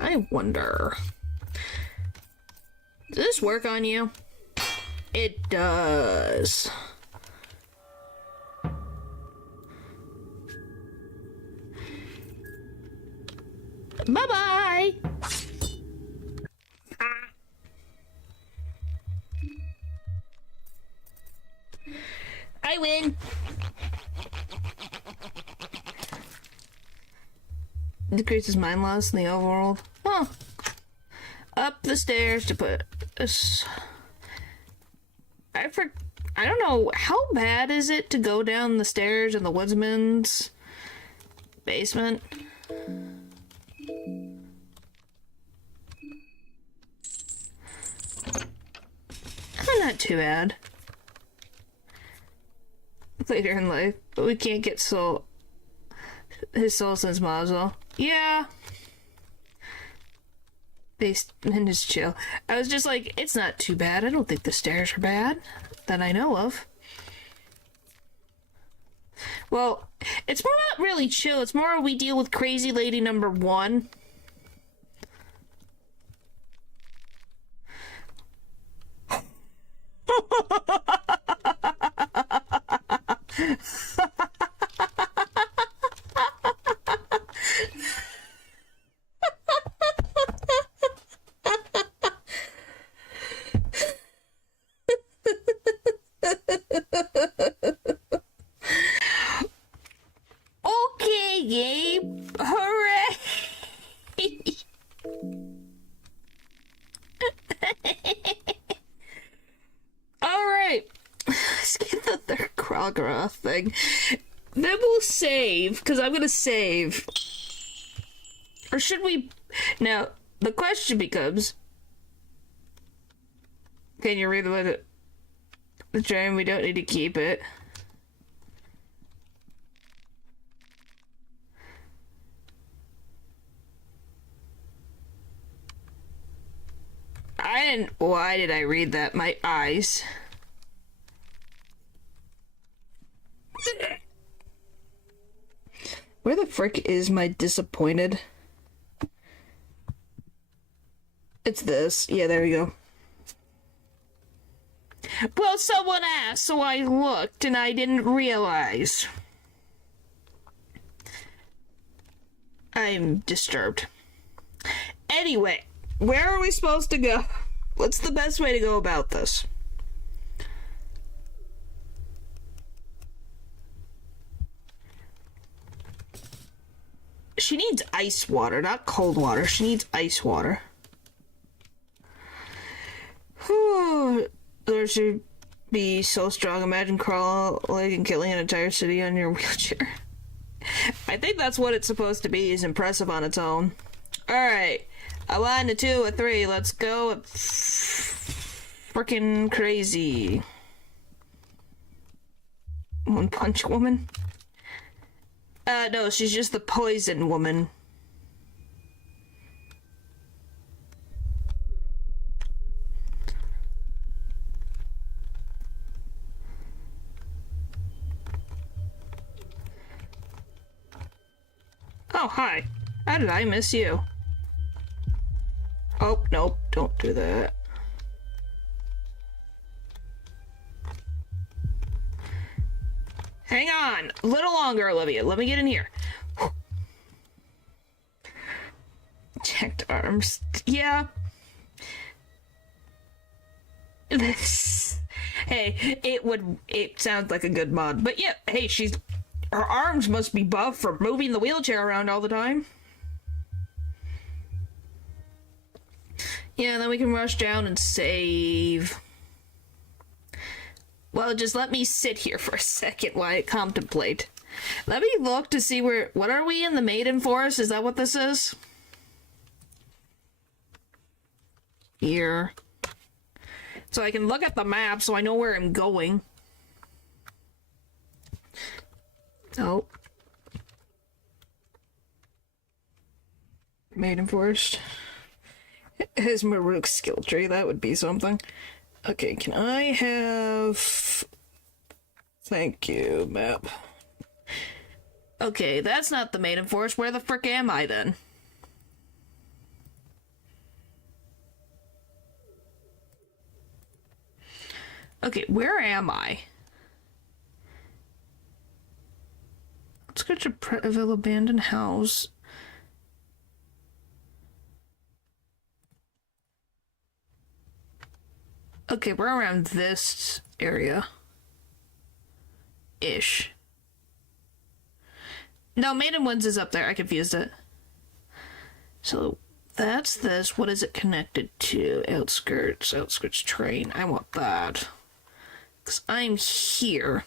I wonder... Does this work on you? It does. Bye-bye! I win! Decreases mind loss in the overworld. Huh. Up the stairs to put this... I don't know, how bad is it to go down the stairs in the Woodsman's basement? Not too bad. Later in life, but we can't get his soul since Mazo. Yeah. Basement is chill. I was just like, it's not too bad. I don't think the stairs are bad that I know of. Well, it's more not really chill. It's more we deal with crazy lady number 1. Okay, Gabe. Hooray! Alright. Let's get the third Gorgoroth thing. Then we'll save, because I'm gonna save. Or should we... Now, the question becomes... Can you read the dream? We don't need to keep it. Why did I read that? My eyes. Where the frick is my disappointed? It's this. Yeah, there we go. Well, someone asked, so I looked, and I didn't realize. I'm disturbed. Anyway, where are we supposed to go? What's the best way to go about this? She needs ice water, not cold water. She needs ice water. Whew. There should be so strong. Imagine crawling and killing an entire city on your wheelchair. I think that's what it's supposed to be, is impressive on its own. Alright. A 1, a 2, a 3. Let's go. Freaking crazy. One Punch Woman? No, she's just the Poison Woman. Oh, hi. How did I miss you? Oh, nope, don't do that. Hang on, a little longer, Olivia. Let me get in here. Checked arms. Yeah. This. Hey, it sounds like a good mod. But yeah, hey, her arms must be buff from moving the wheelchair around all the time. Yeah, then we can rush down and save. Well, just let me sit here for a second while I contemplate. Let me look to see what are we in the Maiden Forest? Is that what this is? Here. So I can look at the map so I know where I'm going. Oh. Maiden Forest. His Maruk skill tree, that would be something. Okay, can I have... Thank you, map. Okay, that's not the Maiden Forest. Where the frick am I, then? Okay, where am I? Let's go to Pretteville Abandoned House. Okay, we're around this area. Ish. No, Maiden Woods is up there. I confused it. So, that's this. What is it connected to? Outskirts train. I want that. Because I'm here.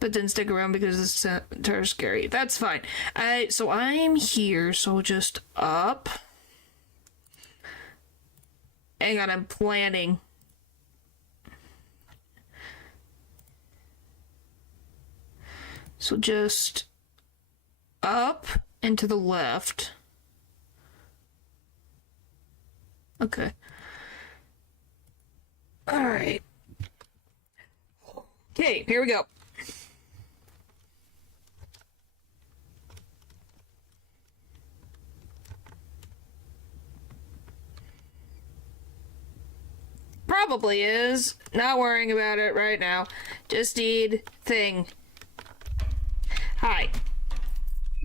But didn't stick around because the center is scary. That's fine. So I'm here, so just up. Hang on, I'm planning. So just up and to the left. Okay. Alright. Okay, here we go. Probably is. Not worrying about it right now. Just need thing. Hi.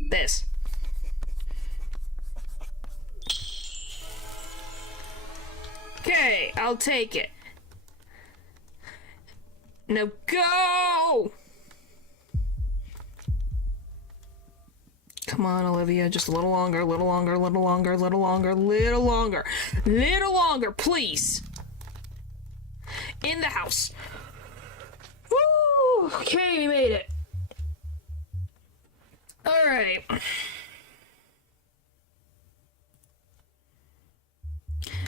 This. Okay, I'll take it. Now go! Come on, Olivia, just a little longer, little longer, little longer, little longer, little longer, little longer, please. In the house. Woo! Okay, we made it. Alright.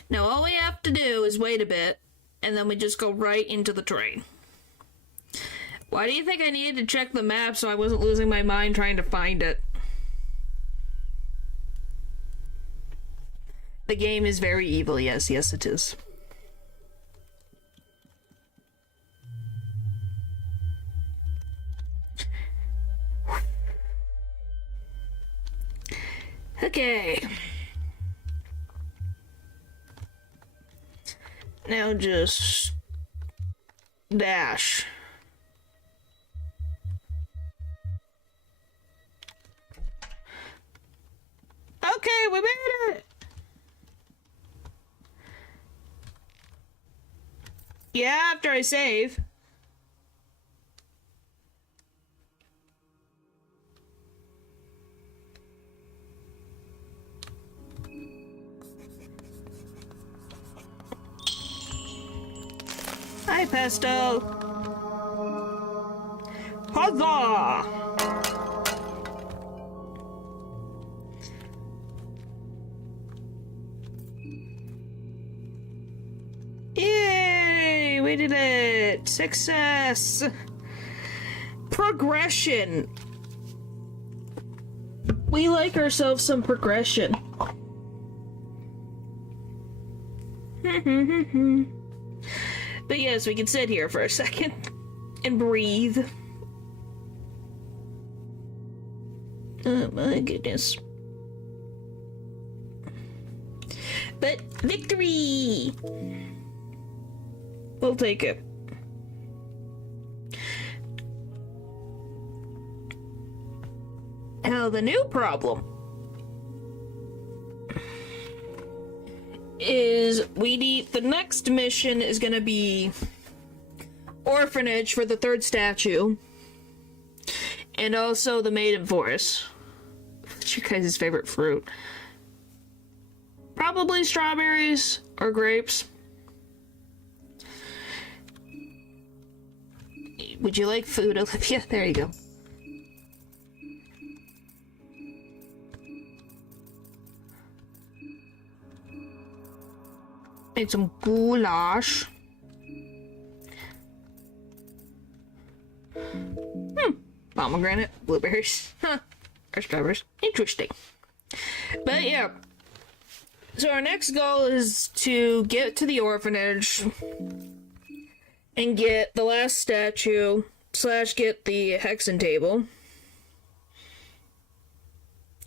Now all we have to do is wait a bit, and then we just go right into the train. Why do you think I needed to check the map so I wasn't losing my mind trying to find it? The game is very evil, yes, yes it is. Okay. Now just dash. Okay, we made it! Yeah, after I save. Hi, Pesto. Huzzah! it. Success! Progression! We like ourselves some progression. But yes, we can sit here for a second and breathe. Oh my goodness. But victory! We'll take it. Now the new problem is the next mission is gonna be orphanage for the third statue. And also the Maiden Forest. What's your guys' favorite fruit? Probably strawberries or grapes. Would you like food, Olivia? There you go. Need some goulash. Pomegranate, blueberries, or strawberries. Interesting. But yeah. So our next goal is to get to the orphanage and get the last statue / get the hexen table.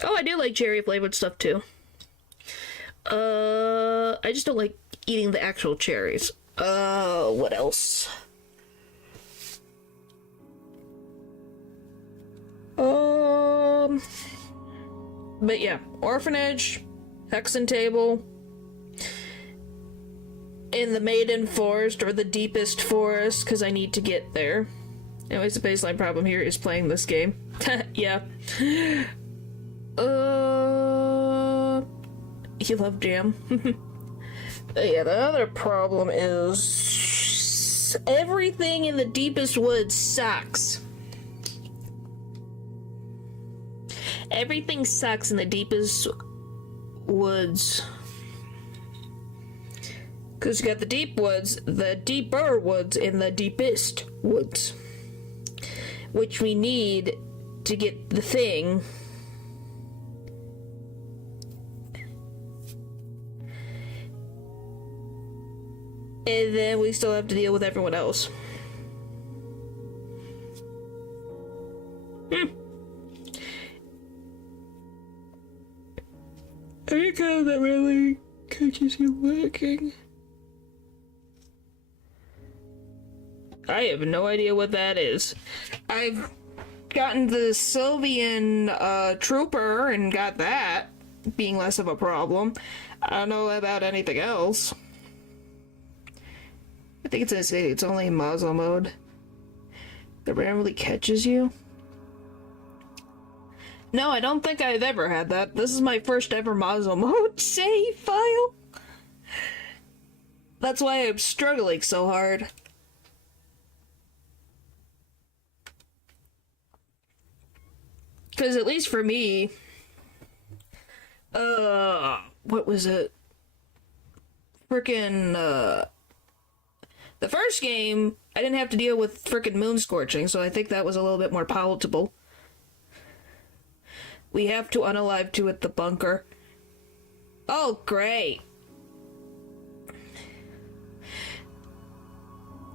Oh, I do like cherry flavored stuff too. I just don't like eating the actual cherries. What else? But yeah, orphanage, hexen table, in the Maiden Forest, or the deepest forest, because I need to get there. Anyways, the baseline problem here is playing this game. Yeah. You love jam. Yeah, the other problem is everything in the deepest woods sucks. Everything sucks in the deepest woods. Because you got the deep woods, the deeper woods, and the deepest woods. Which we need to get the thing. And then we still have to deal with everyone else. Any kind that really catches you looking. I have no idea what that is. I've gotten the Sylvian trooper and got that being less of a problem. I don't know about anything else. I think it's only in muzzle mode that randomly catches you. No, I don't think I've ever had that. This is my first ever muzzle mode save file. That's why I'm struggling so hard. Because at least for me, what was it? Frickin', the first game, I didn't have to deal with frickin' moon scorching, so I think that was a little bit more palatable. We have to unalive two at the bunker. Oh, great.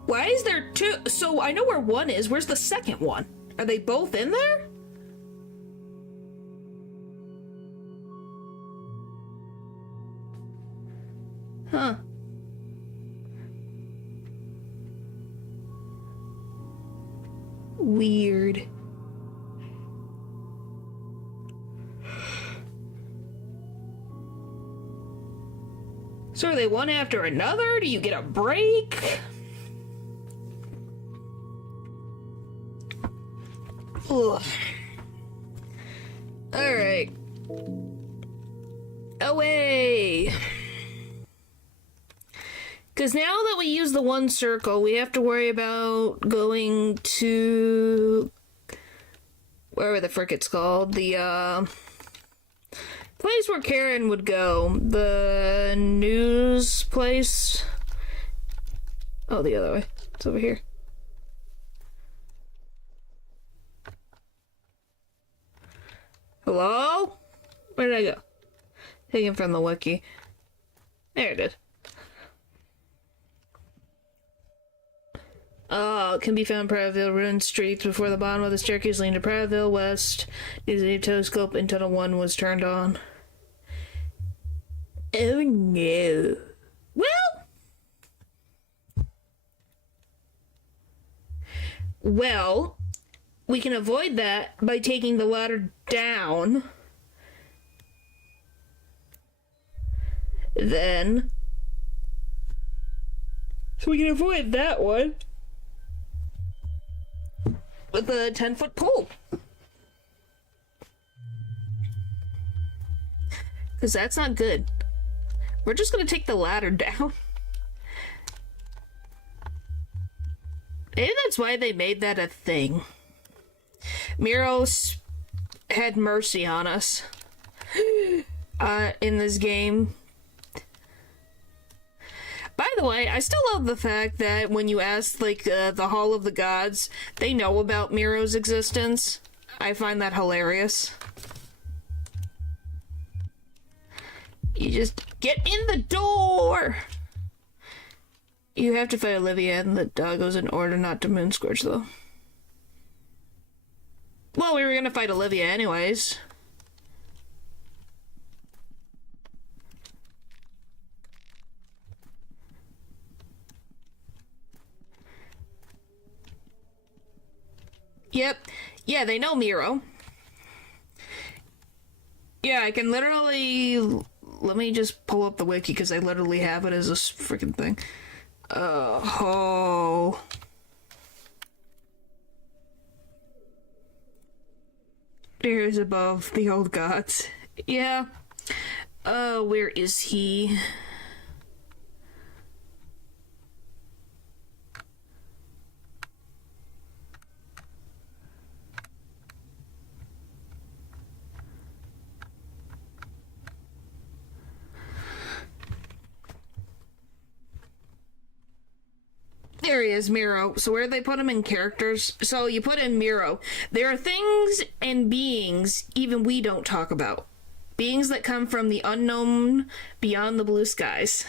Why is there two? So I know where one is. Where's the second one? Are they both in there? Huh. Weird. So are they one after another? Do you get a break? Ugh. Alright. Away! Because now that we use the one circle, we have to worry about going to... wherever the frick it's called. The, place where Karen would go. The news place. Oh, the other way. It's over here. Hello? Where did I go? Taken from the wiki. There it is. It can be found in Prattville ruined streets before the bottom of the staircase leading to Prattville West. The telescope in Tunnel 1 was turned on. Oh no. Well, we can avoid that by taking the ladder down. Then, so we can avoid that one with a 10-foot pole. Because that's not good. We're just going to take the ladder down. Maybe that's why they made that a thing. Miro had mercy on us in this game. By the way, I still love the fact that when you ask, like, the Hall of the Gods, they know about Miro's existence. I find that hilarious. You just get in the door! You have to fight Olivia and the doggos in order not to moonscorch, though. Well, we were gonna fight Olivia anyways. Yep. Yeah, they know Miro. Yeah, I can literally... Let me just pull up the wiki, because I literally have it as a freaking thing. Oh. Here's above the old gods. Yeah. Where is he? There he is, Miro. So where they put him in characters? So you put in Miro. There are things and beings even we don't talk about. Beings that come from the unknown beyond the blue skies.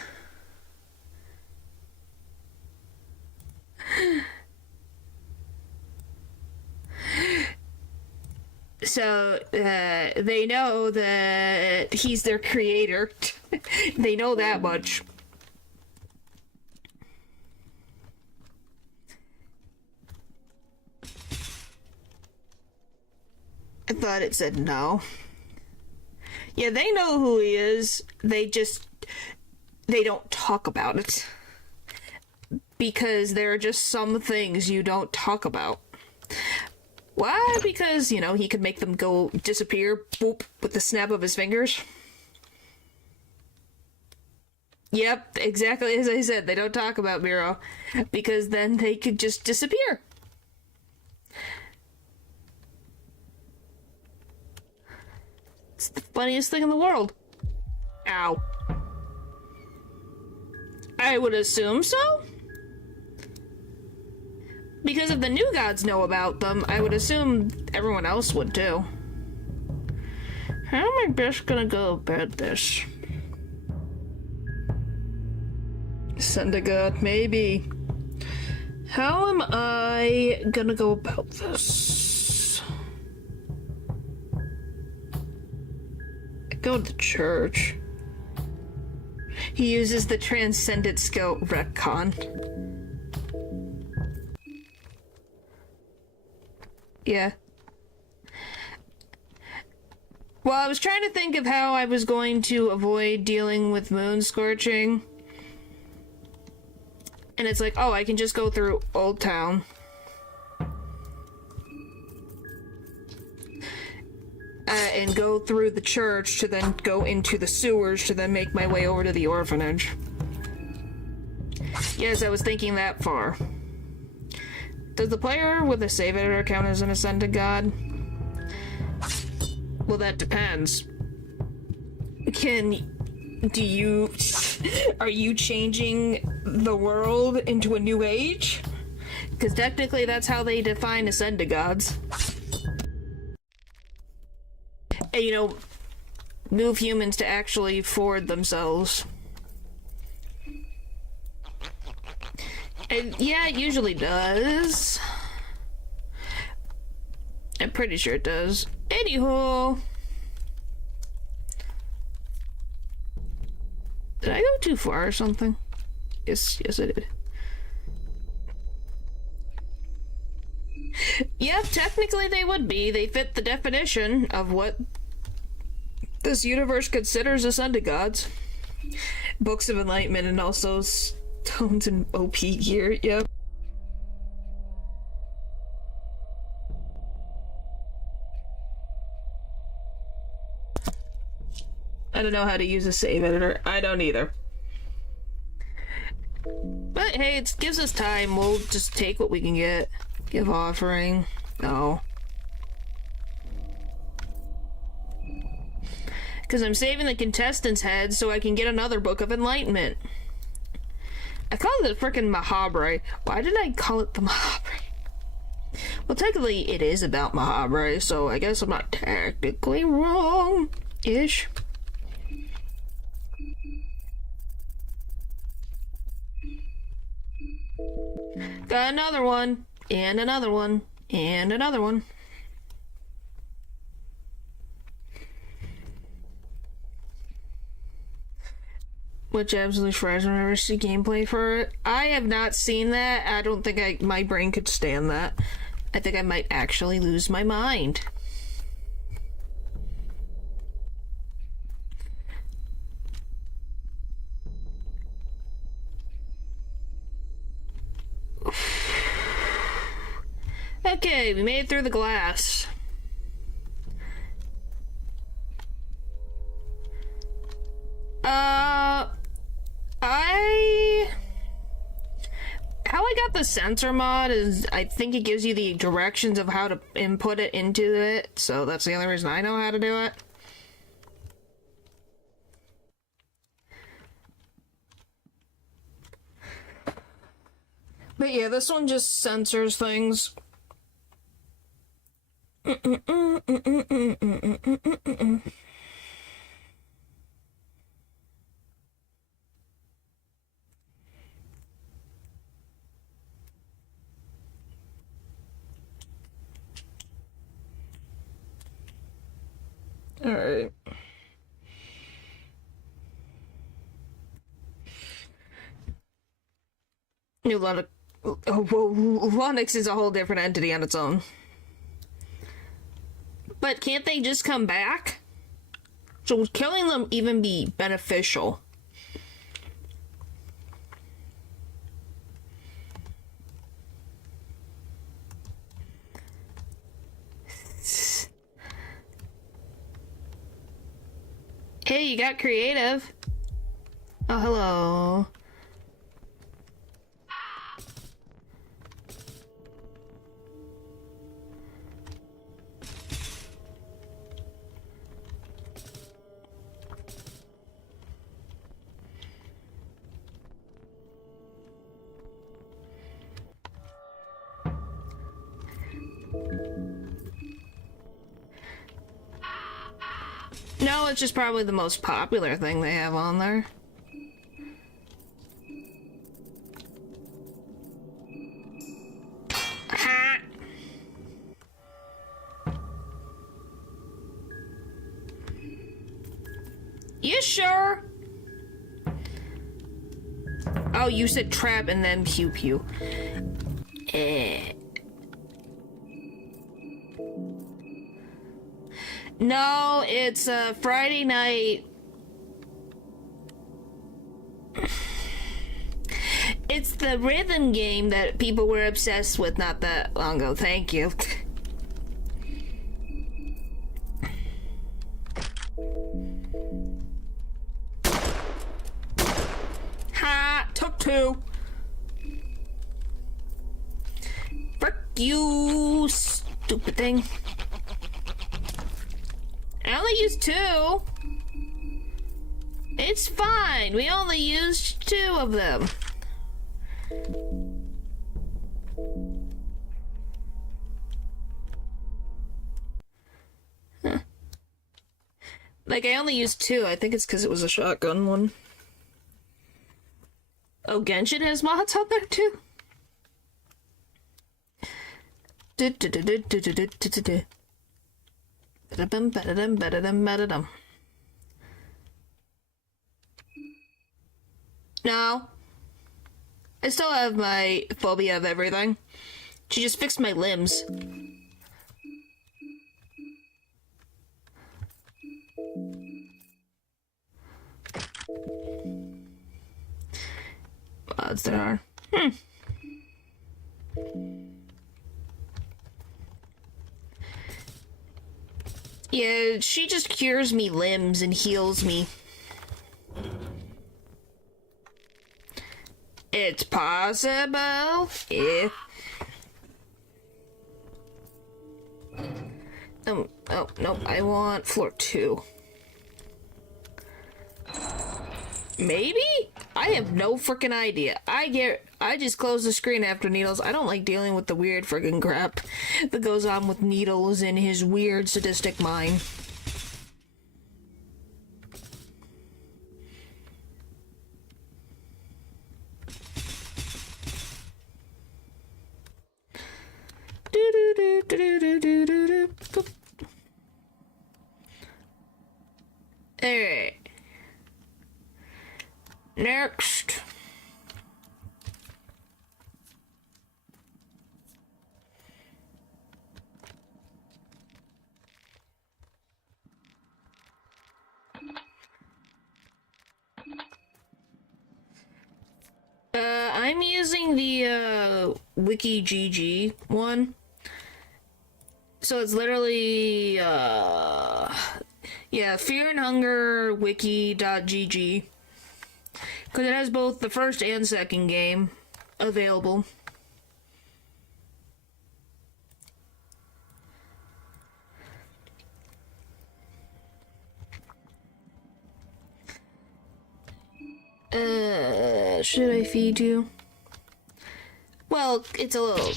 So, they know that he's their creator. They know that much. I thought it said no. Yeah, they know who he is. They don't talk about it. Because there are just some things you don't talk about. Why? Because, you know, he could make them go disappear, boop, with the snap of his fingers. Yep, exactly as I said, they don't talk about Miro. Because then they could just disappear. It's the funniest thing in the world. Ow. I would assume so? Because if the new gods know about them, I would assume everyone else would too. How am I best gonna go about this? Send a god, maybe. How am I gonna go about this? I go to the church. He uses the transcendent skill retcon. Yeah. Well, I was trying to think of how I was going to avoid dealing with moon scorching. And it's like, oh, I can just go through Old Town. And go through the church to then go into the sewers to then make my way over to the orphanage. Yes, I was thinking that far. Does the player with a save editor count as an ascended god? Well, that depends. Are you changing the world into a new age? Because technically that's how they define ascended gods. you know, move humans to actually forward themselves. And yeah, it usually does. I'm pretty sure it does. Anywho. Did I go too far or something? Yes, I did. Yeah, technically they would be. They fit the definition of what this universe considers ascended gods. Books of Enlightenment and also stones and OP gear, yep. I don't know how to use a save editor. I don't either. But hey, it gives us time. We'll just take what we can get. Give offering. No. Because I'm saving the contestants' heads so I can get another Book of Enlightenment. I call it the frickin' Mahabharata. Why did I call it the Mahabharata? Well, technically it is about Mahabharata, so I guess I'm not technically wrong-ish. Got another one, and another one, and another one. Which absolutely fries whenever I see gameplay for it. I have not seen that. I don't think my brain could stand that. I think I might actually lose my mind. Okay, we made it through the glass. How I got the sensor mod is I think it gives you the directions of how to input it into it, so that's the only reason I know how to do it. But yeah, this one just censors things. Alright. Linux is a whole different entity on its own. But can't they just come back? So would killing them even be beneficial? Hey, you got creative. Oh, hello. No, it's just probably the most popular thing they have on there. Ha! You sure? Oh, you said trap and then pew pew. No, it's a Friday night. It's the rhythm game that people were obsessed with not that long ago. Thank you. Ha! Took two. Frick you, stupid thing. I only used two. It's fine. We only used two of them. Huh. Like, I only used 2. I think it's because it was a shotgun one. Oh, Genshin has mods on there, too? No. I still have my phobia of everything. She just fixed my limbs. Odds there are. Yeah, she just cures me limbs and heals me. It's possible if... Oh, no, I want floor 2. Maybe? I have no freaking idea. I just close the screen after Needles. I don't like dealing with the weird freaking crap that goes on with Needles in his weird sadistic mind. Alright. Next. I'm using the WikiGG one. So it's literally yeah, Fear and Hunger wiki.gg. Because it has both the first and second game available. Should I feed you? Well, it's a little...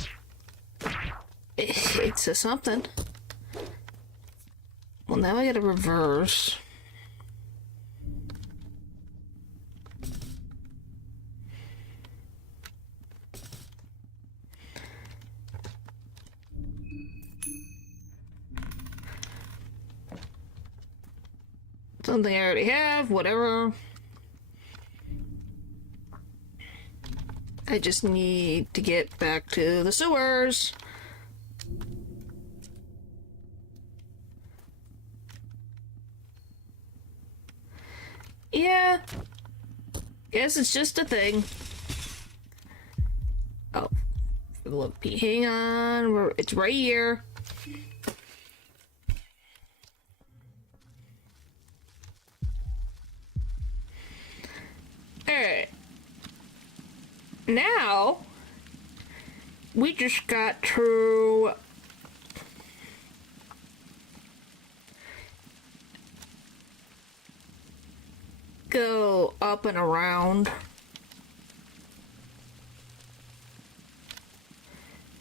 It's a something. Well, now I gotta reverse. Something I already have, whatever. I just need to get back to the sewers. Yeah. Guess it's just a thing. Oh. Look, hang on. It's right here. Alright. Now, we just got to go up and around.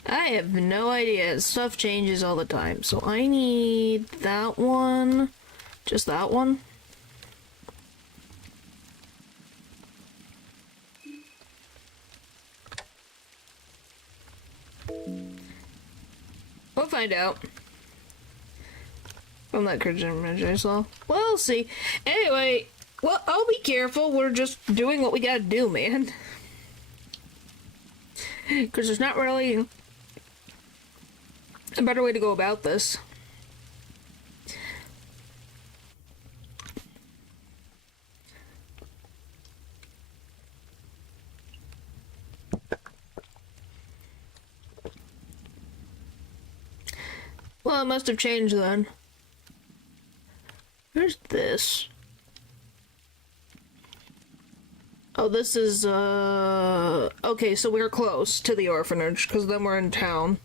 I have no idea. Stuff changes all the time. So I need that one. Just that one. We'll find out. From that Christian I saw. We'll see. Anyway, well, I'll be careful. We're just doing what we gotta do, man. Because there's not really a better way to go about this. Well, it must have changed then. Where's this? Oh, this is, okay, so we're close to the orphanage, because then we're in town.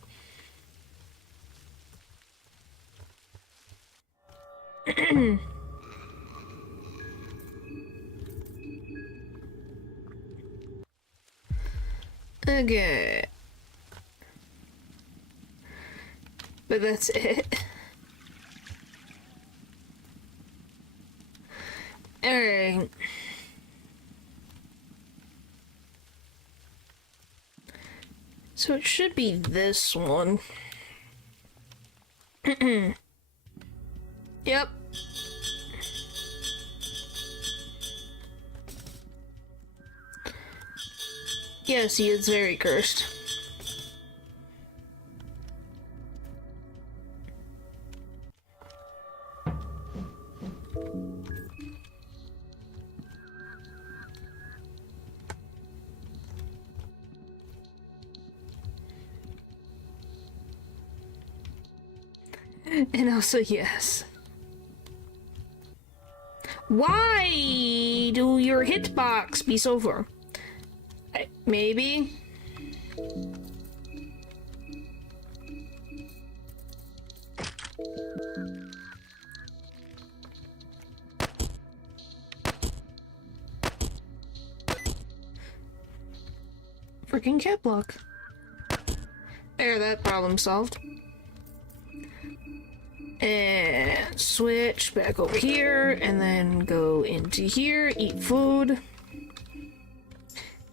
Okay. But that's it. Alright. So it should be this one. Yep. Yes, he is very cursed. And also, yes. Why do your hitbox be so far? Maybe? Freaking cat block. There, that problem solved. And switch back over here, and then go into here, eat food.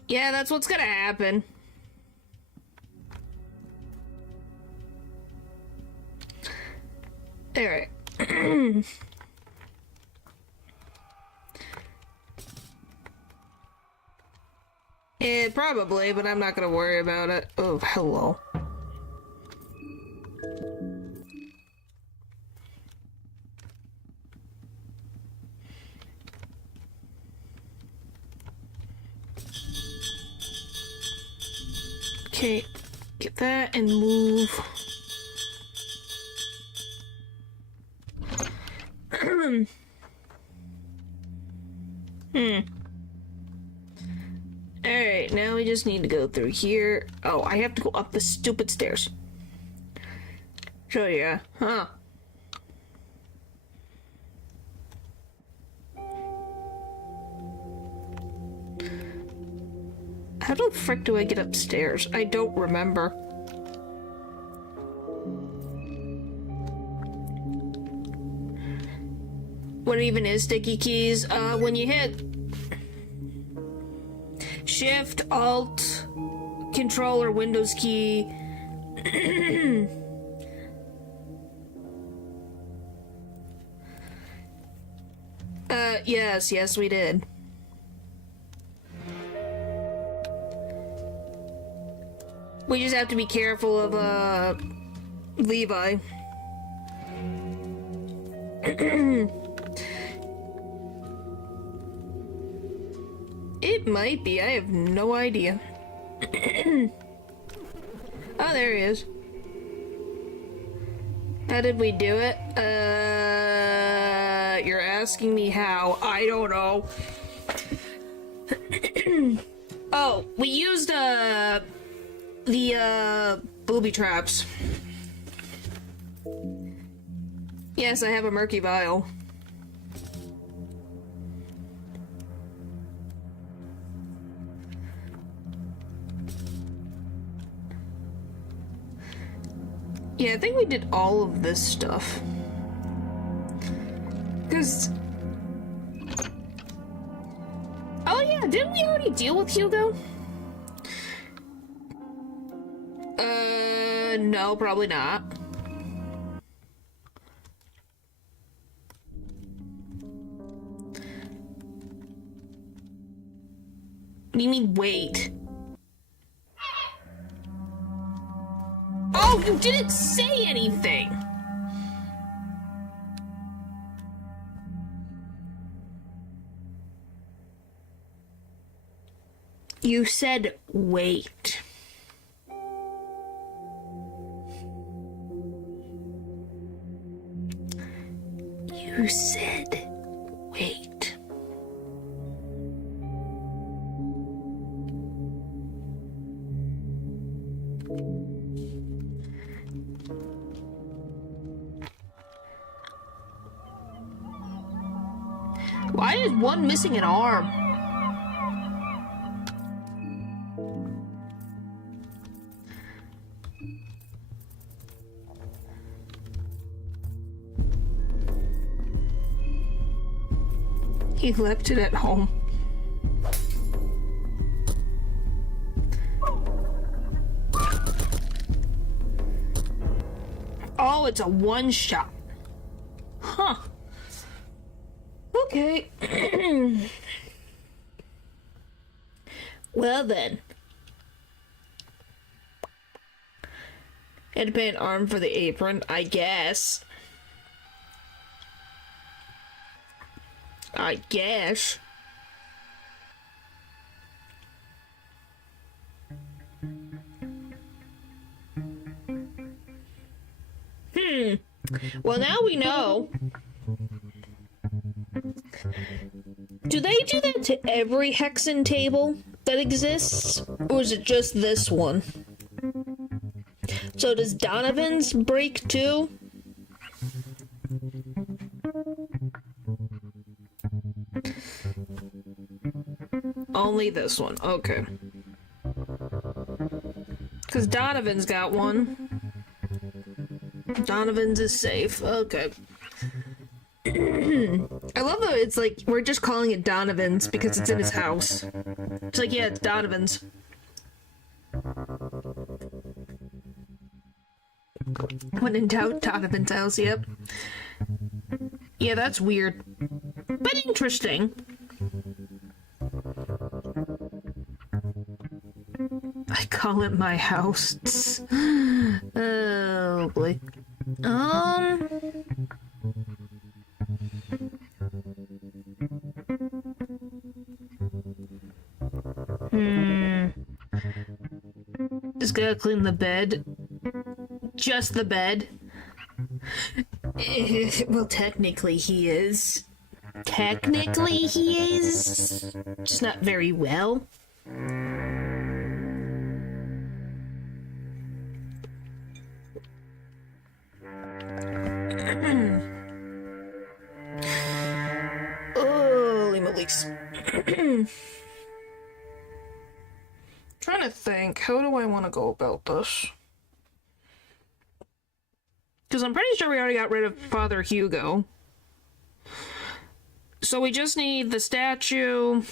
Yeah, that's what's gonna happen. Alright. Yeah, probably, but I'm not gonna worry about it. Oh, hello. Okay, get that and move. Alright, now we just need to go through here. Oh, I have to go up the stupid stairs. So yeah, huh. How the frick do I get upstairs? I don't remember. What even is sticky keys? When you hit Shift, Alt, Control, or Windows key. Yes, we did. We just have to be careful of, Levi. It might be, I have no idea. Oh, there he is. How did we do it? You're asking me how. I don't know. Oh, we used, the booby traps. Yes, I have a murky vial. Yeah, I think we did all of this stuff. Because... Oh yeah, didn't we already deal with Hugo? No, probably not. What do you mean, wait? Oh, you didn't say anything! You said, wait. You said, wait. Why is one missing an arm? He left it at home. Oh, it's a one-shot. Huh. Okay. Well then. Had to pay an arm for the apron, I guess. I guess. Well, now we know. Do they do that to every hexen table that exists? Or is it just this one? So does Donovan's break too? Only this one, okay. Because Donovan's got one. Donovan's is safe, okay. I love that it's like, we're just calling it Donovan's because it's in his house. It's like, yeah, it's Donovan's. When in doubt, Donovan's house, yep. Yeah, that's weird. But interesting. I call it my house. Oh, boy. Just gotta clean the bed. Just the bed. Well, technically he is. Technically he is. Just not very well. Holy moly's. Trying to think, how do I want to go about this? Because I'm pretty sure we already got rid of Father Hugo. So we just need the statue.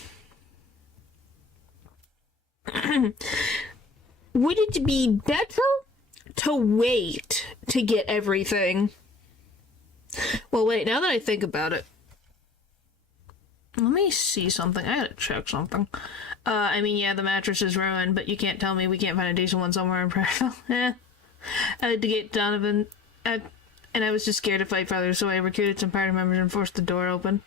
Would it be better to wait to get everything? Well, wait, now that I think about it. Let me see something. I gotta check something. I mean, yeah, the mattress is ruined, but you can't tell me we can't find a decent one somewhere in Prairie. I had to get Donovan, and I was just scared to fight Father, so I recruited some party members and forced the door open.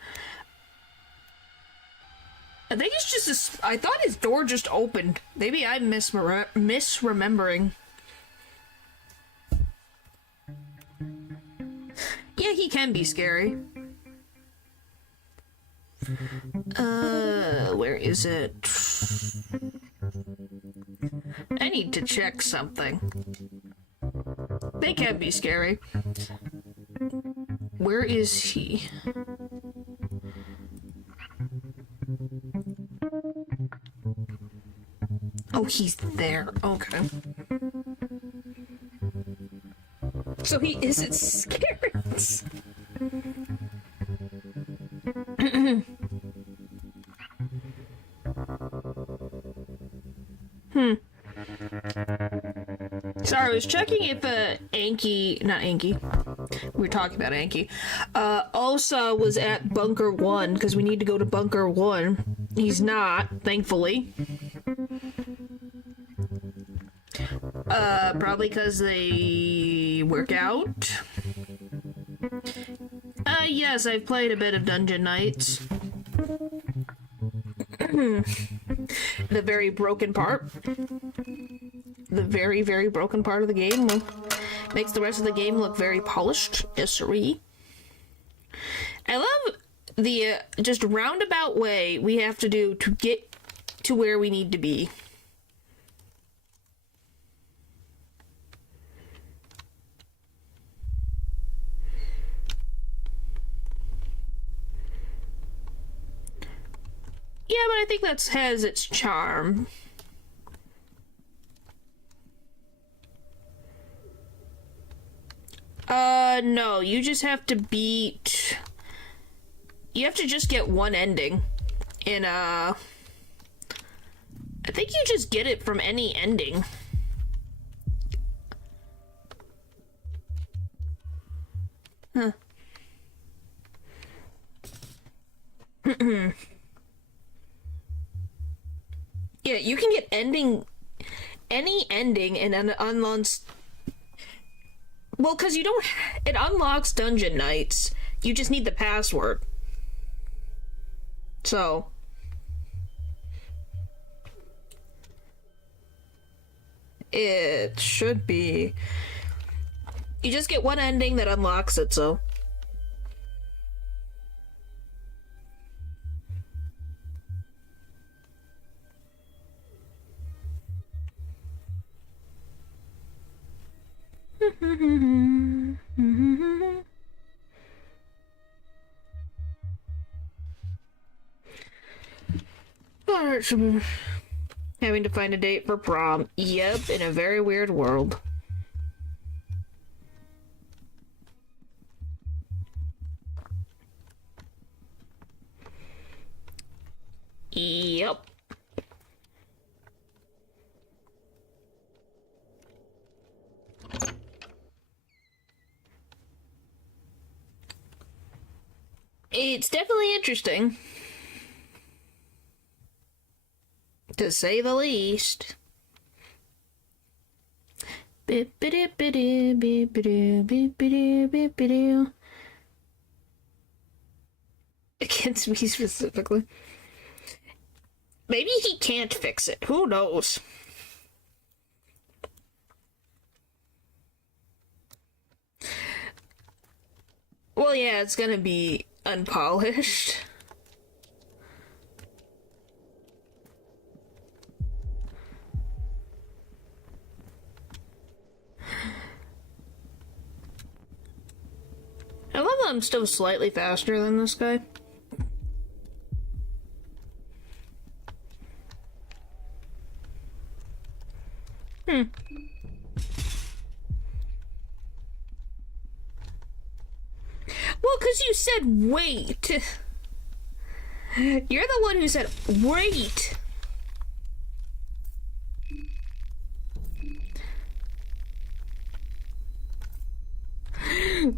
I think it's just I thought his door just opened. Maybe I'm misremembering. Yeah, he can be scary. Where is it? I need to check something. They can be scary. Where is he? Oh, he's there. Okay. So he isn't scared. Sorry, I was checking if not Anki. We were talking about Anki. Ulsa was at Bunker 1, because we need to go to Bunker 1. He's not, thankfully. Probably because they work out. Yes, I've played a bit of Dungeon Knights. The very broken part. The very, very broken part of the game makes the rest of the game look very polished. Yes, sirree. I love the just roundabout way we have to do to get to where we need to be. Yeah, but I think that has its charm. No, you just have to beat You have to just get one ending in, I think you just get it from any ending. Huh. Yeah, you can get any ending in an unlocks. Well, because you don't. It unlocks dungeon nights. You just need the password. So. It should be. You just get one ending that unlocks it, so. Alright, having to find a date for prom. Yep, in a very weird world. Yep. It's definitely interesting. To say the least. Against me specifically. Maybe he can't fix it. Who knows? Well, yeah, it's gonna be unpolished. I love that I'm still slightly faster than this guy. Well, because you said wait. You're the one who said wait.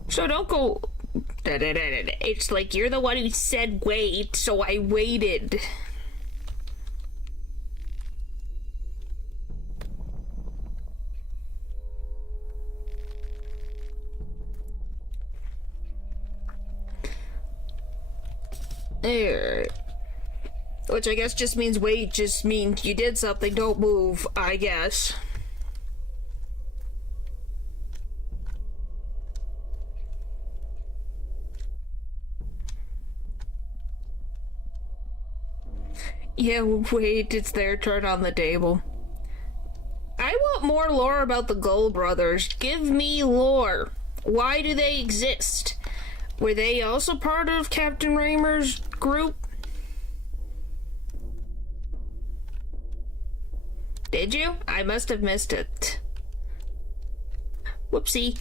So don't go. It's like you're the one who said wait, so I waited. There. Which I guess just means wait, just means you did something, don't move, I guess. Yeah, wait, it's their turn on the table. I want more lore about the Gull brothers. Give me lore. Why do they exist? Were they also part of Captain Raymer's group? Did you? I must have missed it. Whoopsie.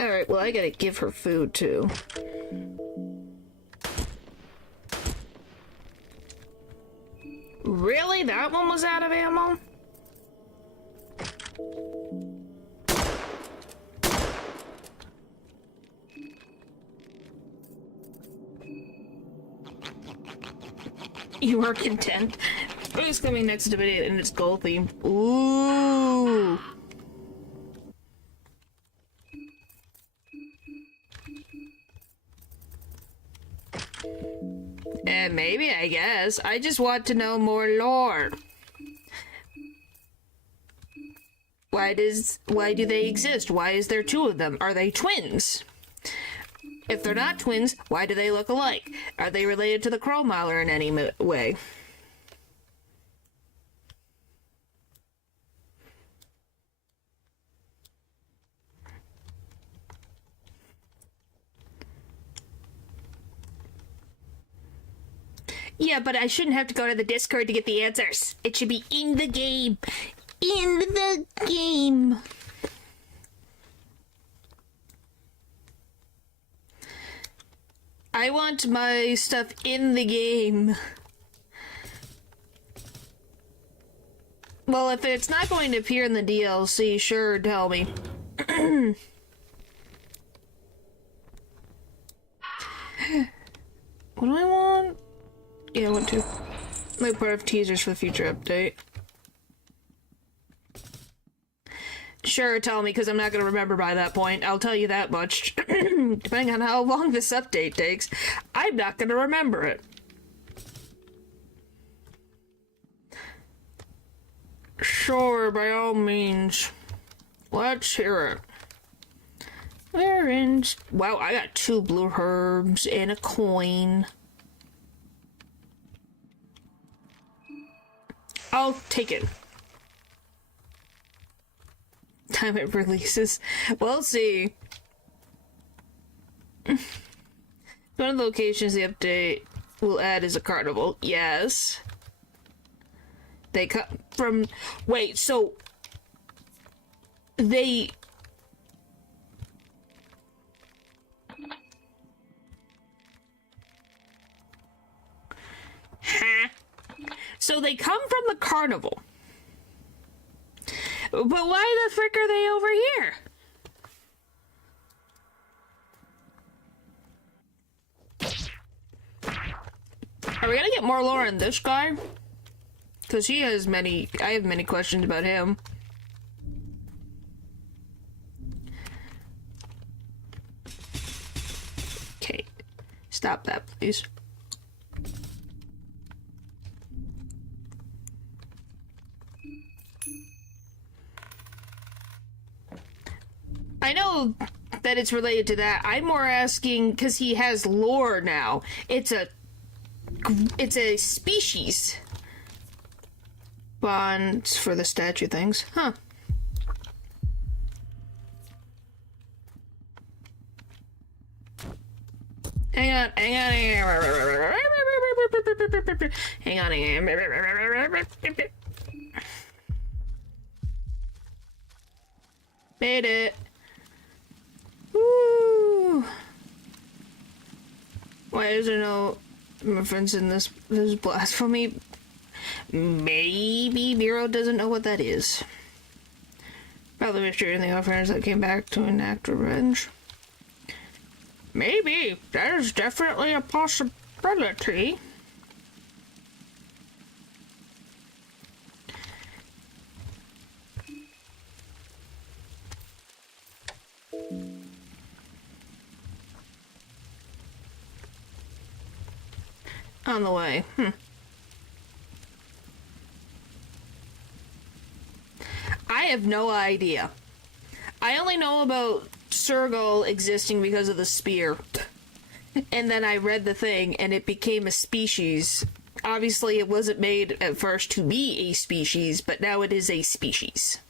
Alright, well, I gotta give her food, too. Really? That one was out of ammo? You are content? Who's coming next to video and it's gold themed? Ooh! Maybe, I guess. I just want to know more lore. Why do they exist? Why is there two of them? Are they twins? If they're not twins, why do they look alike? Are they related to the Crowmauler in any way? Yeah, but I shouldn't have to go to the Discord to get the answers. It should be in the game. In the game. I want my stuff in the game. Well, if it's not going to appear in the DLC, sure, tell me. What do I want? Yeah, I want to. Like part of teasers for the future update. Sure, tell me, because I'm not going to remember by that point. I'll tell you that much. Depending on how long this update takes, I'm not going to remember it. Sure, by all means. Let's hear it. We're in... Wow, I got 2 blue herbs and a coin. I'll take it. Time it releases. We'll see. One of the locations the update will add is a carnival. Yes. They cut from... Wait, so... They... Huh? So they come from the carnival. But why the frick are they over here? Are we gonna get more lore on this guy? Because he has many... I have many questions about him. Okay. Stop that, please. I know that it's related to that. I'm more asking because he has lore now. It's a species bond for the statue things, huh? Hang on. Made it. Woo! Why is there no reference in this? This is blasphemy. Maybe Miro doesn't know what that is. About the mystery and the offerings that came back to enact revenge. Maybe. That is definitely a possibility. On the way. I have no idea. I only know about Sergal existing because of the spear. And then I read the thing and it became a species. Obviously it wasn't made at first to be a species, but now it is a species.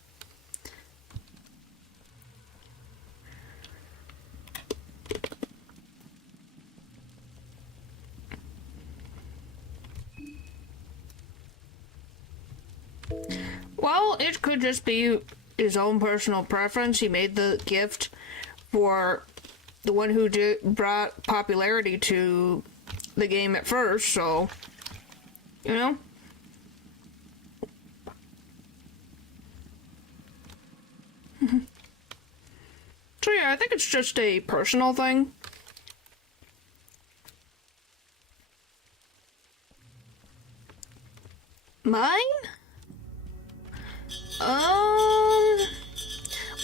Well, it could just be his own personal preference. He made the gift for the one who brought popularity to the game at first, so, you know? So yeah, I think it's just a personal thing. Mine?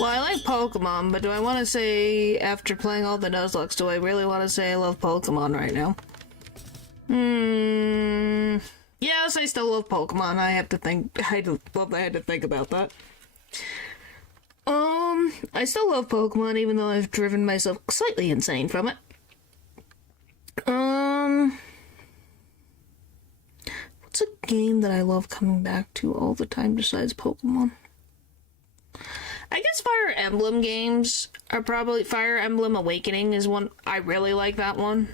Well, I like Pokemon, but do I want to say, after playing all the Nuzlocke, do I really want to say I love Pokemon right now? Yes, I still love Pokemon. I had to think about that. I still love Pokemon, even though I've driven myself slightly insane from it. What's a game that I love coming back to all the time besides Pokemon? I guess Fire Emblem games are probably... Fire Emblem Awakening is one... I really like that one.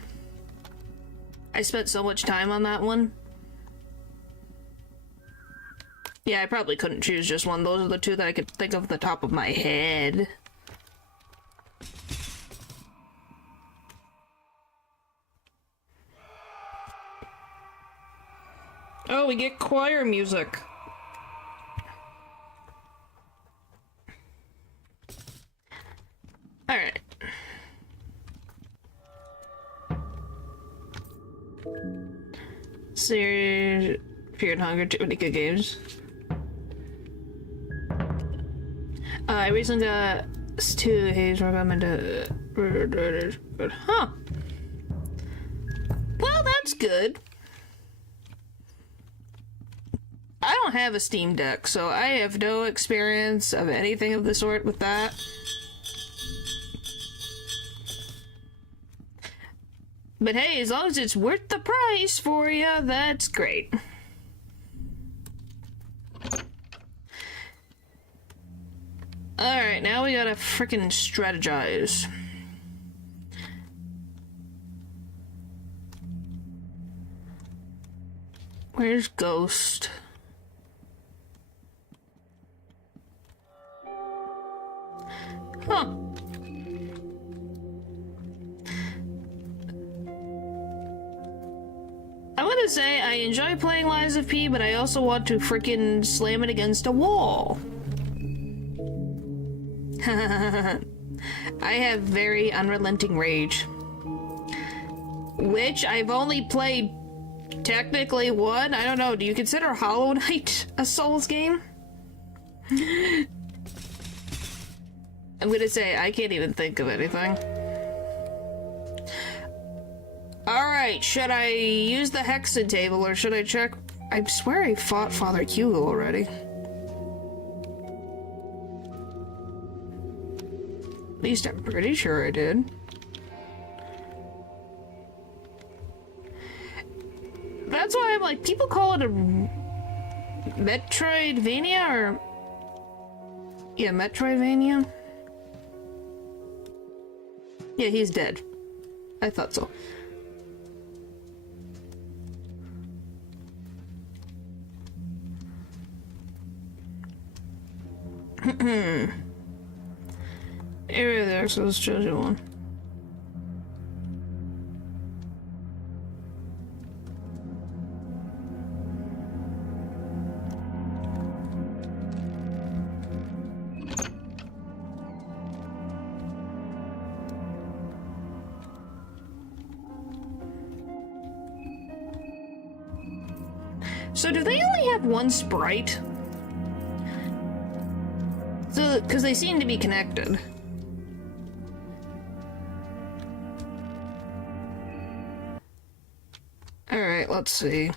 I spent so much time on that one. Yeah, I probably couldn't choose just one. Those are the two that I could think of at the top of my head. Oh, we get choir music. Alright. Fear and Hunger, too many good games. I recently got two Hayes recommended. Huh. Well, that's good. I don't have a Steam Deck, so I have no experience of anything of the sort with that. But hey, as long as it's worth the price for you, that's great. Alright, now we gotta frickin' strategize. Where's Ghost? Huh. I want to say I enjoy playing Lies of P, but I also want to frickin' slam it against a wall. I have very unrelenting rage. Which I've only played technically one. I don't know, do you consider Hollow Knight a Souls game? I'm gonna say I can't even think of anything. Alright, should I use the Hexen table or should I check? I swear I fought Father Hugo already. At least I'm pretty sure I did. That's why I'm like, people call it a Metroidvania or... Yeah, Metroidvania? Yeah, he's dead. I thought so. Area there, so let's choose one. So do they only have one sprite? So, because they seem to be connected. Alright, let's see.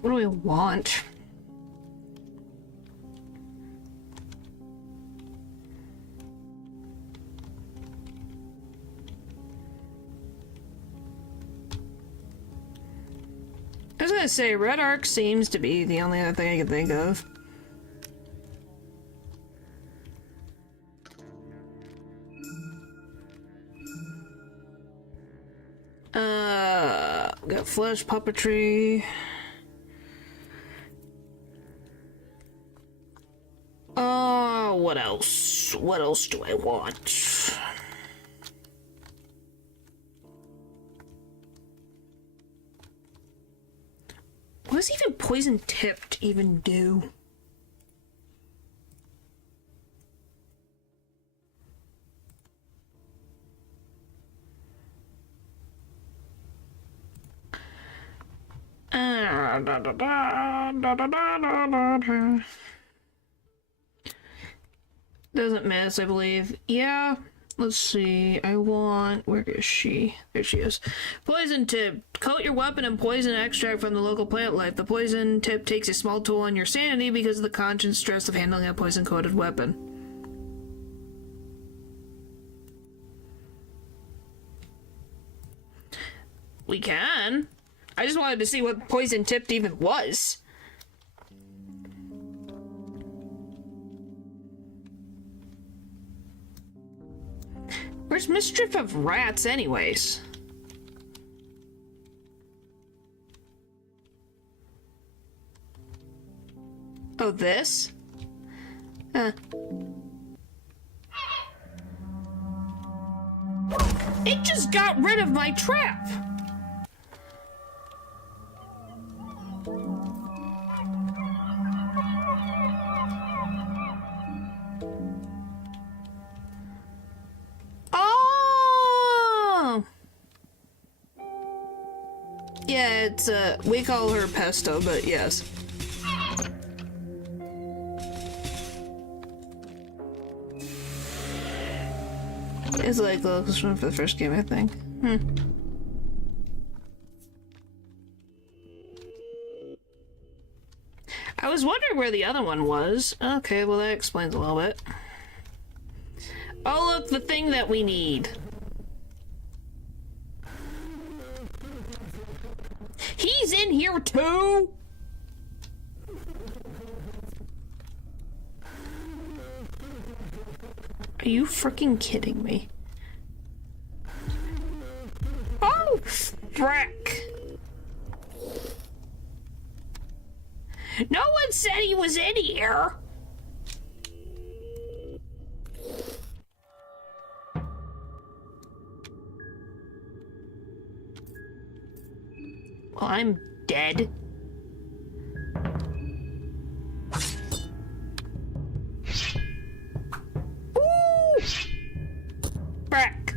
What do we want? I was gonna say, Red Arc seems to be the only other thing I can think of. We got Flesh Puppetry. What else? What else do I want? What is even poison tipped even do? Doesn't miss, I believe. Yeah. Let's see. I want... Where is she? There she is. Poison tip. Coat your weapon in poison extract from the local plant life. The poison tip takes a small toll on your sanity because of the constant stress of handling a poison-coated weapon. We can. I just wanted to see what poison tipped even was. Where's Mischief of Rats, anyways? Oh, this? Huh. It just got rid of my trap! Yeah, it's, we call her Pesto, but yes. It's like the locust one for the first game, I think. I was wondering where the other one was. Okay, well that explains a little bit. Oh look, the thing that we need. He's in here too! Are you freaking kidding me? Oh, frick! No one said he was in here! Well, I'm dead. Ooh! Frick.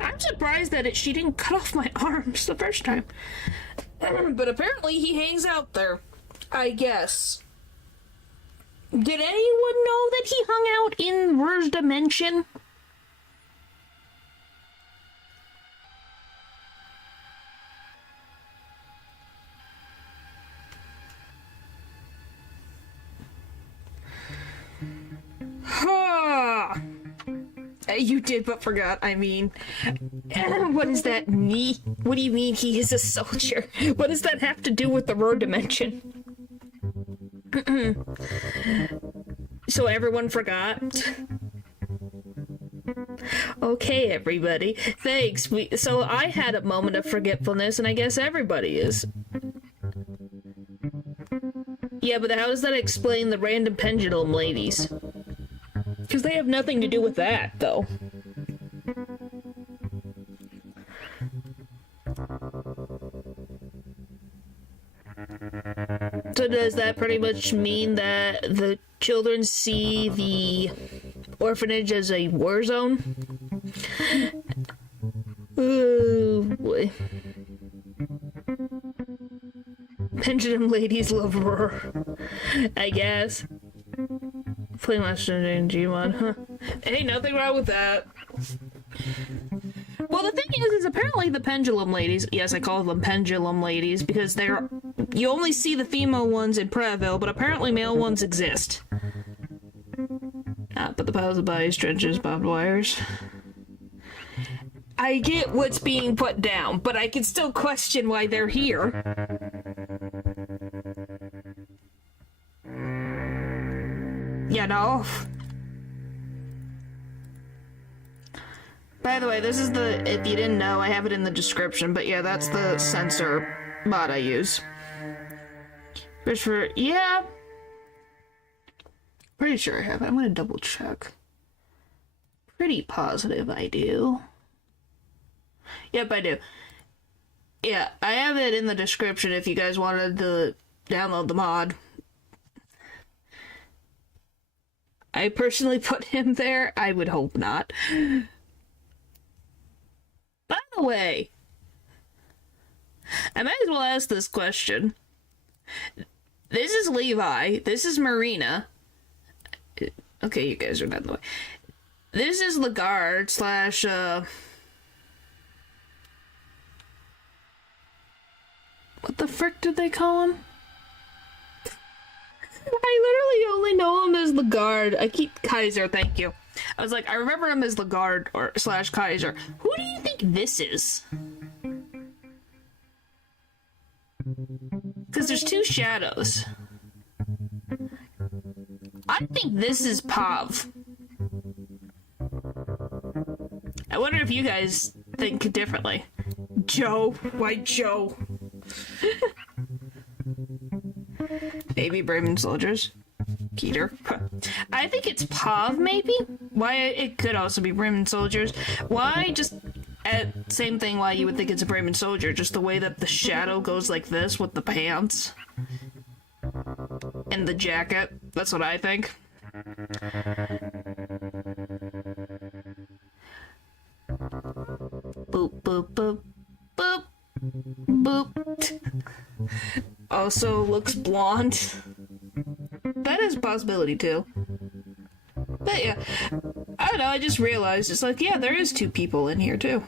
I'm surprised that she didn't cut off my arms the first time. But apparently he hangs out there, I guess. Did anyone know that he hung out in Rur's dimension? You did but forgot, I mean. What does that mean? What do you mean he is a soldier? What does that have to do with the Road Dimension? So everyone forgot? Okay, everybody. Thanks. So I had a moment of forgetfulness, and I guess everybody is. Yeah, but how does that explain the random pendulum ladies? Because they have nothing to do with that, though. So does that pretty much mean that the children see the orphanage as a war zone? Oh, boy. Pendulum ladies love roar, I guess. Playing Master in Gmod, huh? Ain't nothing wrong with that. Well, the thing is apparently the pendulum ladies, yes, I call them pendulum ladies because they're, you only see the female ones in Preville, but apparently male ones exist. But the piles of bodies, trenches, barbed wires. I get what's being put down, but I can still question why they're here. You know? By the way, this is the, if you didn't know, I have it in the description, but yeah, that's the censor mod I use. Christopher, yeah. Pretty sure I have it. I'm gonna double check. Pretty positive I do. Yep, I do. Yeah, I have it in the description if you guys wanted to download the mod. I personally put him there. I would hope not. By the way, I might as well ask this question. This is Levi. This is Marina. Okay, you guys are not in the way. This is Lagarde slash, what the frick did they call him? I literally only know him as Lagarde. I keep Kaiser, thank you. I was like, I remember him as Lagarde or slash Kaiser. Who do you think this is? Because there's two shadows. I think this is Pav. I wonder if you guys think differently. Joe? Why Joe? Baby Bremen soldiers. Peter. I think it's Pav, maybe? Why, it could also be Bremen soldiers. Why just... same thing why you would think it's a Bremen soldier, just the way that the shadow goes like this with the pants. And the jacket. That's what I think. Boop, boop, boop, boop, boop. Also looks blonde. That is a possibility too. But yeah, I don't know, I just realized, it's like, yeah, there is two people in here too.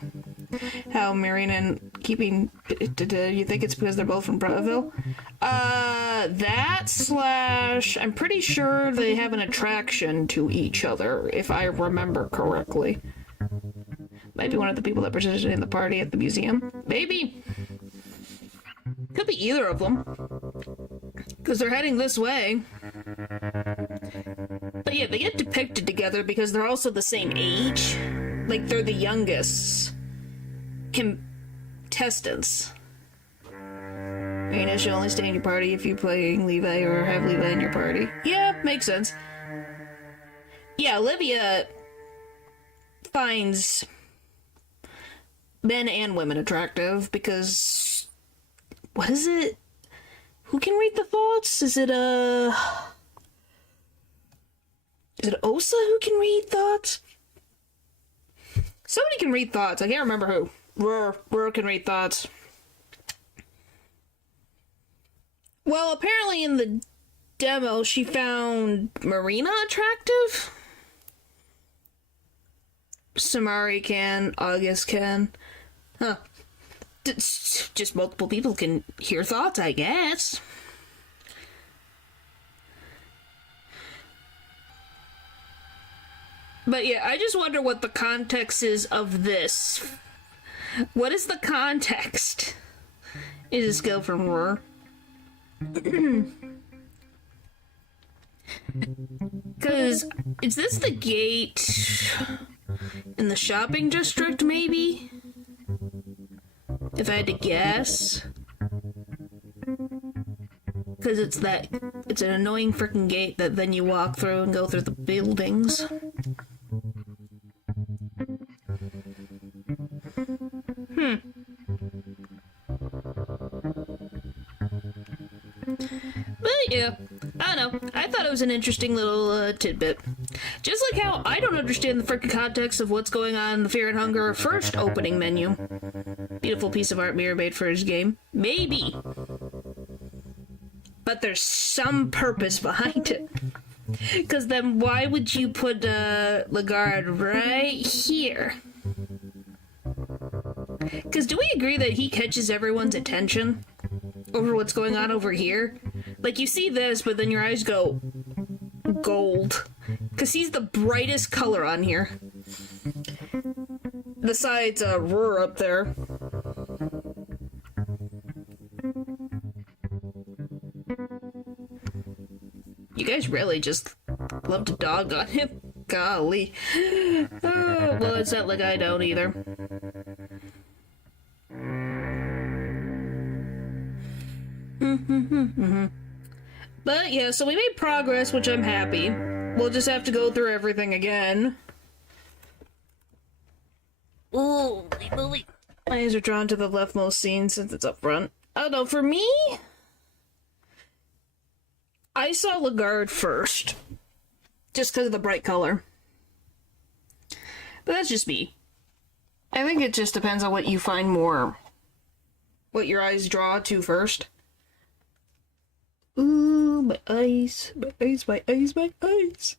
How Marina and keeping, you think it's because they're both from Brattville? That slash, I'm pretty sure they have an attraction to each other, if I remember correctly. Might be one of the people that participated in the party at the museum. Maybe. Could be either of them. Because they're heading this way. But yeah, they get depicted together because they're also the same age. Like, they're the youngest contestants. Marina should only stay in your party if you're playing Levi or have Levi in your party. Yeah, makes sense. Yeah, Olivia finds men and women attractive because... What is it? Who can read the thoughts? Is it Osa who can read thoughts? Somebody can read thoughts. I can't remember who. Rur can read thoughts. Well, apparently in the demo, she found Marina attractive. Samari can. August can. Huh. Just multiple people can hear thoughts, I guess. But yeah, I just wonder what the context is of this. What is the context? Is this skill from Roar? Because, is this the gate in the shopping district, maybe? If I had to guess. Because it's an annoying freaking gate that then you walk through and go through the buildings. But yeah, I don't know. I thought it was an interesting little tidbit. Just like how I don't understand the freaking context of what's going on in the Fear and Hunger first opening menu. Beautiful piece of art Mira made for his game. Maybe. But there's some purpose behind it. Because then why would you put Lagarde right here? Because do we agree that he catches everyone's attention over what's going on over here? Like, you see this, but then your eyes go gold. Because he's the brightest color on here. Besides Rur up there. You guys really just love to dog on him. Golly. Well, it's not like I don't either. But yeah, so we made progress, which I'm happy. We'll just have to go through everything again. Ooh, my eyes are drawn to the leftmost scene since it's up front. I don't know, for me, I saw Lagarde first. Just because of the bright color. But that's just me. I think it just depends on what you find more. What your eyes draw to first. Ooh, my eyes. My eyes, my eyes, my eyes.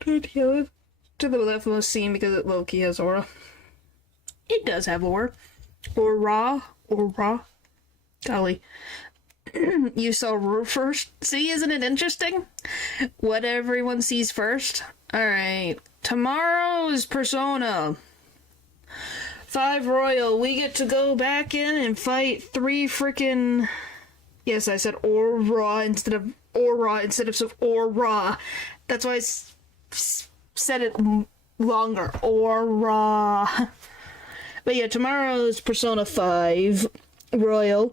To the leftmost scene because it low-key has aura. It does have aura. Aura. Golly. You saw Rue first. See, isn't it interesting? What everyone sees first. Alright. Tomorrow's Persona 5 Royal. We get to go back in and fight 3 freaking... Yes, I said aura instead of aura instead of aura. That's why I said it longer. Aura. But yeah, tomorrow's Persona 5 Royal.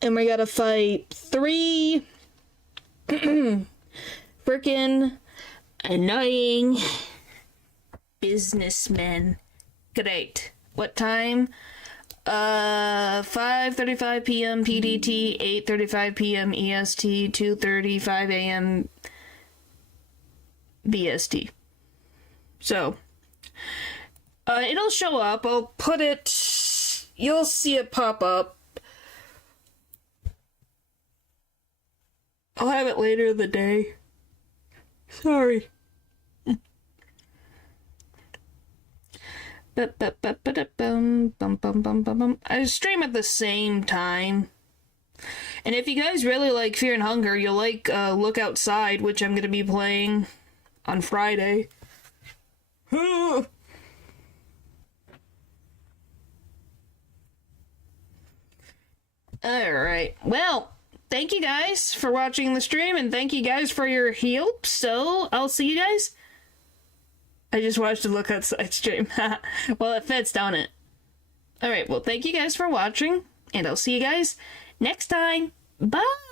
And we gotta fight 3 freaking annoying businessmen. Great. What time? 5:35 p.m. PDT, 8:35 p.m. EST, 2:35 a.m. BST. So, it'll show up. I'll put it... You'll see it pop up. I'll have it later in the day. Sorry. I stream at the same time. And if you guys really like Fear and Hunger, you'll like Look Outside, which I'm going to be playing on Friday. Alright, well... Thank you guys for watching the stream, and thank you guys for your help. So, I'll see you guys. I just watched a Look Outside stream. Well, it fits, don't it? Alright, well, thank you guys for watching, and I'll see you guys next time. Bye!